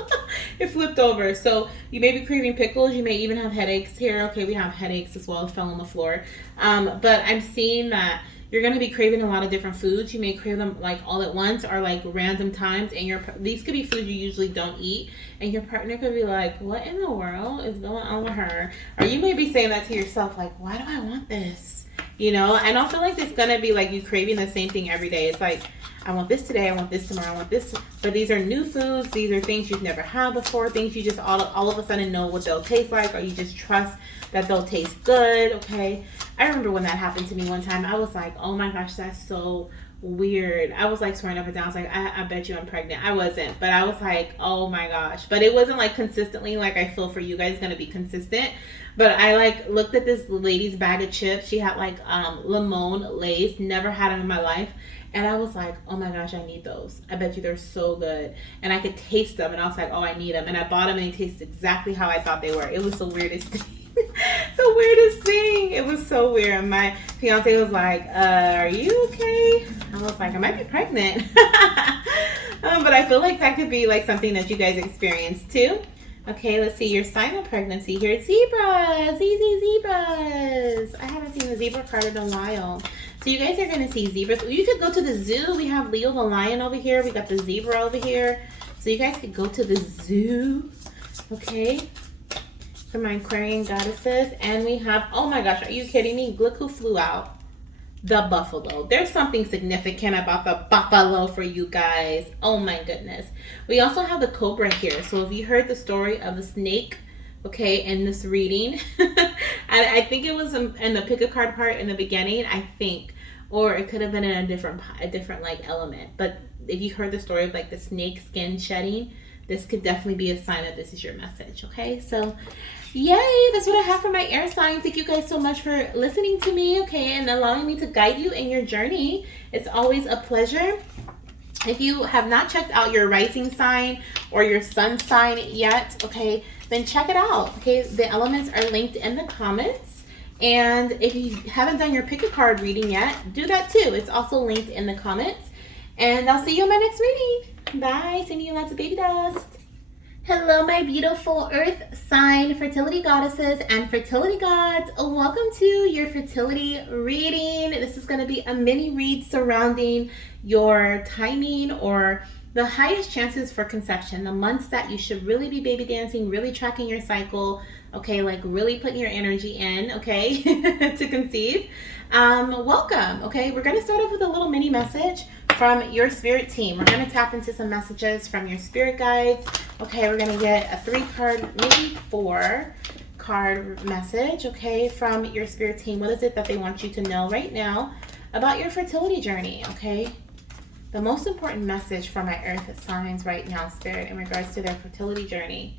it flipped over. So you may be craving pickles. You may even have headaches here. Okay, we have headaches as well. It fell on the floor. But I'm seeing that you're going to be craving a lot of different foods. You may crave them like all at once or like random times. And these could be foods you usually don't eat. And your partner could be like, what in the world is going on with her? Or you may be saying that to yourself, like, why do I want this? You know, I don't feel like it's gonna be like you craving the same thing every day. It's like, I want this today, I want this tomorrow, I want this. But these are new foods. These are things you've never had before. Things you just all of a sudden know what they'll taste like, or you just trust that they'll taste good. Okay. I remember when that happened to me one time. I was like, oh my gosh, that's so weird. I was like swearing up and down. I was like, I bet you I'm pregnant. I wasn't, but I was like, oh my gosh. But it wasn't like consistently like I feel for you guys gonna be consistent. But I like looked at this lady's bag of chips. She had like limon Lays. Never had them in my life. And I was like, oh my gosh, I need those. I bet you they're so good. And I could taste them. And I was like, oh, I need them. And I bought them and they tasted exactly how I thought they were. It was the weirdest thing. The weirdest thing. It was so weird. And my fiance was like, are you okay? I was like, I might be pregnant. But I feel like that could be like something that you guys experience too. Okay, let's see your sign of pregnancy here. Zebras, easy zebras. I haven't seen the zebra card in a while. So you guys are going to see zebras. You could go to the zoo. We have Leo the lion over here. We got the zebra over here. So you guys could go to the zoo. Okay. For my Aquarian goddesses. And we have, oh my gosh, are you kidding me? Look who flew out. The buffalo. There's something significant about the buffalo for you guys. Oh my goodness. We also have the cobra here. So if you heard the story of the snake, okay, in this reading, I think it was in the pick a card part in the beginning, I think, or it could have been in a different like element. But if you heard the story of like the snake skin shedding, this could definitely be a sign that this is your message. Okay, so yay, that's what I have for my air sign. Thank you guys so much for listening to me, okay, and allowing me to guide you in your journey. It's always a pleasure. If you have not checked out your rising sign or your sun sign yet, okay, then check it out. Okay, the elements are linked in the comments. And if you haven't done your pick a card reading yet, do that too. It's also linked in the comments. And I'll see you in my next reading. Bye. Sending you lots of baby dust. Hello, my beautiful earth sign fertility goddesses and fertility gods. Welcome to your fertility reading. This is going to be a mini read surrounding your timing or the highest chances for conception, the months that you should really be baby dancing, really tracking your cycle, okay, like really putting your energy in, okay, to conceive. Welcome, okay. We're going to start off with a little mini message from your spirit team. We're going to tap into some messages from your spirit guides. Okay, we're going to get a 3-card, maybe 4-card message, okay, from your spirit team. What is it that they want you to know right now about your fertility journey, okay? The most important message for my earth signs right now, spirit, in regards to their fertility journey.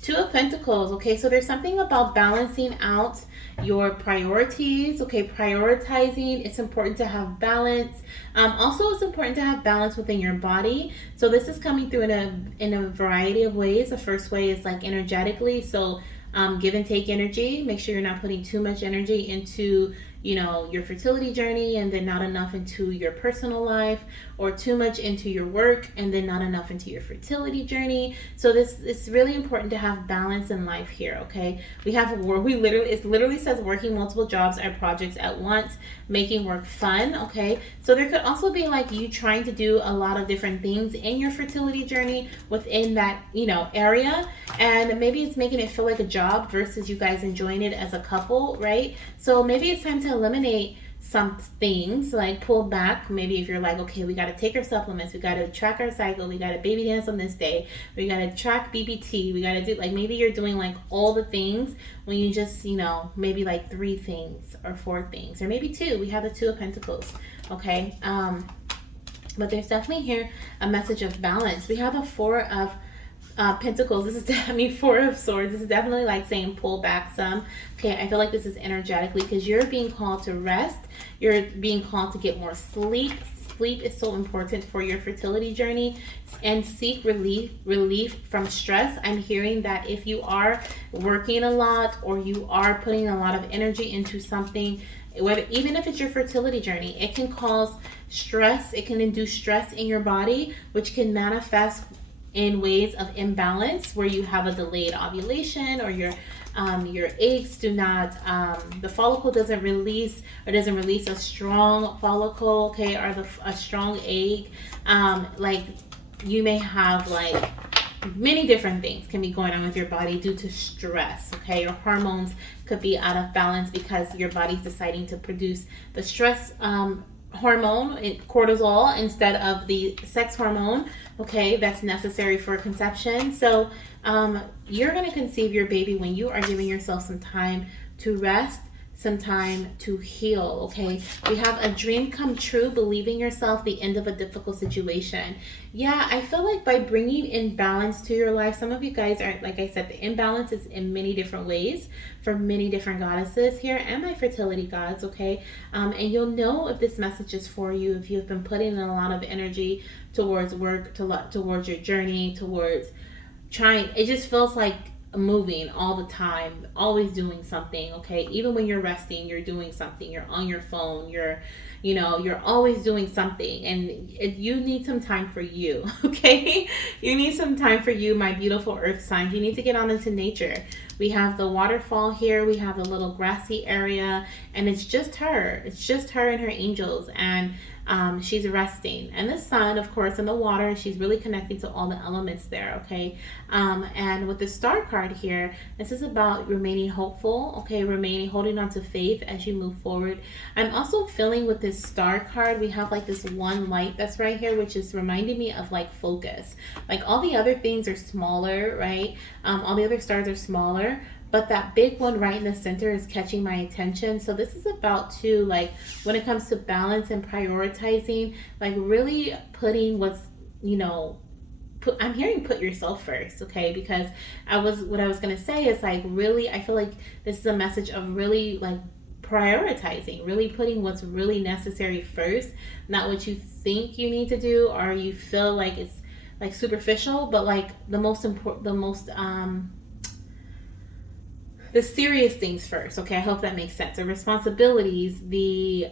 2 of Pentacles, okay, so there's something about balancing out your priorities, okay, prioritizing. It's important to have balance. Also, it's important to have balance within your body. So this is coming through in a variety of ways. The first way is like energetically, so give and take energy. Make sure you're not putting too much energy into, you know, your fertility journey and then not enough into your personal life, or too much into your work and then not enough into your fertility journey. So it's really important to have balance in life here, okay? It literally says working multiple jobs or projects at once, making work fun, okay? So there could also be like you trying to do a lot of different things in your fertility journey within that, you know, area, and maybe it's making it feel like a job versus you guys enjoying it as a couple, right? So maybe it's time to eliminate some things, like pull back. Maybe if you're like, okay, we got to take our supplements, we got to track our cycle, we got to baby dance on this day, we got to track BBT, we got to do, like, maybe you're doing like all the things when you just, you know, maybe like 3 things or 4 things, or maybe 2. We have the 2 of Pentacles, okay? But there's definitely here a message of balance. We have the 4 of Pentacles. This is 4 of Swords. This is definitely like saying pull back some. Okay, I feel like this is energetically because you're being called to rest. You're being called to get more sleep. Sleep is so important for your fertility journey, and seek relief from stress. I'm hearing that if you are working a lot or you are putting a lot of energy into something, whether even if it's your fertility journey, it can cause stress. It can induce stress in your body, which can manifest in ways of imbalance where you have a delayed ovulation, or your eggs do not, the follicle doesn't release, or doesn't release a strong follicle, okay, or a strong egg. Like you may have like many different things can be going on with your body due to stress, okay? Your hormones could be out of balance because your body's deciding to produce the stress hormone, cortisol, instead of the sex hormone, okay, that's necessary for conception. So you're going to conceive your baby when you are giving yourself some time to rest, some time to heal, okay? We have a dream come true, believing yourself, the end of a difficult situation. Yeah, I feel like by bringing in balance to your life, some of you guys are, like I said, the imbalance is in many different ways for many different goddesses here and my fertility gods, okay? And you'll know if this message is for you if you've been putting in a lot of energy towards work, towards your journey, towards trying. It just feels like moving all the time, always doing something, okay? Even when you're resting, you're doing something, you're on your phone, you're always doing something, and you need some time for you, okay? You need some time for you, my beautiful earth signs. You need to get on into nature. We have the waterfall here, we have the little grassy area, and it's just her and her angels, and she's resting, and the sun, of course, in the water. She's really connecting to all the elements there, okay? And with the star card here, this is about remaining hopeful, okay? Holding on to faith as you move forward. I'm also feeling with this star card, we have like this one light that's right here, which is reminding me of like focus. Like all the other things are smaller, right? All the other stars are smaller, but that big one right in the center is catching my attention. So this is about to, like, when it comes to balance and prioritizing, like really putting what's, I'm hearing put yourself first, okay? Because what I was going to say is like, really, I feel like this is a message of really like prioritizing, really putting what's really necessary first, not what you think you need to do, or you feel like it's like superficial, but like the serious things first, okay? I hope that makes sense. The responsibilities, the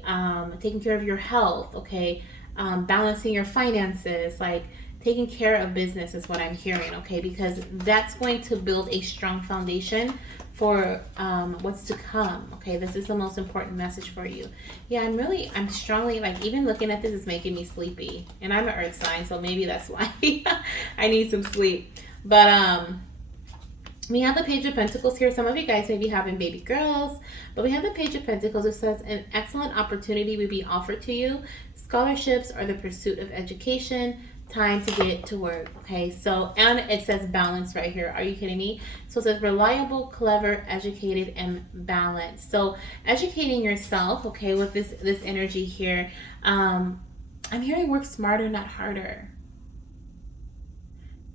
taking care of your health, okay? Balancing your finances, like taking care of business is what I'm hearing, okay? Because that's going to build a strong foundation for what's to come, okay? This is the most important message for you. Yeah, I'm strongly, like, even looking at this is making me sleepy. And I'm an earth sign, so maybe that's why I need some sleep. But we have the Page of Pentacles here. Some of you guys may be having baby girls, but we have the Page of Pentacles. It says an excellent opportunity will be offered to you. Scholarships or the pursuit of education. Time to get to work, okay? So, and it says balance right here. Are you kidding me? So it says reliable, clever, educated, and balanced. So educating yourself, okay, with this energy here. I'm hearing work smarter, not harder.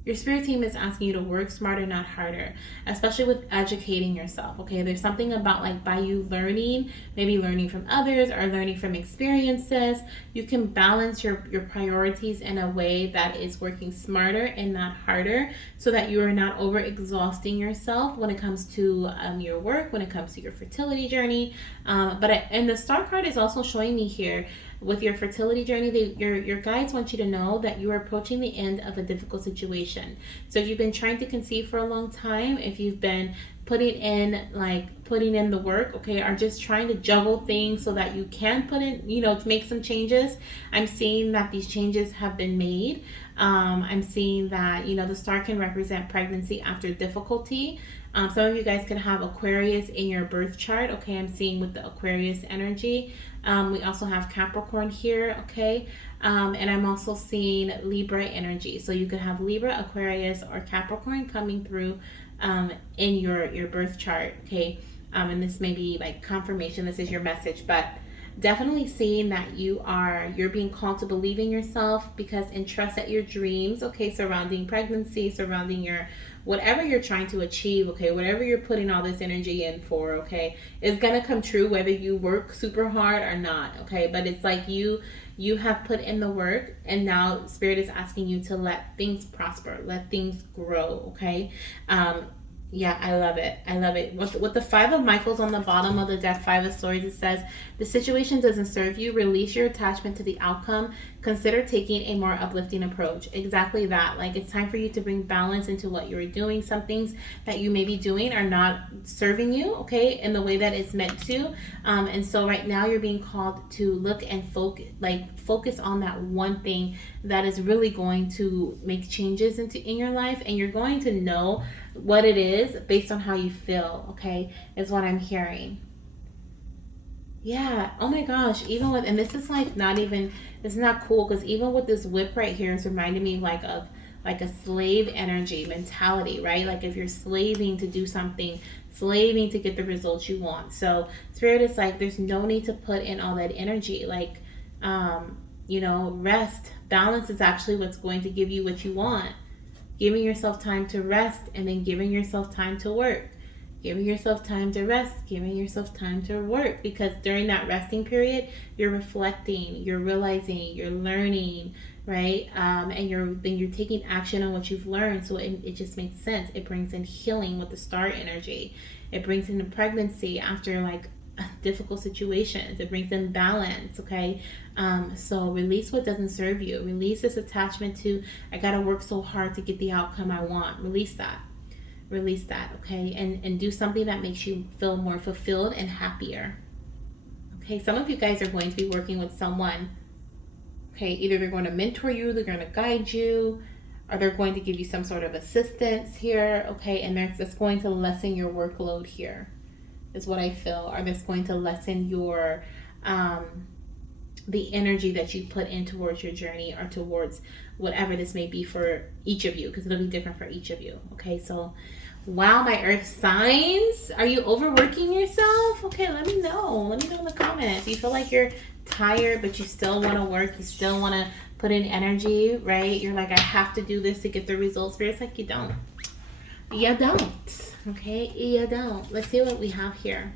Your spirit team is asking you to work smarter, not harder, especially with educating yourself, okay? There's something about, like, by you learning, maybe learning from others or learning from experiences, you can balance your priorities in a way that is working smarter and not harder, so that you are not over exhausting yourself when it comes to your work, when it comes to your fertility journey. And the star card is also showing me here, with your fertility journey, your guides want you to know that you are approaching the end of a difficult situation. So if you've been trying to conceive for a long time, if you've been putting in the work, okay, are just trying to juggle things so that you can put in, you know, to make some changes. I'm seeing that these changes have been made. I'm seeing that, you know, the star can represent pregnancy after difficulty. Some of you guys can have Aquarius in your birth chart, okay? I'm seeing with the Aquarius energy. We also have Capricorn here, okay? And I'm also seeing Libra energy. So you could have Libra, Aquarius, or Capricorn coming through in your birth chart, okay? And this may be like confirmation, this is your message, but definitely seeing that you're being called to believe in yourself, because and trust that your dreams, okay, surrounding pregnancy, surrounding your whatever you're trying to achieve, okay, whatever you're putting all this energy in for, okay, is gonna come true whether you work super hard or not, okay? But it's like you have put in the work, and now Spirit is asking you to let things prosper, let things grow, okay? Yeah, I love it. I love it. With the Five of Michaels on the bottom of the deck, Five of Swords, it says, the situation doesn't serve you. Release your attachment to the outcome. Consider taking a more uplifting approach. Exactly that. Like, it's time for you to bring balance into what you're doing. Some things that you may be doing are not serving you, okay, in the way that it's meant to. And so right now you're being called to look and focus on that one thing that is really going to make changes in your life, and you're going to know what it is based on how you feel, okay, is what I'm hearing. Yeah, oh my gosh, even with, and this is like not even, it's not cool, because even with this whip right here, it's reminding me like of like a slave energy mentality, right? Like if you're slaving to do something, slaving to get the results you want. So Spirit is like, there's no need to put in all that energy. Like, you know, rest, balance is actually what's going to give you what you want. Giving yourself time to rest, and then giving yourself time to work. Giving yourself time to rest, giving yourself time to work. Because during that resting period, you're reflecting, you're realizing, you're learning, right? And you're taking action on what you've learned. So it just makes sense. It brings in healing with the star energy. It brings in the pregnancy after like difficult situations. It brings in balance, okay? So release what doesn't serve you. Release this attachment to, I gotta work so hard to get the outcome I want. Release that, okay? And do something that makes you feel more fulfilled and happier, okay? Some of you guys are going to be working with someone, okay? Either they're going to mentor you, they're going to guide you, or they're going to give you some sort of assistance here, okay? And that's going to lessen your workload here, is what I feel. Or that's going to lessen your the energy that you put in towards your journey, or towards whatever this may be for each of you, because it'll be different for each of you, okay? So wow, my earth signs, are you overworking yourself? Okay, let me know in the comments. You feel like you're tired, but you still want to work, you still want to put in energy, right? You're like, I have to do this to get the results. Spirit's like, you don't, okay? You don't. Let's see what we have here.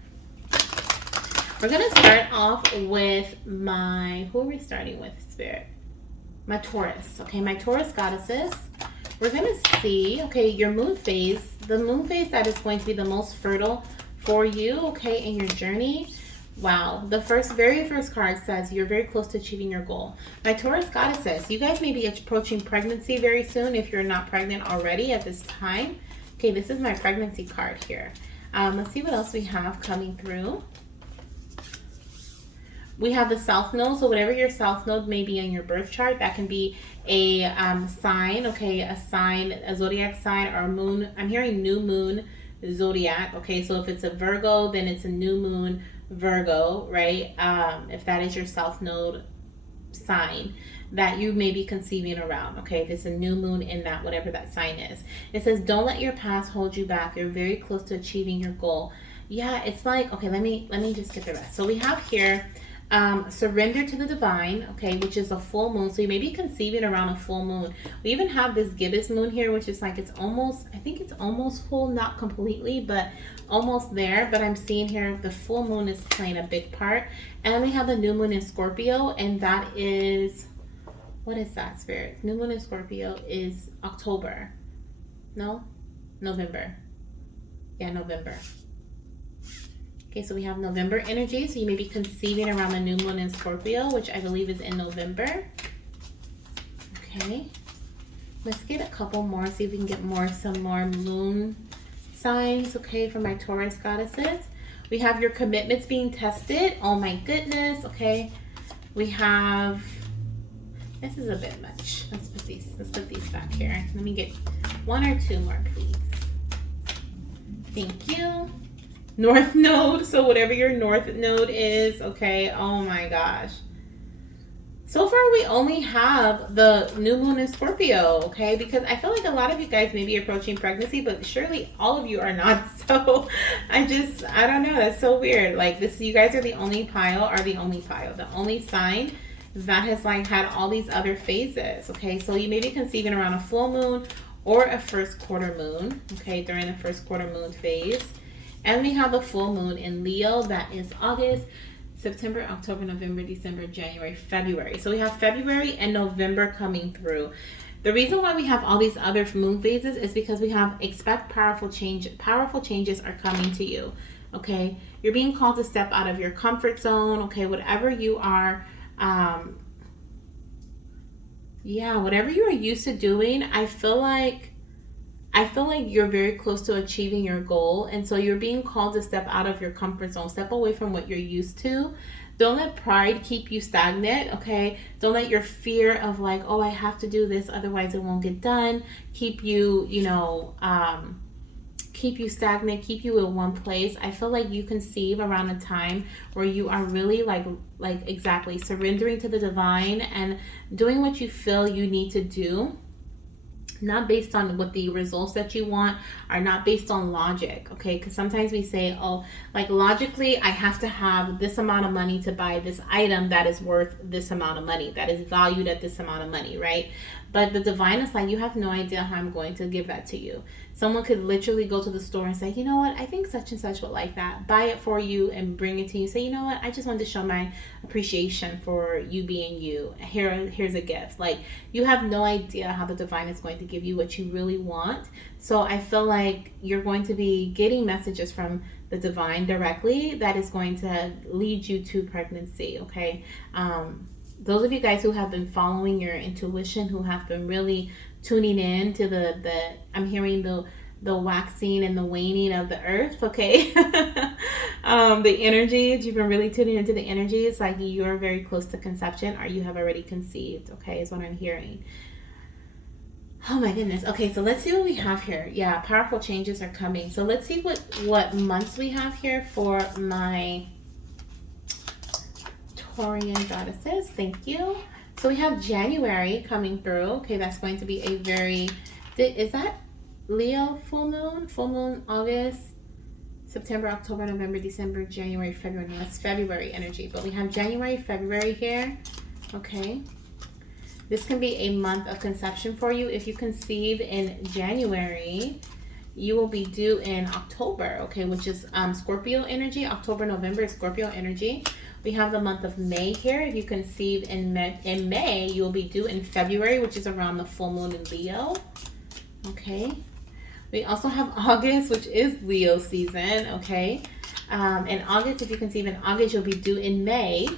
We're going to start off with who are we starting with, Spirit? My Taurus, okay? My Taurus goddesses. We're going to see, okay, your moon phase, the moon phase that is going to be the most fertile for you, okay, in your journey. Wow, the very first card says you're very close to achieving your goal. My Taurus goddesses, you guys may be approaching pregnancy very soon if you're not pregnant already at this time. Okay, this is my pregnancy card here. Let's see what else we have coming through. We have the South Node, so whatever your South Node may be on your birth chart, that can be a sign, okay, a zodiac sign, or a moon. I'm hearing new moon zodiac, okay, so if it's a Virgo, then it's a new moon Virgo, right? If that is your South Node sign that you may be conceiving around, okay, if it's a new moon in that, whatever that sign is. It says, don't let your past hold you back. You're very close to achieving your goal. Yeah, it's like, okay, let me just get the rest. So we have here, surrender to the divine, okay, which is a full moon. So you may be conceiving around a full moon. We even have this gibbous moon here, which is like, it's almost, I think it's almost full, not completely, but almost there. But I'm seeing here the full moon is playing a big part. And then we have the new moon in Scorpio, and that is, what is that, Spirit? New moon in Scorpio is October. No? November. Yeah, November. Okay, so we have November energy. So you may be conceiving around the new moon in Scorpio, which I believe is in November. Okay. Let's get a couple more, see if we can get some more moon signs, okay, for my Taurus goddesses. We have your commitments being tested. Oh my goodness, okay. We have, this is a bit much. Let's put these back here. Let me get one or two more, please. Thank you. North node, so whatever your north node is, okay. Oh my gosh. So far, we only have the new moon in Scorpio, okay? Because I feel like a lot of you guys may be approaching pregnancy, but surely all of you are not. So I don't know. That's so weird. Like this, you guys are the only the only sign that has like had all these other phases, okay? So you may be conceiving around a full moon or a first quarter moon, okay? During the first quarter moon phase. And we have the full moon in Leo. That is August, September, October, November, December, January, February. So we have February and November coming through. The reason why we have all these other moon phases is because we have expect powerful change. Powerful changes are coming to you, okay? You're being called to step out of your comfort zone, okay? Whatever you are, whatever you are used to doing, I feel like you're very close to achieving your goal. And so you're being called to step out of your comfort zone, step away from what you're used to. Don't let pride keep you stagnant, okay? Don't let your fear of like, oh, I have to do this, otherwise it won't get done, keep you, keep you stagnant, keep you in one place. I feel like you conceive around a time where you are really like exactly surrendering to the divine and doing what you feel you need to do. Not based on what the results that you want are not based on logic, okay? Because sometimes we say, oh, like logically, I have to have this amount of money to buy this item that is worth this amount of money, that is valued at this amount of money, right? But the divine is like, you have no idea how I'm going to give that to you. Someone could literally go to the store and say, you know what, I think such and such would like that. Buy it for you and bring it to you. Say, you know what, I just wanted to show my appreciation for you being you. Here's a gift. Like, you have no idea how the divine is going to give you what you really want. So I feel like you're going to be getting messages from the divine directly that is going to lead you to pregnancy, okay? Those of you guys who have been following your intuition, who have been really tuning in to the I'm hearing the waxing and the waning of the earth, okay? The energies, you've been really tuning into the energies, like you're very close to conception or you have already conceived, okay, is what I'm hearing. Oh my goodness. Okay, so let's see what we have here. Yeah, powerful changes are coming. So let's see what months we have here for my Taurian goddesses. Thank you. So we have January coming through. Okay, that's going to be a very, is that Leo full moon? Full moon August, September, October, November, December, January, February. No, that's February energy. But we have January, February here. Okay. This can be a month of conception for you. If you conceive in January, you will be due in October, okay, which is Scorpio energy. October, November is Scorpio energy. We have the month of May here. If you conceive in May, you will be due in February, which is around the full moon in Leo. Okay. We also have August, which is Leo season, okay. In August, if you conceive in August, you'll be due in May.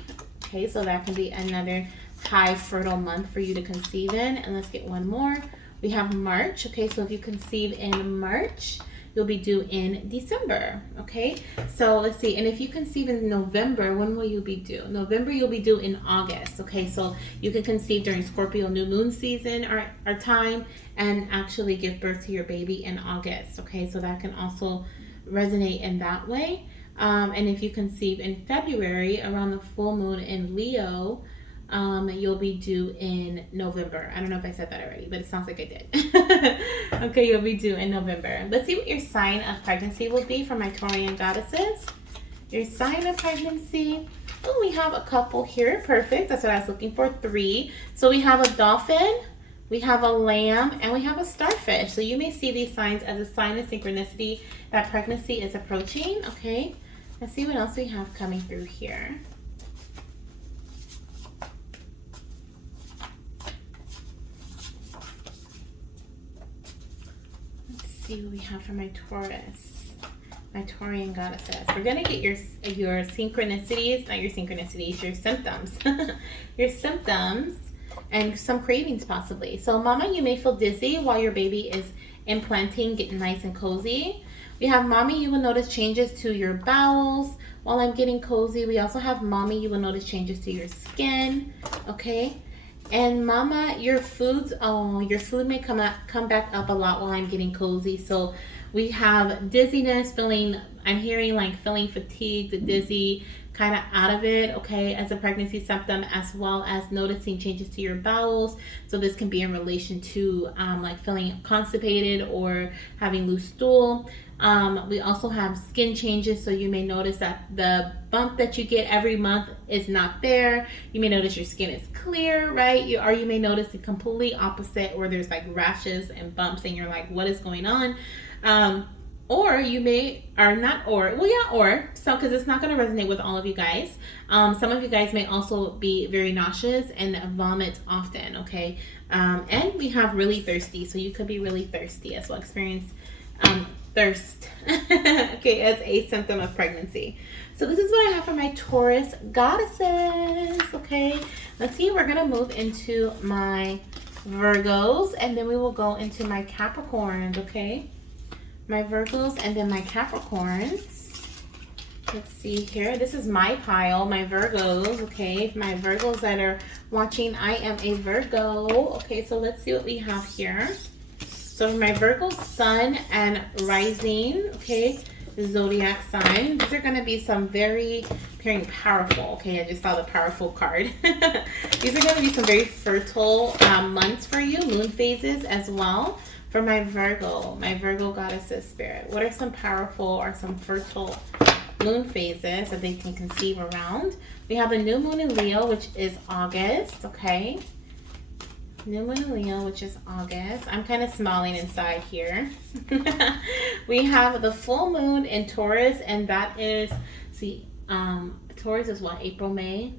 Okay, so that can be another high fertile month for you to conceive in. And let's get one more. We have March. Okay, so if you conceive in March, you'll be due in December. Okay, so let's see. And if you conceive in November, when will you be due? November, you'll be due in August. Okay, so you can conceive during Scorpio new moon season or time and actually give birth to your baby in August. Okay, so that can also resonate in that way. And if you conceive in February around the full moon in Leo, you'll be due in November. I don't know if I said that already, but it sounds like I did. Okay, you'll be due in November. Let's see what your sign of pregnancy will be for my Taurian goddesses. Your sign of pregnancy. Oh, we have a couple here. Perfect. That's what I was looking for. 3. So we have a dolphin, we have a lamb, and we have a starfish. So you may see these signs as a sign of synchronicity that pregnancy is approaching. Okay, let's see what else we have coming through here. See what we have for my Taurus, my Taurian goddesses. We're gonna get your synchronicities, not your synchronicities, your symptoms, your symptoms, and some cravings possibly. So, Mama, you may feel dizzy while your baby is implanting, getting nice and cozy. We have mommy, you will notice changes to your bowels while I'm getting cozy. We also have mommy, you will notice changes to your skin, okay? And mama, your food may come back up a lot while I'm getting cozy. So we have dizziness, I'm hearing like feeling fatigued, dizzy, kind of out of it, okay, as a pregnancy symptom, as well as noticing changes to your bowels. So this can be in relation to like feeling constipated or having loose stool. We also have skin changes, so you may notice that the bump that you get every month is not there. You may notice your skin is clear, right? You may notice the completely opposite, where there's like rashes and bumps and you're like, what is going on? Or you may, or not, or, well, yeah, or, so, because it's not going to resonate with all of you guys. Some of you guys may also be very nauseous and vomit often, okay? And we have really thirsty, so you could be really thirsty as well, experience thirst, okay, as a symptom of pregnancy. So this is what I have for my Taurus goddesses, okay? Let's see, we're going to move into my Virgos, and then we will go into my Capricorns, okay? My Virgos and then my Capricorns. Let's see here. This is my pile, my Virgos, okay? My Virgos that are watching, I am a Virgo. Okay, so let's see what we have here. So my Virgo sun and rising, okay, zodiac signs. These are going to be some very powerful, okay? I just saw the powerful card. These are going to be some very fertile months for you, moon phases as well. For my Virgo goddesses spirit, what are some powerful or some fertile moon phases that they can conceive around? We have a new moon in Leo, which is August, okay? New moon in Leo, which is August. I'm kind of smiling inside here. We have the full moon in Taurus, and that is, Taurus is what, April, May?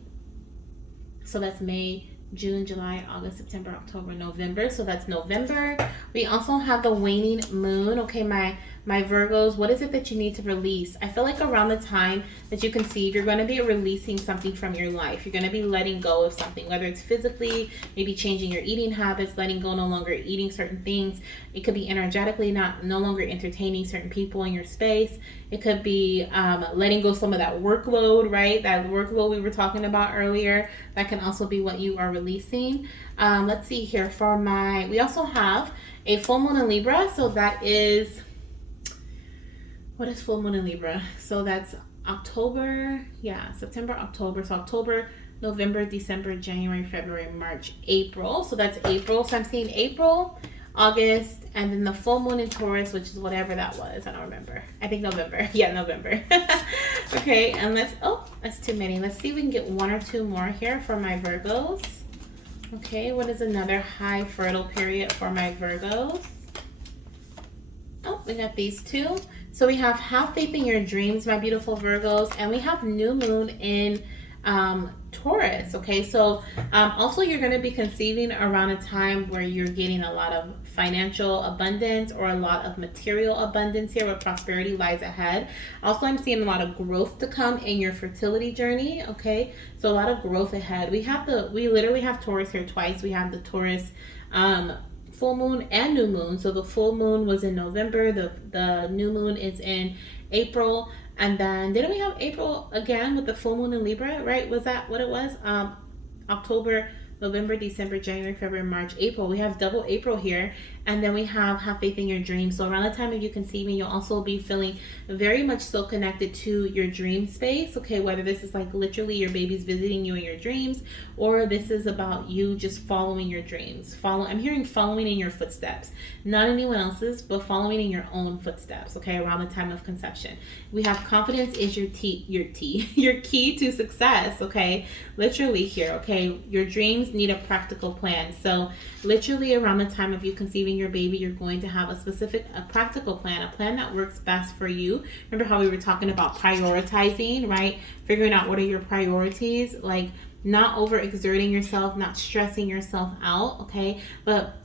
So that's May, June, July, August, September, October, November. So that's November. We also have the waning moon. Okay, my Virgos, what is it that you need to release? I feel like around the time that you conceive, you're going to be releasing something from your life. You're going to be letting go of something, whether it's physically, maybe changing your eating habits, letting go, no longer eating certain things. It could be energetically, no longer entertaining certain people in your space. It could be letting go some of that workload, right? That workload we were talking about earlier. That can also be what you are releasing. Let's see here. We also have a full moon in Libra. So that is, what is full moon in Libra? So that's October, September, October. So October, November, December, January, February, March, April. So that's April. So I'm seeing April, August, and then the full moon in Taurus, which is whatever that was. I don't remember. I think November. Yeah, November. Okay, and that's too many. Let's see if we can get one or two more here for my Virgos. Okay, what is another high fertile period for my Virgos? Oh, we got these two. So we have faith in your dreams, my beautiful Virgos, and we have new moon in Taurus. Okay, so also you're going to be conceiving around a time where you're getting a lot of financial abundance or a lot of material abundance here, where prosperity lies ahead. Also, I'm seeing a lot of growth to come in your fertility journey. Okay, so a lot of growth ahead. We literally have Taurus here twice. We have the Taurus full moon and new moon. So the full moon was in November, the new moon is in April, and then didn't we have April again with the full moon in Libra, right? Was that what it was? October, November, December, January, February, March, April. We have double April here. And then we have faith in your dreams. So around the time of you conceiving, you'll also be feeling very much so connected to your dream space. Okay, whether this is like literally your baby's visiting you in your dreams, or this is about you just following your dreams. I'm hearing following in your footsteps. Not anyone else's, but following in your own footsteps, okay, around the time of conception. We have confidence is your key to success, okay? Literally here, okay? Your dreams need a practical plan. So literally around the time of you conceiving your baby, you're going to have a practical plan, a plan that works best for you. Remember how we were talking about prioritizing, right? Figuring out what are your priorities, like not overexerting yourself, not stressing yourself out, okay? But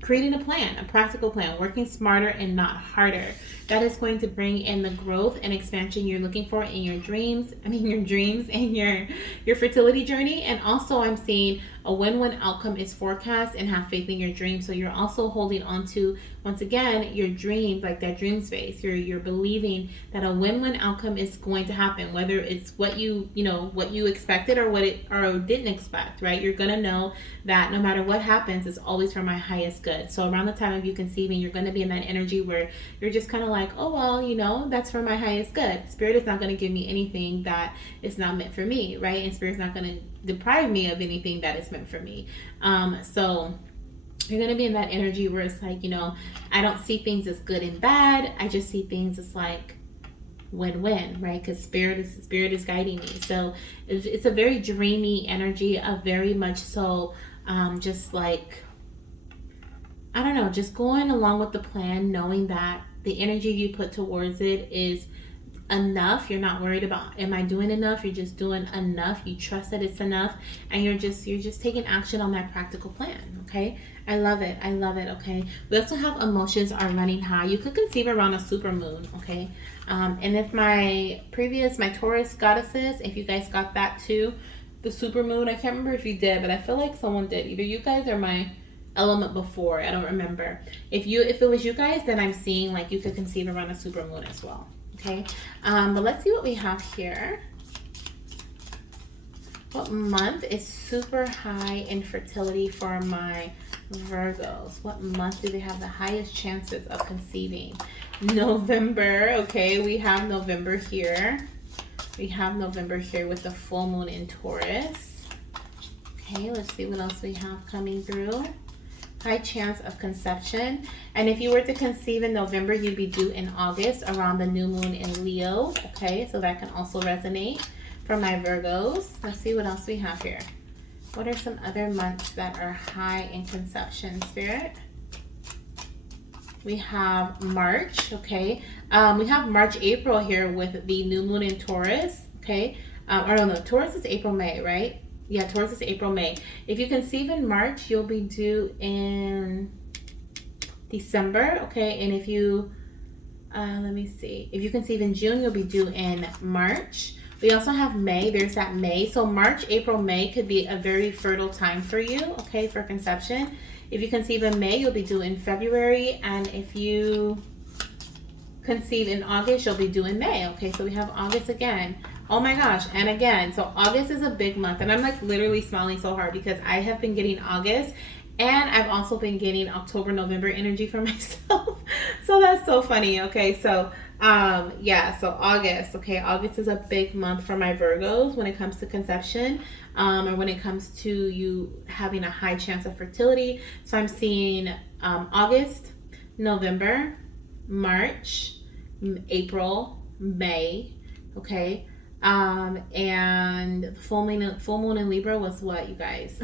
creating a plan, a practical plan, working smarter and not harder. That is going to bring in the growth and expansion you're looking for in your dreams and your fertility journey. And also I'm seeing A win-win outcome is forecast, and have faith in your dream. So you're also holding on to, once again, your dream, like that dream space. You're believing that a win-win outcome is going to happen, whether it's what you expected or or didn't expect, right? You're gonna know that no matter what happens, it's always for my highest good. So around the time of you conceiving, you're gonna be in that energy where you're just kind of like, oh well, that's for my highest good. Spirit is not gonna give me anything that is not meant for me, right? And Spirit's not gonna deprive me of anything that is meant for me. So you're going to be in that energy where it's like, I don't see things as good and bad. I just see things as like win-win, right? Because spirit is guiding me. So it's a very dreamy energy, a very much so just like, I don't know, just going along with the plan, knowing that the energy you put towards it is enough. You're not worried about, am I doing enough? You're just doing enough. You trust that it's enough, and you're just taking action on that practical plan. Okay, I love it. Okay, we also have emotions are running high. You could conceive around a super moon. Okay, and if my Taurus goddesses, if you guys got that too, the super moon, I can't remember if you did, but I feel like someone did, either you guys or my element before, I don't remember. If it was you guys, then I'm seeing like you could conceive around a super moon as well. Okay, but let's see what we have here. What month is super high in fertility for my Virgos? What month do they have the highest chances of conceiving? November. Okay, we have November here. We have November here with the full moon in Taurus. Okay, let's see what else we have coming through. High chance of conception. And if you were to conceive in November, you'd be due in August around the new moon in Leo. Okay, so that can also resonate for my Virgos. Let's see what else we have here. What are some other months that are high in conception, Spirit? We have March. Okay, we have March, April here with the new moon in Taurus. Okay, or no, Taurus is April, May, right? Yeah, Taurus is April, May. If you conceive in March, you'll be due in December, okay? And if you, let me see. If you conceive in June, you'll be due in March. We also have May. There's that May. So March, April, May could be a very fertile time for you, okay, for conception. If you conceive in May, you'll be due in February. And if you conceive in August, you'll be due in May, okay? So we have August again. Oh my gosh, and again, so August is a big month, and I'm like literally smiling so hard because I have been getting August, and I've also been getting October, November energy for myself. So that's so funny. Okay, so yeah, so August, okay, August is a big month for my Virgos when it comes to conception, or when it comes to you having a high chance of fertility. So I'm seeing August, November, March, April, May, okay. And the full moon in Libra was what, you guys?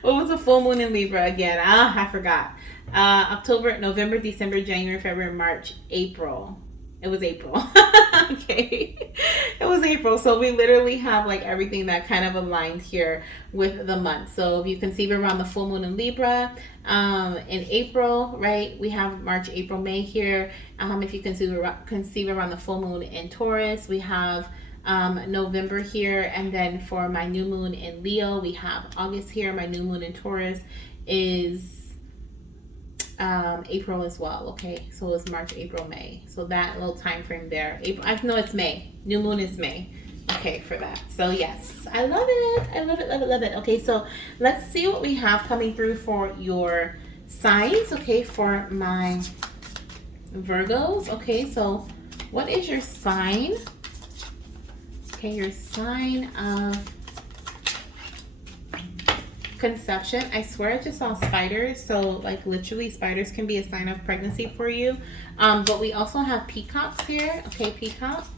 What was the full moon in Libra again? I forgot. October, November, December, January, February, March, April. It was April. Okay. It was April. So we literally have like everything that kind of aligned here with the month. So if you conceive around the full moon in Libra, in April, right? We have March, April, May here. If you conceive around the full moon in Taurus, we have November here. And then for my new moon in Leo, we have August here. My new moon in Taurus is April as well. Okay, so it's March, April, May. So that little time frame there. April, I know it's May. New moon is May. Okay, for that. So yes, I love it. I love it, love it, love it. Okay, so let's see what we have coming through for your signs. Okay, for my Virgos. Okay, so what is your sign? Okay, your sign of conception. I swear I just saw spiders, so like literally spiders can be a sign of pregnancy for you. But we also have peacocks here. Okay, peacocks.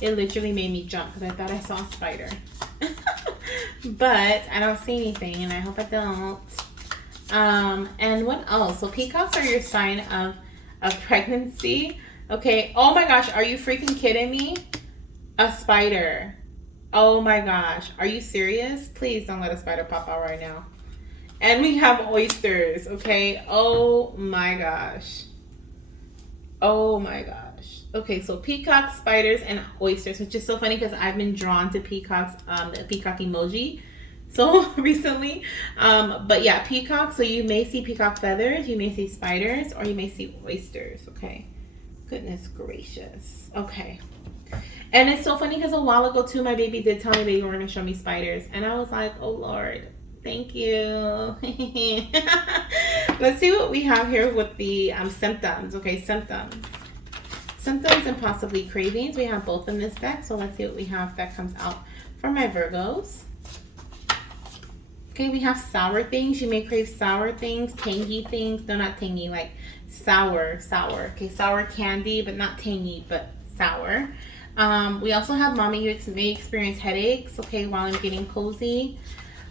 It literally made me jump because I thought I saw a spider. But I don't see anything, and I hope I don't. And what else? So peacocks are your sign of pregnancy. Okay, oh my gosh, are you freaking kidding me? A spider. Oh my gosh, are you serious? Please don't let a spider pop out right now. And we have oysters, okay? Oh my gosh. Oh my gosh. Okay, so peacocks, spiders, and oysters, which is so funny because I've been drawn to peacocks, the peacock emoji so recently. But yeah, peacocks, so you may see peacock feathers, you may see spiders, or you may see oysters, okay? Goodness gracious. Okay. And it's so funny because a while ago too, my baby did tell me they were going to show me spiders. And I was like, oh Lord, thank you. Let's see what we have here with the symptoms. Okay, symptoms. Symptoms and possibly cravings. We have both in this deck. So let's see what we have that comes out for my Virgos. Okay, we have sour things. You may crave sour things, tangy things. No, not tangy, like sour. Okay, sour candy, but not tangy, but sour. We also have mommy, you may experience headaches, okay, while I'm getting cozy.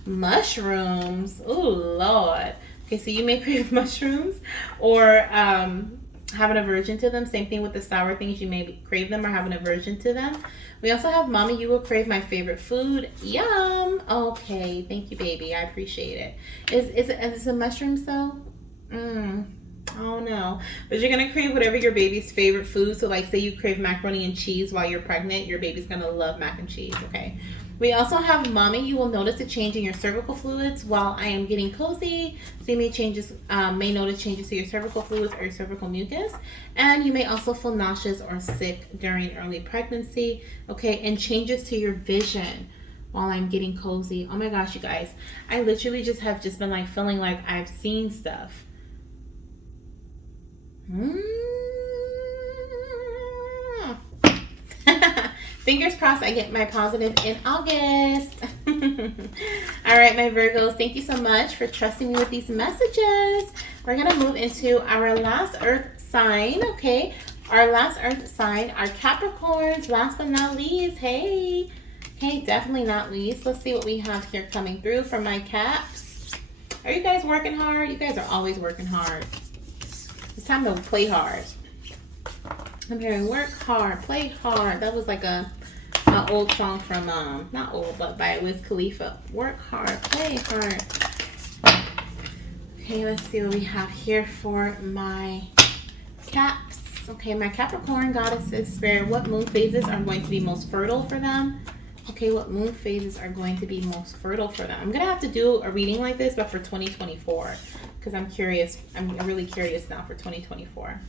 Mushrooms. Oh, Lord. Okay, so you may crave mushrooms or have an aversion to them. Same thing with the sour things. You may crave them or have an aversion to them. We also have mommy, you will crave my favorite food. Yum. Okay, thank you, baby. I appreciate it. Is it mushrooms though? Oh no, but you're gonna crave whatever your baby's favorite food. So like say you crave macaroni and cheese while you're pregnant, your baby's gonna love mac and cheese. Okay. We also have mommy, you will notice a change in your cervical fluids while I am getting cozy. So you may notice changes to your cervical fluids or your cervical mucus. And you may also feel nauseous or sick during early pregnancy. Okay, and changes to your vision while I'm getting cozy. Oh my gosh, you guys. I literally have been like feeling like I've seen stuff. Fingers crossed I get my positive in August. All right, my Virgos, thank you so much for trusting me with these messages. We're going to move into our last earth sign, okay? Our last earth sign, our Capricorns, last but not least. Hey, definitely not least. Let's see what we have here coming through from my Caps. Are you guys working hard? You guys are always working hard. It's time to play hard. I'm hearing work hard, play hard. That was like an old song from, not old, but by Wiz Khalifa. Work hard, play hard. Okay, let's see what we have here for my Caps. Okay, my Capricorn goddesses, spirit, what moon phases are going to be most fertile for them? Okay, what moon phases are going to be most fertile for them? I'm going to have to do a reading like this, but for 2024, because I'm curious. I'm really curious now for 2024.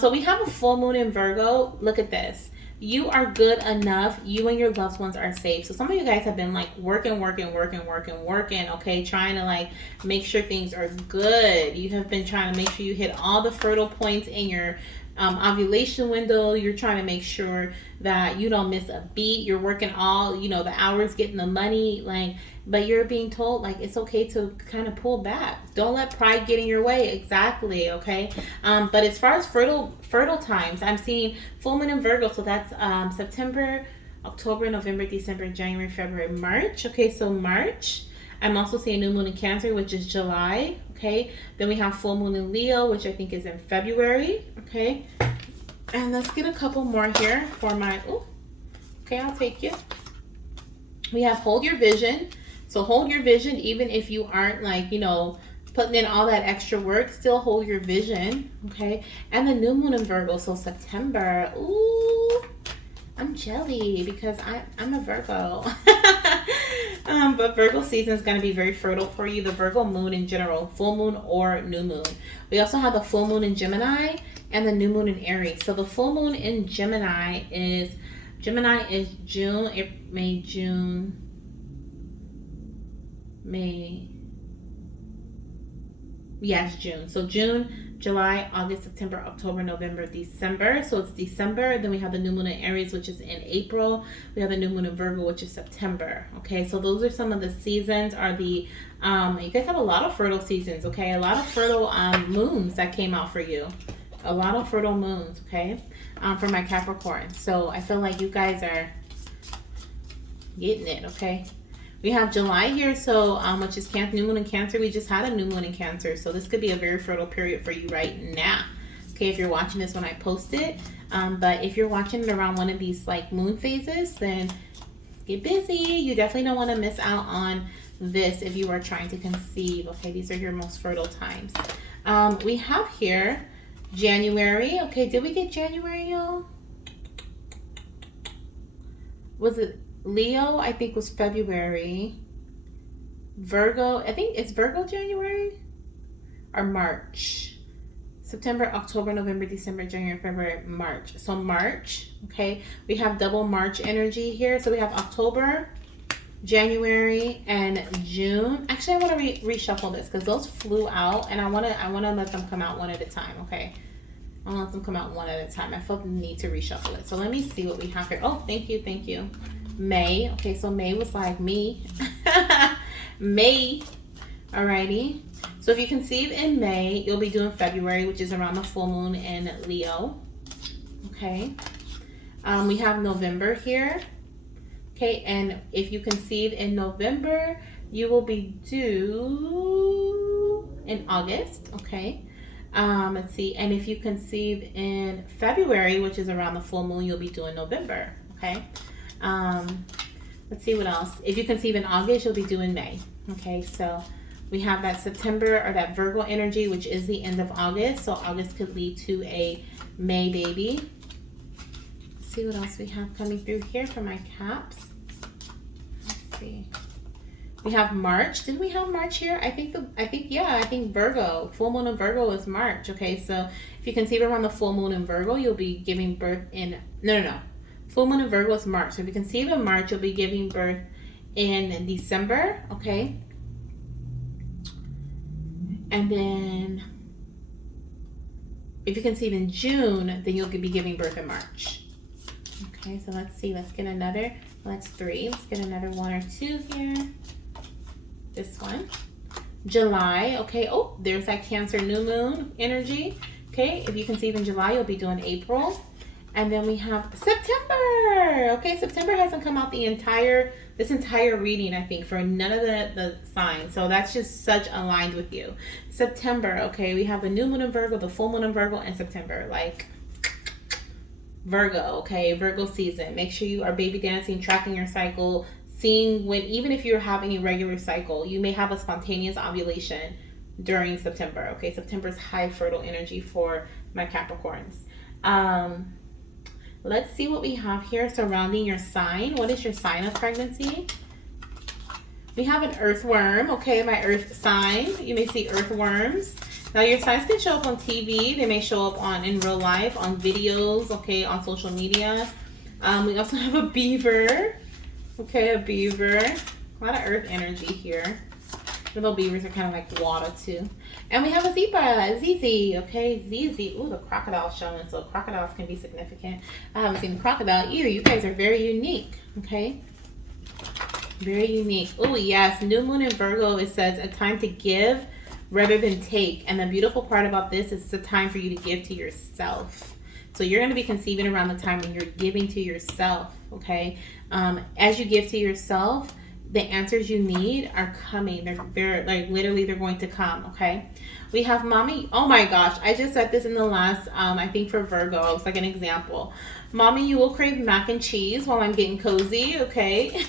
So we have a full moon in Virgo. Look at this. You are good enough. You and your loved ones are safe. So some of you guys have been like working, okay? Trying to like make sure things are good. You have been trying to make sure you hit all the fertile points in your ovulation window. You're trying to make sure that you don't miss a beat. You're working all, the hours, getting the money, but you're being told like it's okay to kind of pull back. Don't let pride get in your way. Exactly, okay? But as far as fertile times, I'm seeing full moon in Virgo, so that's September, October, November, December, January, February, March. Okay, so March. I'm also seeing new moon in Cancer, which is July. Okay, then we have full moon in Leo, which I think is in February. Okay, and let's get a couple more here for my, okay, I'll take you. We have hold your vision. So hold your vision, even if you aren't like, putting in all that extra work, still hold your vision. Okay, and the new moon in Virgo, so September. Ooh, I'm jelly because I'm a Virgo. But Virgo season is going to be very fertile for you. The Virgo moon in general, full moon or new moon. We also have the full moon in Gemini and the new moon in Aries. So the full moon in Gemini is June, Yes, June. So June, July, August, September, October, November, December. So it's December. Then we have the new moon in Aries, which is in April. We have the new moon in Virgo, which is September. Okay, so those are some of the seasons. You guys have a lot of fertile seasons. Okay, a lot of fertile moons that came out for you. A lot of fertile moons. Okay, for my Capricorn. So I feel like you guys are getting it. Okay. We have July here, so which is new moon in Cancer. We just had a new moon in Cancer, so this could be a very fertile period for you right now. Okay, if you're watching this when I post it, but if you're watching it around one of these like moon phases, then get busy. You definitely don't want to miss out on this if you are trying to conceive. Okay, these are your most fertile times. We have here January. Okay, did we get January, y'all? Was it Leo? I think was February. Virgo, I think it's Virgo January or March. September, October, November, December, January, February, March. So March, okay? We have double March energy here. So we have October, January, and June. Actually, I want to reshuffle this because those flew out, and I want to let them come out one at a time, okay? I want to let them come out one at a time. I felt the need to reshuffle it. So let me see what we have here. Oh, thank you, thank you. May. Okay, so May was like me. May. Alrighty. So if you conceive in May, you'll be doing February, which is around the full moon in Leo. Okay. We have November here. Okay, and if you conceive in November, you will be due in August. Okay. Let's see. And if you conceive in February, which is around the full moon, you'll be due in November. Okay. Let's see what else. If you conceive in August, you'll be due in May. Okay, so we have that September or that Virgo energy, which is the end of August. So August could lead to a May baby. Let's see what else we have coming through here for my caps. Let's see. We have March. Did we have March here? I think Virgo. Full moon in Virgo is March. Okay, so if you conceive around the full moon in Virgo, you'll be giving birth in no. Full moon in Virgo is March. So if you conceive in March, you'll be giving birth in December. Okay. And then if you conceive in June, then you'll be giving birth in March. Okay, so let's see. Let's get another. That's 3. Let's get another 1 or 2 here. This one. July. Okay. Oh, there's that Cancer new moon energy. Okay. If you conceive in July, you'll be doing April. And then we have September. Okay, September hasn't come out this entire reading, I think, for none of the signs. So that's just such aligned with you. September, okay, we have the new moon in Virgo, the full moon in Virgo, and September. Like, Virgo, okay, Virgo season. Make sure you are baby dancing, tracking your cycle, seeing when, even if you're having a regular cycle, you may have a spontaneous ovulation during September. Okay, September's high fertile energy for my Capricorns. Let's see what we have here surrounding your sign. What is your sign of pregnancy? We have an earthworm, okay, my earth sign. You may see earthworms. Now your signs can show up on TV. They may show up in real life, on videos, okay, on social media. We also have a beaver, okay, a beaver. A lot of earth energy here. Little beavers are kind of like water too. And we have a zebra, ZZ, okay, ZZ. Ooh, the crocodile showing, so crocodiles can be significant. I haven't seen a crocodile either. You guys are very unique, okay? Very unique. Oh, yes, new moon in Virgo, it says a time to give rather than take. And the beautiful part about this is it's a time for you to give to yourself. So you're going to be conceiving around the time when you're giving to yourself, okay? As you give to yourself, the answers you need are coming. They're like literally they're going to come, okay? We have mommy. Oh my gosh, I just said this in the last I think for Virgo. It's like an example. Mommy, you will crave mac and cheese while I'm getting cozy, okay?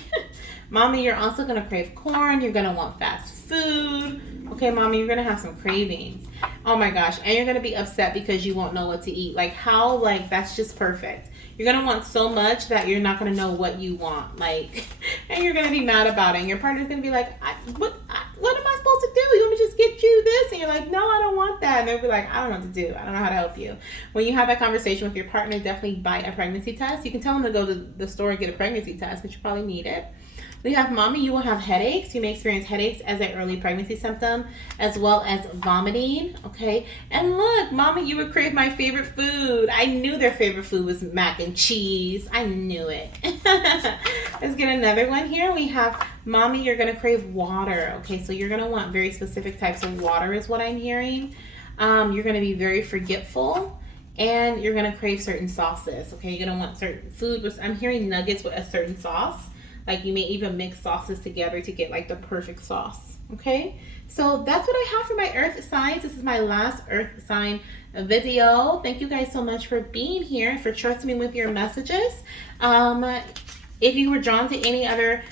Mommy, you're also gonna crave corn. You're gonna want fast food. Okay, mommy, you're gonna have some cravings. Oh my gosh, and you're gonna be upset because you won't know what to eat. Like how, like that's just perfect. You're gonna want so much that you're not gonna know what you want, like, and you're gonna be mad about it. And your partner's gonna be like, what am I supposed to do? You want me to just get you this? And you're like, no, I don't want that. And they'll be like, I don't know what to do. I don't know how to help you. When you have that conversation with your partner, definitely buy a pregnancy test. You can tell them to go to the store and get a pregnancy test, but you probably need it. We have mommy, you will have headaches. You may experience headaches as an early pregnancy symptom, as well as vomiting, okay? And look, mommy, you would crave my favorite food. I knew their favorite food was mac and cheese. I knew it. Let's get another one here. We have mommy, you're gonna crave water, okay? So you're gonna want very specific types of water is what I'm hearing. You're gonna be very forgetful. And you're gonna crave certain sauces, okay? You're gonna want certain food. I'm hearing nuggets with a certain sauce. Like you may even mix sauces together to get like the perfect sauce, okay? So that's what I have for my earth signs. This is my last earth sign video. Thank you guys so much for being here, for trusting me with your messages. If you were drawn to any other,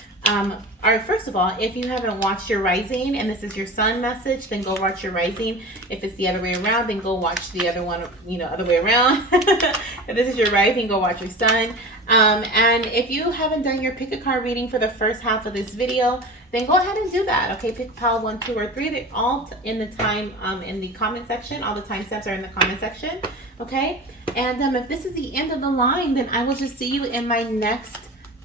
or first of all, if you haven't watched your rising and this is your sun message, then go watch your rising. If it's the other way around, then go watch the other one, you know, other way around. If this is your rising, go watch your sun. And if you haven't done your pick a card reading for the first half of this video, then go ahead and do that. Okay, pick pile 1, 2, or 3. They're all in the time in the comment section. All the time steps are in the comment section. Okay, and if this is the end of the line, then I will just see you in my next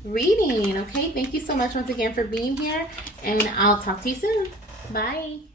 reading. Okay, thank you so much once again for being here, and I'll talk to you soon. Bye.